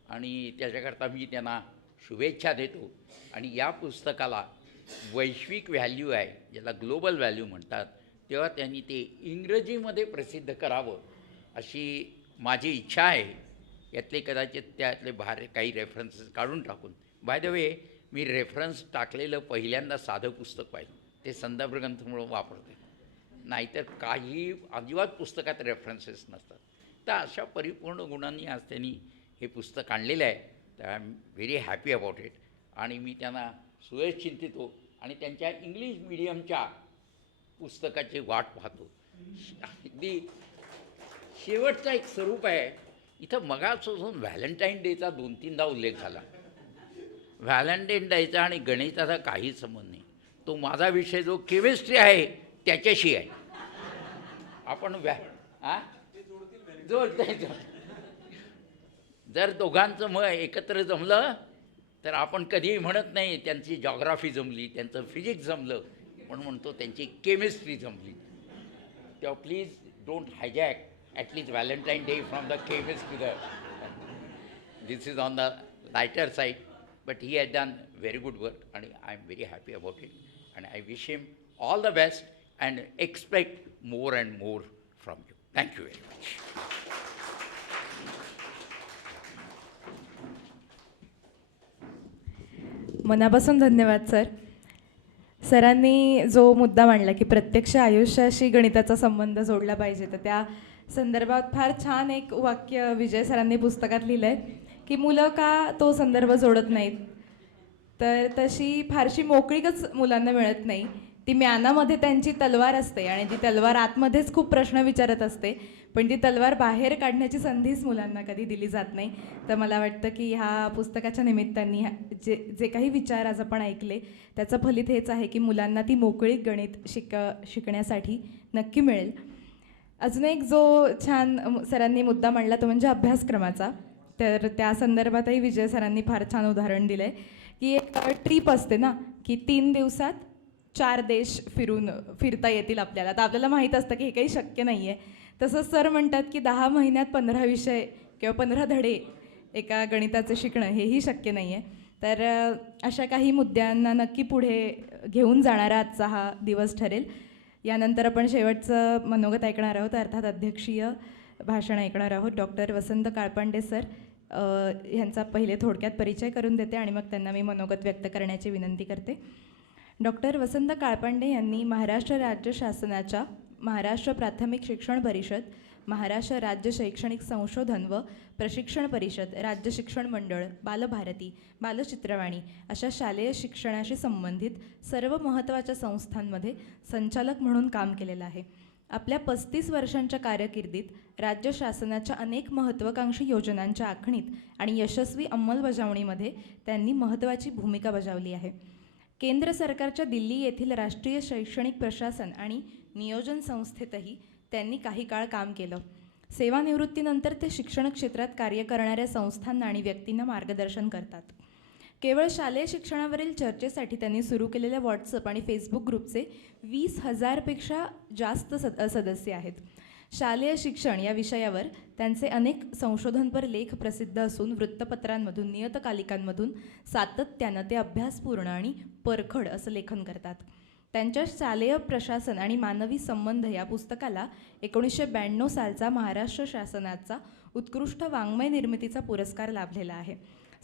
आणि त्याच्याकरता मी त्यांना शुभेच्छा देतो. आणि या पुस्तकाला वैश्विक व्हॅल्यू आहे, ज्याला ग्लोबल व्हॅल्यू म्हणतात, तेव्हा त्यांनी ते इंग्रजीमध्ये प्रसिद्ध करावं अशी माझी इच्छा आहे. यातले कदाचित त्यातले काही रेफरन्सेस काढून टाकून, by the way me reference टाकलेलं पहिल्यांदा साधं पुस्तक पाहिलं, ते संदर्भ ग्रंथ म्हणून वापरते, नाहीतर काही अजिबात पुस्तकात रेफरन्सेस नसतात. तर अशा परिपूर्ण गुणांनी आज त्यांनी हे पुस्तक आणलेलं आहे. तर I am very happy about it. आणि मी त्यांना सुयश चिंतितो आणि त्यांच्या इंग्लिश मिडियमच्या पुस्तकाची वाट पाहतो. अगदी शेवटचा एक स्वरूप आहे. इथं मगापासून व्हॅलेंटाईन डेचा 2-3दा उल्लेख झाला. व्हॅलेंटाईन डेचा आणि गणिताचा काही संबंध नाही. तो माझा विषय जो केमिस्ट्री आहे त्याच्याशी आहे. आपण जोडता जर दोघांचं मग एकत्र जमलं तर आपण कधीही म्हणत नाही त्यांची जॉग्राफी जमली, त्यांचं फिजिक्स जमलं, पण म्हणतो त्यांची केमिस्ट्री जमली. तेव्हा please don't hijack at least Valentine Day from the chemist to the, this is on the lighter side, but he has done very good work and I am very happy about it and I wish him all the best and expect more and more from you. Thank you very much. मनापासून धन्यवाद sir. सरांनी जो मुद्दा मांडला की प्रत्यक्ष आयुष्याशी गणिताचा संबंध जोडला पाहिजे, तर त्या संदर्भात फार छान एक वाक्य विजय सरांनी पुस्तकात लिहिलं आहे की मुलं का तो संदर्भ जोडत नाहीत. तर तशी फारशी मोकळीकच मुलांना मिळत नाही. ती म्यानामध्ये त्यांची तलवार असते आणि ती तलवार आतमध्येच खूप प्रश्न विचारत असते, पण ती तलवार बाहेर काढण्याची संधीच मुलांना कधी दिली जात नाही. तर मला वाटतं की ह्या पुस्तकाच्या निमित्ताने जे काही विचार आज आपण ऐकले त्याचं फलित हेच आहे की मुलांना ती मोकळीक गणित शिकण्यासाठी नक्की मिळेल. अजून एक जो छान सरांनी मुद्दा मांडला तो म्हणजे अभ्यासक्रमाचा. तर त्या संदर्भातही विजय सरांनी फार छान उदाहरण दिलं आहे की एक ट्रीप असते ना की 3 दिवसात 4 देश फिरता येतील आपल्याला. तर आपल्याला माहीत असतं की हे काही शक्य नाही आहे. तसंच सर म्हणतात की 10 महिन्यात 15 विषय किंवा 15 धडे एका गणिताचे शिकणं हेही शक्य नाही आहे. तर अशा काही मुद्द्यांना नक्की पुढे घेऊन जाणारा आजचा हा दिवस ठरेल. यानंतर आपण शेवटचं मनोगत ऐकणार आहोत, अर्थात अध्यक्षीय भाषण ऐकणार आहोत. डॉक्टर वसंत काळपांडे सर ह्यांचा पहिले थोडक्यात परिचय करून देते आणि मग त्यांना मी मनोगत व्यक्त करण्याची विनंती करते. डॉक्टर वसंत काळपांडे यांनी महाराष्ट्र राज्य शासनाच्या महाराष्ट्र प्राथमिक शिक्षण परिषद, महाराष्ट्र राज्य शैक्षणिक संशोधन व प्रशिक्षण परिषद, राज्य शिक्षण मंडळ, बालभारती, बालचित्रवाणी अशा शालेय शिक्षणाशी संबंधित सर्व महत्त्वाच्या संस्थांमध्ये संचालक म्हणून काम केलेलं आहे. आपल्या 35 वर्षांच्या कारकिर्दीत राज्य शासनाच्या अनेक महत्त्वाकांक्षी योजनांच्या आखणीत आणि यशस्वी अंमलबजावणीमध्ये त्यांनी महत्त्वाची भूमिका बजावली आहे. केंद्र सरकारच्या दिल्ली येथील राष्ट्रीय शैक्षणिक प्रशासन आणि नियोजन संस्थेतही त्यांनी काही काळ काम केलं. सेवानिवृत्तीनंतर ते शिक्षण क्षेत्रात कार्य करणाऱ्या संस्थांना आणि व्यक्तींना मार्गदर्शन करतात. केवळ शालेय शिक्षणावरील चर्चेसाठी त्यांनी सुरू केलेल्या व्हॉट्सअप आणि फेसबुक ग्रुपचे 20,000पेक्षा जास्त सदस्य आहेत. शालेय शिक्षण या विषयावर त्यांचे अनेक संशोधनपर लेख प्रसिद्ध असून वृत्तपत्रांमधून, नियतकालिकांमधून सातत्यानं ते अभ्यासपूर्ण आणि परखड असं लेखन करतात. त्यांच्या शालेय प्रशासन आणि मानवी संबंध या पुस्तकाला 1992 सालचा महाराष्ट्र शासनाचा उत्कृष्ट वाङ्मय निर्मितीचा पुरस्कार लाभलेला आहे.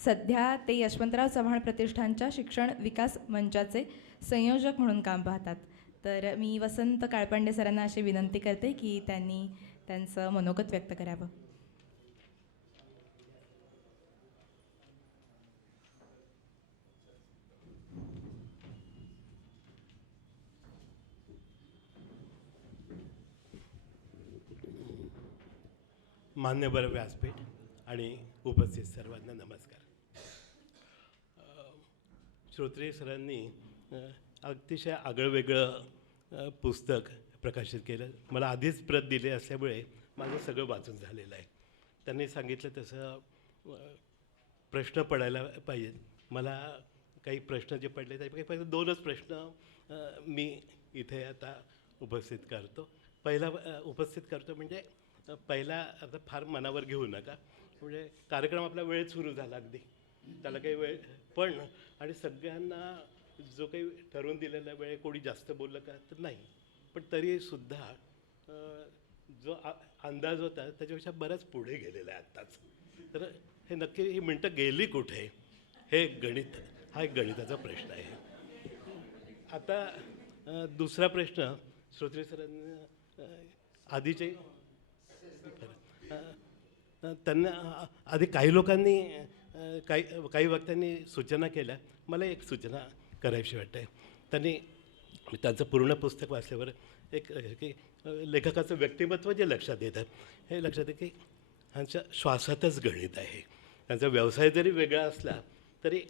सध्या ते यशवंतराव चव्हाण प्रतिष्ठानच्या शिक्षण विकास मंचाचे संयोजक म्हणून काम पाहतात. तर मी वसंत काळपांडे सरांना अशी विनंती करते की त्यांनी त्यांचं मनोगत व्यक्त करावं. मान्यवर व्यासपीठ आणि उपस्थित सर्वांना नमस्कार. श्रोत्रिय सरांनी अतिशय आगळंवेगळं पुस्तक प्रकाशित केलं. मला आधीच प्रत दिली असल्यामुळे माझं सगळं वाचून झालेलं आहे. त्यांनी सांगितलं तसं प्रश्न पडायला पाहिजेत. मला काही प्रश्न जे पडले त्यापैकी पहिले 2च प्रश्न मी इथे आता उपस्थित करतो. पहिला उपस्थित करतो म्हणजे पहिला आता फार मनावर घेऊ नका, म्हणजे कार्यक्रम आपला वेळेत सुरू झाला अगदी, त्याला काही वेळ पण आणि सगळ्यांना जो काही ठरवून दिलेला वेळ कोणी जास्त बोललं का तर नाही, पण तरीसुद्धा जो अंदाज होता त्याच्यापेक्षा बराच पुढे गेलेला आहे आत्ताच. तर हे नक्की ही मिनटं गेली कुठे, हे गणित हा एक गणिताचा प्रश्न आहे. आता दुसरा प्रश्न श्रोत्री सरांनी आधीचे त्यांना आधी काही लोकांनी काही वक्त्यांनी सूचना केल्या. मला एक सूचना करावीशी वाटते. त्यांनी त्यांचं पूर्ण पुस्तक वाचल्यावर एक की लेखकाचं व्यक्तिमत्व जे लक्षात येतं हे लक्षात येतं की ह्यांच्या श्वासातच गणित आहे. त्यांचा व्यवसाय जरी वेगळा असला तरी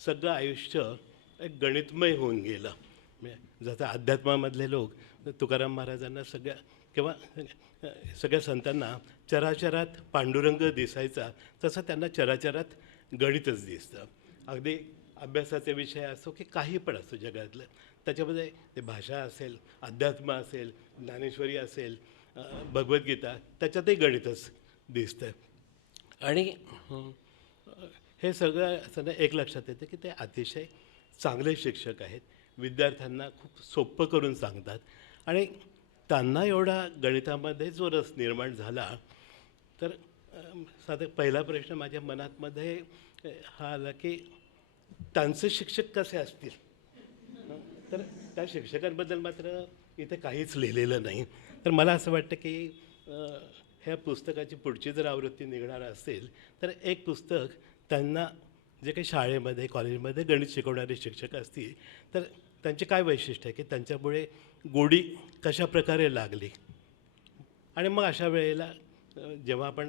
सगळं आयुष्य एक गणितमय होऊन गेलं. म्हणजे जसं अध्यात्मामधले लोक तुकाराम महाराजांना किंवा सगळ्या संतांना चराचरात पांडुरंग दिसायचा, तसं त्यांना चराचरात गणितच दिसतं. अगदी अभ्यासाचे विषय असो की काही पण असो जगातलं, त्याच्यामध्ये ते भाषा असेल, अध्यात्म असेल, ज्ञानेश्वरी असेल, भगवद्गीता, त्याच्यातही गणितच दिसतं. आणि हे सगळं असं एक लक्षात येतं की ते अतिशय चांगले शिक्षक आहेत. विद्यार्थ्यांना खूप सोपं करून सांगतात. आणि त्यांना एवढा गणितामध्ये जो रस निर्माण झाला, तर साधा पहिला प्रश्न माझ्या मनातमध्ये हा आला की त्यांचे शिक्षक कसे असतील. तर त्या शिक्षकांबद्दल मात्र इथे काहीच लिहिलेलं नाही. तर मला असं वाटतं की ह्या पुस्तकाची पुढची जर आवृत्ती निघणार असेल तर एक पुस्तक त्यांना जे काही शाळेमध्ये कॉलेजमध्ये गणित शिकवणारे शिक्षक असतील तर त्यांची काय वैशिष्ट्य आहे की त्यांच्यामुळे गोडी कशा प्रकारे लागली. आणि मग अशा वेळेला जेव्हा आपण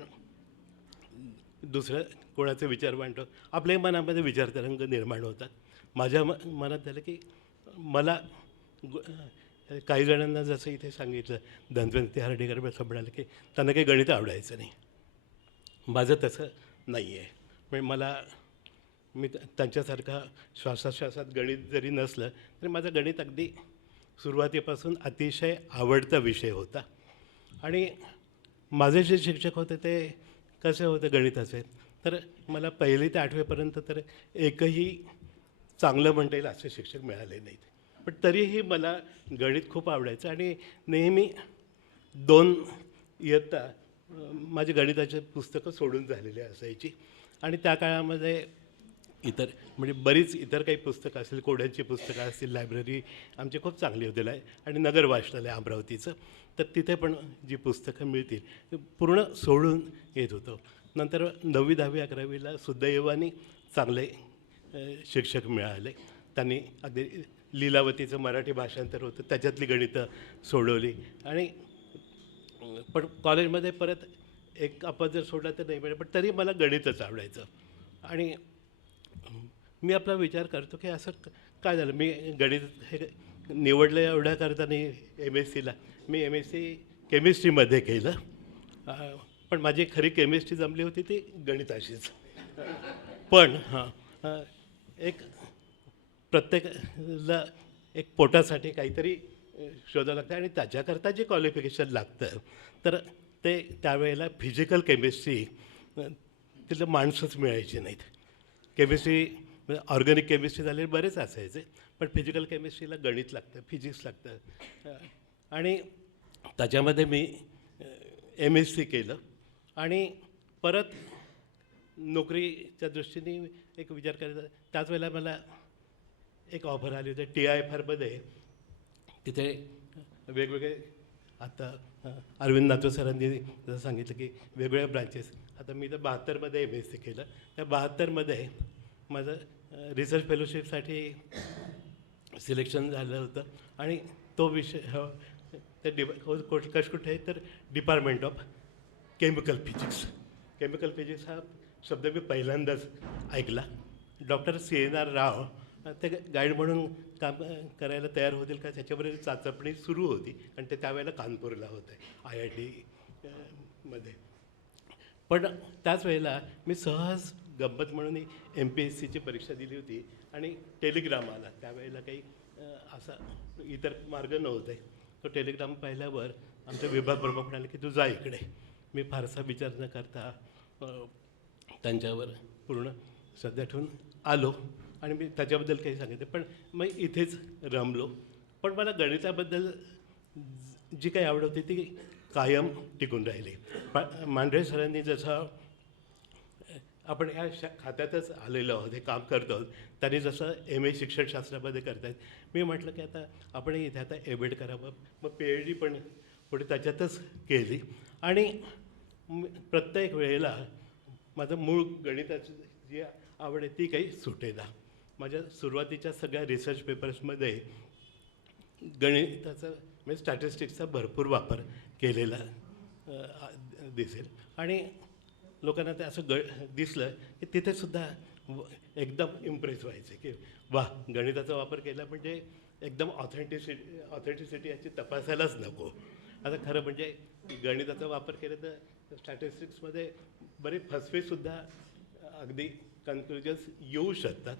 दुसरं कोणाचे विचार मांडतो, आपल्याही मनामध्ये विचारतरंग निर्माण होतात. माझ्या मनात झालं की मला काही जणांना जसं इथे सांगितलं, धन्वंती हर्डीकर असं म्हणाले की त्यांना काही गणित आवडायचं नाही. माझं तसं नाही आहे. म्हणजे मी त्यांच्यासारखा श्वासाश्वासात गणित जरी नसलं तरी माझं गणित अगदी सुरुवातीपासून अतिशय आवडता विषय होता. आणि माझे जे शिक्षक होते ते कसे होते गणिताचे, तर मला 1ली ते 8वीपर्यंत तर एकही चांगलं म्हणता येईल असे शिक्षक मिळाले नाहीत. पण तरीही मला गणित खूप आवडायचं. आणि नेहमी 2 इयत्ता माझी गणिताची पुस्तकं सोडून झालेली असायची. आणि त्या काळामध्ये म्हणजे बरीच इतर काही पुस्तकं असतील, कोड्यांची पुस्तकं असतील, लायब्ररी आमची खूप चांगली होती आणि नगर वाचनालय अमरावतीचं, तर तिथे पण जी पुस्तकं मिळतील ते पूर्ण सोडून येत होतो. नंतर 9वी 10वी 11वीला सुदैवाने चांगले शिक्षक मिळाले. त्यांनी अगदी लीलावतीचं मराठी भाषांतर होतं, त्याच्यातली गणितं सोडवली. आणि पण कॉलेजमध्ये परत एक आपण जर सोडला तर नाही मिळेल, पण तरी मला गणितच आवडायचं. आणि मी आपला विचार करतो की असं काय झालं, मी गणित हे निवडलं एवढ्या करताना MScला मी MSc केमिस्ट्रीमध्ये केलं. पण माझी खरी केमिस्ट्री जमली होती ती गणिताशीच. पण एक प्रत्येकाला एक पोटासाठी काहीतरी शोधावं लागतं आणि त्याच्याकरता जे क्वालिफिकेशन लागतं तर ते त्यावेळेला फिजिकल केमिस्ट्री तिथलं माणसंच मिळायची नाहीत. केमिस्ट्री म्हणजे ऑर्गॅनिक केमिस्ट्री झालेले बरेच असायचे, पण फिजिकल केमिस्ट्रीला गणित लागतं, फिजिक्स लागतं. आणि त्याच्यामध्ये मी MSc केलं. आणि परत नोकरीच्या दृष्टीने एक विचार करायचा, त्याच वेळेला मला एक ऑफर आली होती TIFRमध्ये. तिथे वेगवेगळे आता अरविंद नाथो सरांनी जसं सांगितलं की वेगवेगळ्या ब्रांचेस. आता मी तर 72मध्ये MSc केलं. त्या 72मध्ये माझं रिसर्च फेलोशिपसाठी सिलेक्शन झालं होतं. आणि तो विषय त्या कुठे आहे तर department of chemical physics. Chemical physics हा शब्द मी पहिल्यांदाच ऐकला. डॉक्टर CNR राव ते गाईड म्हणून काम करायला तयार होतील का त्याच्याबरोबर चाचपणी सुरू होती. आणि ते त्यावेळेला कानपूरला होतं IIT मध्ये. पण त्याच वेळेला मी सहज गंमत म्हणून MPSCची परीक्षा दिली होती आणि टेलिग्राम आला. त्यावेळेला काही असा इतर मार्ग नव्हते. तो टेलिग्राम पाहिल्यावर आमचे विभाग प्रमुख म्हणाले की तू जा इकडे. मी फारसा विचार न करता त्यांच्यावर पूर्ण श्रद्धा ठेवून आलो आणि मी त्याच्याबद्दल काही सांगितलं. पण मग इथेच रमलो. पण मला गणिताबद्दल जी काही आवड होती ती कायम टिकून राहिली. मांढरे सरांनी जसं आपण ह्या खात्यातच आलेलो आहोत, हे काम करतो आहोत, त्यांनी जसं MA शिक्षणशास्त्रामध्ये करत आहेत, मी म्हटलं की आता आपण इथे आता MEd करावं. मग PhD पण पुढे त्याच्यातच केली. आणि प्रत्येक वेळेला माझं मूळ गणिताची जी आवड आहे ती काही सुटेना. माझ्या सुरुवातीच्या सगळ्या रिसर्च पेपर्समध्ये गणिताचा म्हणजे स्टॅटिस्टिक्सचा भरपूर वापर केलेला दिसेल आणि लोकांना ते असं दिसलं की तिथेसुद्धा एकदम इम्प्रेस व्हायचे की वा, गणिताचा वापर केला म्हणजे एकदम ऑथेंटिसिटी याची तपासायलाच नको. आता खरं म्हणजे गणिताचा वापर केला तर स्टॅटिस्टिक्समध्ये बरेच फसवेसुद्धा अगदी कन्क्लुजन्स येऊ शकतात.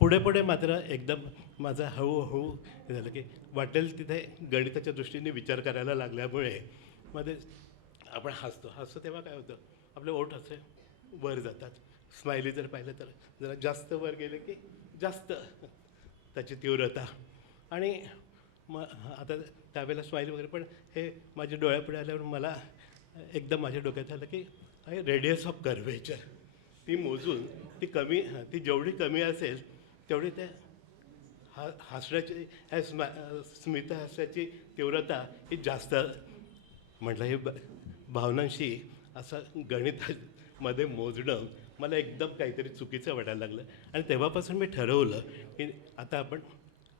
पुढे पुढे मात्र एकदम माझं हळूहळू हे झालं की वाटेल तिथे गणिताच्या दृष्टीने विचार करायला लागल्यामुळे मध्ये आपण हसतो तेव्हा काय होतं, आपले ओठ असे वर जातात. स्माइली जर पाहिलं तर जरा जास्त वर गेले की जास्त त्याची तीव्रता. आणि आता त्यावेळेला स्माइली वगैरे, पण हे माझ्या डोळ्यापुढे आल्यावर मला एकदम माझ्या डोक्यात आलं की रेडियस ऑफ कर्व्हेचर ती मोजून ती जेवढी कमी असेल तेवढी त्या हसण्याची स्मित हास्याची तीव्रता ही जास्त. म्हटलं हे भावनांशी असं गणितामध्ये मोजणं मला एकदम काहीतरी चुकीचं वाटायला लागलं. आणि तेव्हापासून मी ठरवलं की आता आपण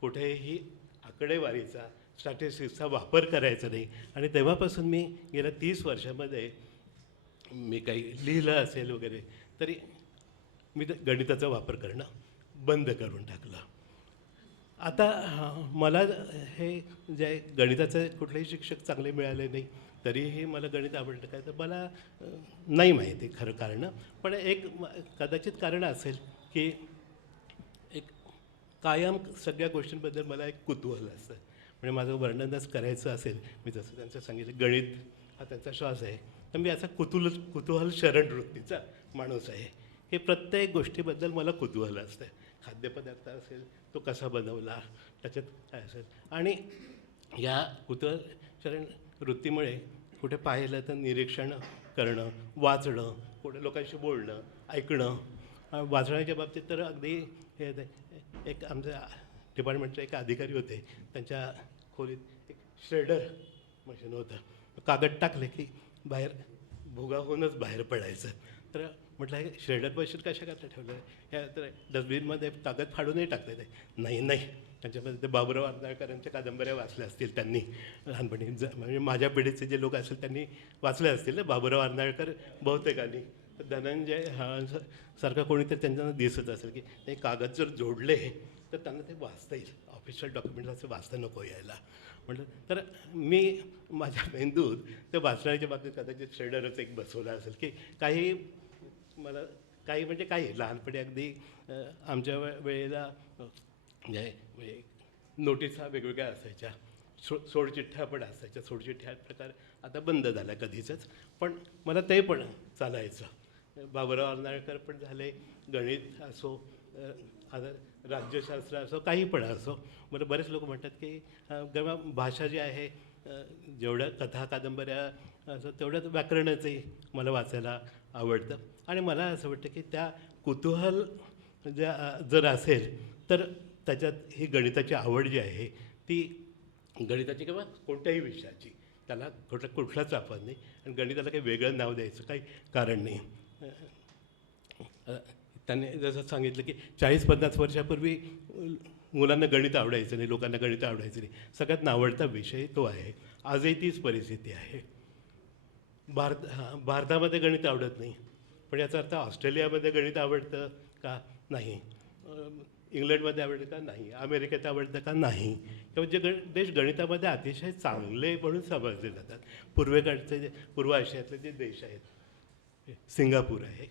कुठेही आकडेवारीचा स्टॅटिस्टिक्सचा वापर करायचा नाही. आणि तेव्हापासून मी गेल्या 30 वर्षामध्ये मी काही लिहिलं असेल वगैरे तरी मी गणिताचा वापर करणं बंद करून टाकलं. आता मला हे जे गणिताचे कुठलेही शिक्षक चांगले मिळाले नाही तरीही मला गणित आवडलं काय तर मला नाही माहिती खरं कारणं. पण एक कदाचित कारण असेल की एक कायम सगळ्या गोष्टींबद्दल मला एक कुतूहल असतं. म्हणजे माझं वर्णनच करायचं असेल, मी जसं त्यांचं सांगितलं गणित हा त्यांचा श्वास आहे, तर मी असा कुतूहल शरण वृत्तीचा माणूस आहे. हे प्रत्येक गोष्टीबद्दल मला कुतूहल असतं. खाद्यपदार्थ असेल तो कसा बनवला, त्याच्यात काय असेल. आणि या कुतूहल शरण वृत्तीमुळे कुठे पाहिलं तर निरीक्षण करणं, वाचणं, कुठे लोकांशी बोलणं, ऐकणं. वाचण्याच्या बाबतीत तर अगदी हे एक आमच्या डिपार्टमेंटचे एक अधिकारी होते, त्यांच्या खोलीत एक श्रेडर मशीन होतं. कागद टाकले की बाहेर भुगाहूनच बाहेर पडायचं. तर म्हटलं हे श्रेडर मशीन कशा करता ठेवलं ह्या तर डस्टबिनमध्ये कागद फाडूनही टाकले ते. नाही त्याच्यामध्ये ते बाबुराव अर्नाळकरांच्या कादंबऱ्या वाचल्या असतील त्यांनी लहानपणी. म्हणजे माझ्या पिढीचे जे लोक असतील त्यांनी वाचले असतील ना बाबुराव अर्नाळकर बहुतेकांनी. तर धनंजय सारखं कोणीतरी त्यांना दिसत असेल की ते कागद जर जोडले तर त्यांना ते वाचता येईल. ऑफिशियल डॉक्युमेंट असं वाचता नको यायला म्हटलं. तर मी माझ्या मेंदूत ते वाचण्याच्या बाबतीत कदाचित श्रेडरच एक बसवला असेल की काही मला काही म्हणजे काही लहानपणी अगदी आमच्या वेळेला म्हणजे नोटिसा वेगवेगळ्या असायच्या, सोडचिठ्ठ्या पण असायच्या. सोडचिठ्ठ्या प्रकार आता बंद झाला कधीचंच, पण मला ते पण चालायचं. बाबुराव अर्नाळकर पण झाले, गणित असो, आता राज्यशास्त्र असो, काही पण असो. मला बरेच लोक म्हणतात की किंवा भाषा जी आहे जेवढ्या कथा कादंबऱ्या असं तेवढंच व्याकरणाचंही मला वाचायला आवडतं. आणि मला असं वाटतं की त्या कुतूहल जर असेल तर त्याच्यात ही गणिताची आवड जी आहे ती गणिताची किंवा कोणत्याही विषयाची, त्याला कुठलाच आपण नाही. आणि गणिताला काही वेगळं नाव द्यायचं काही कारण नाही. त्यांनी जसं सांगितलं की 40-50 वर्षापूर्वी मुलांना गणित आवडायचं नाही, लोकांना गणित आवडायचं नाही. सगळ्यात आवडता विषय तो आहे. आजही तीच परिस्थिती आहे. भारतामध्ये गणित आवडत नाही, पण याचा अर्थ ऑस्ट्रेलियामध्ये गणित आवडतं का नाही, इंग्लंडमध्ये आवडतं का नाही, अमेरिकेत आवडतं का नाही. किंवा जे देश गणितामध्ये अतिशय चांगले म्हणून समजले जातात, पूर्वेकडचे पूर्व आशियातले जे देश आहेत, सिंगापूर आहे,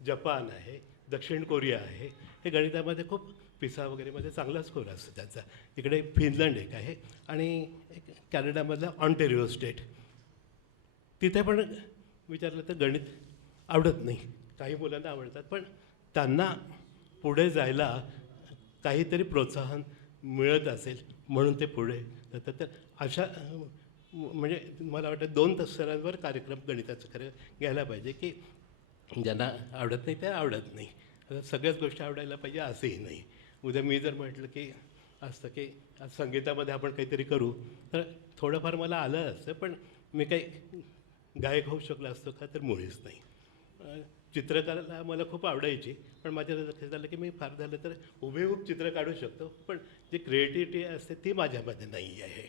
जपान आहे, दक्षिण कोरिया आहे, हे गणितामध्ये खूप पिसा वगैरेमध्ये चांगला स्कोर असतो त्यांचा. इकडे फिनलंड एक आहे आणि एक कॅनडामधला ऑन्टेरिओ स्टेट. तिथे पण विचारलं तर गणित आवडत नाही. काही मुलांना आवडतात, पण त्यांना पुढे जायला काहीतरी प्रोत्साहन मिळत असेल म्हणून ते पुढे जातात. तर अशा म्हणजे मला वाटतं 2 स्तरांवर कार्यक्रम गणिताचं खरं घ्यायला पाहिजे की ज्यांना आवडत नाही ते आवडत नाही, सगळ्याच गोष्टी आवडायला पाहिजे असंही नाही. उद्या मी जर म्हटलं की असतं की आज संगीतामध्ये आपण काहीतरी करू तर थोडंफार मला आलं असतं, पण मी काही गायक होऊ शकलो असतो का, तर मुळीच नाही. चित्रकला मला खूप आवडायची, पण माझ्या लक्षात आलं की मी फार झालं तर हुबेहूब चित्र काढू शकतो, पण जी क्रिएटिव्हिटी असते ती माझ्यामध्ये नाही आहे.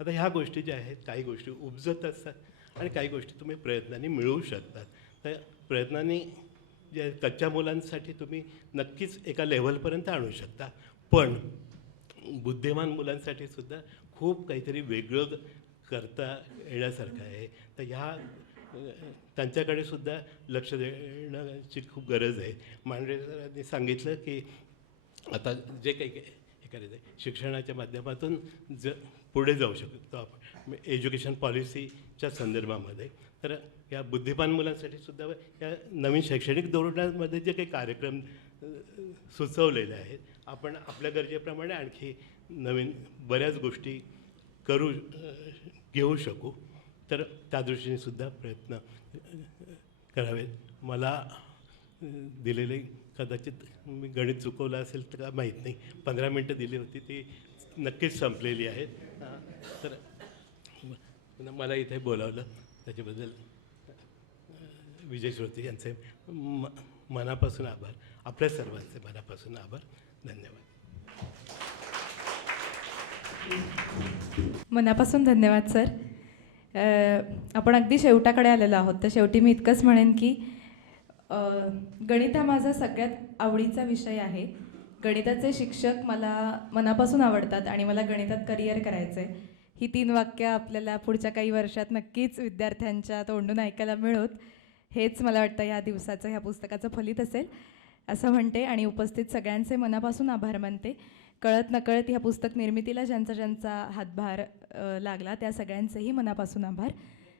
आता ह्या गोष्टी ज्या आहेत, काही गोष्टी उपजत असतात आणि काही गोष्टी तुम्ही प्रयत्नांनी मिळवू शकतात. तर प्रयत्नांनी जे कच्च्या मुलांसाठी तुम्ही नक्कीच एका लेव्हलपर्यंत आणू शकता, पण बुद्धिमान मुलांसाठी सुद्धा खूप काहीतरी वेगळं करता येण्यासारखं आहे. तर ह्या त्यांच्याकडे सुद्धा लक्ष देण्याची खूप गरज आहे. मांढरे सरांनी सांगितलं की आता जे काही हे करायचं आहे, शिक्षणाच्या माध्यमातून पुढे जाऊ शकतो आपण एज्युकेशन पॉलिसीच्या संदर्भामध्ये. तर या बुद्धिमान मुलांसाठी सुद्धा या नवीन शैक्षणिक धोरणामध्ये जे काही कार्यक्रम सुचवलेले आहेत, आपण आपल्या गरजेप्रमाणे आणखी नवीन बऱ्याच गोष्टी घेऊ शकू. तर त्या दृष्टीने सुद्धा प्रयत्न करावेत. मला दिलेले कदाचित मी गणित चुकवलं असेल तर का माहीत नाही, 15 मिनटं दिली होती ती नक्कीच संपलेली आहेत. तर मला इथे बोलावलं त्याच्याबद्दल विजय श्रोते यांचे मनापासून आभार, आपल्या सर्वांचे मनापासून आभार. धन्यवाद. मनापासून धन्यवाद सर. आपण अगदी शेवटाकडे आलेलो आहोत, तर शेवटी मी इतकंच म्हणेन की गणित हा माझा सगळ्यात आवडीचा विषय आहे. गणिताचे शिक्षक मला मनापासून आवडतात आणि मला गणितात करिअर करायचं आहे. ही 3 वाक्य आपल्याला पुढच्या काही वर्षात नक्कीच विद्यार्थ्यांच्या तोंडून ऐकायला मिळोत. हेच मला वाटतं ह्या दिवसाचं, ह्या पुस्तकाचं फलित असेल असं म्हणते आणि उपस्थित सगळ्यांचे मनापासून आभार मानते. कळत नकळत ह्या पुस्तक निर्मितीला ज्यांचा ज्यांचा हातभार लागला त्या सगळ्यांचेही मनापासून आभार.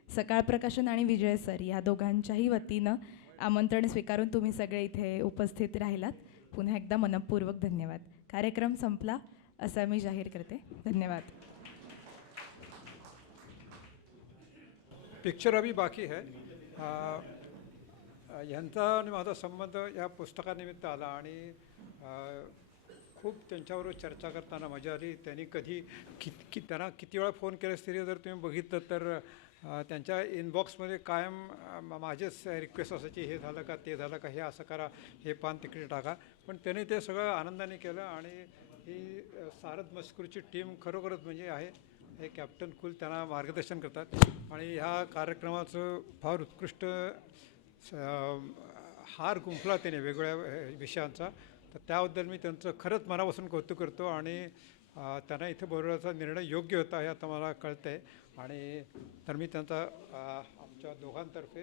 सकाळ प्रकाशन आणि विजय सर या दोघांच्याही वतीनं आमंत्रण स्वीकारून तुम्ही सगळे इथे उपस्थित राहिलात. पुन्हा एकदा मनपूर्वक धन्यवाद. कार्यक्रम संपला असं मी जाहीर करते. धन्यवाद. पिक्चर अभी बाकी है. यांचा आणि माझा संबंध या पुस्तकानिमित्त आला आणि खूप त्यांच्याबरोबर चर्चा करताना मजा आली. त्यांनी त्यांना किती वेळा फोन केले तरी जर तुम्ही बघितलं तर त्यांच्या इनबॉक्समध्ये कायम माझेच रिक्वेस्ट असायची, हे झालं का, ते झालं का, हे असं करा, हे पान तिकडे टाका. पण त्यांनी ते सगळं आनंदाने केलं आणि ही सारद मस्कूरची टीम खरोखरच म्हणजे आहे. हे कॅप्टन कुल त्यांना मार्गदर्शन करतात आणि ह्या कार्यक्रमाचं फार उत्कृष्ट हार गुंफला त्याने वेगवेगळ्या विषयांचा. तर त्याबद्दल मी त्यांचं खरंच मनापासून कौतुक करतो आणि त्यांना इथे बोलवण्याचा निर्णय योग्य होता हे आता मला कळतं आहे. आणि तर मी त्यांचा आमच्या दोघांतर्फे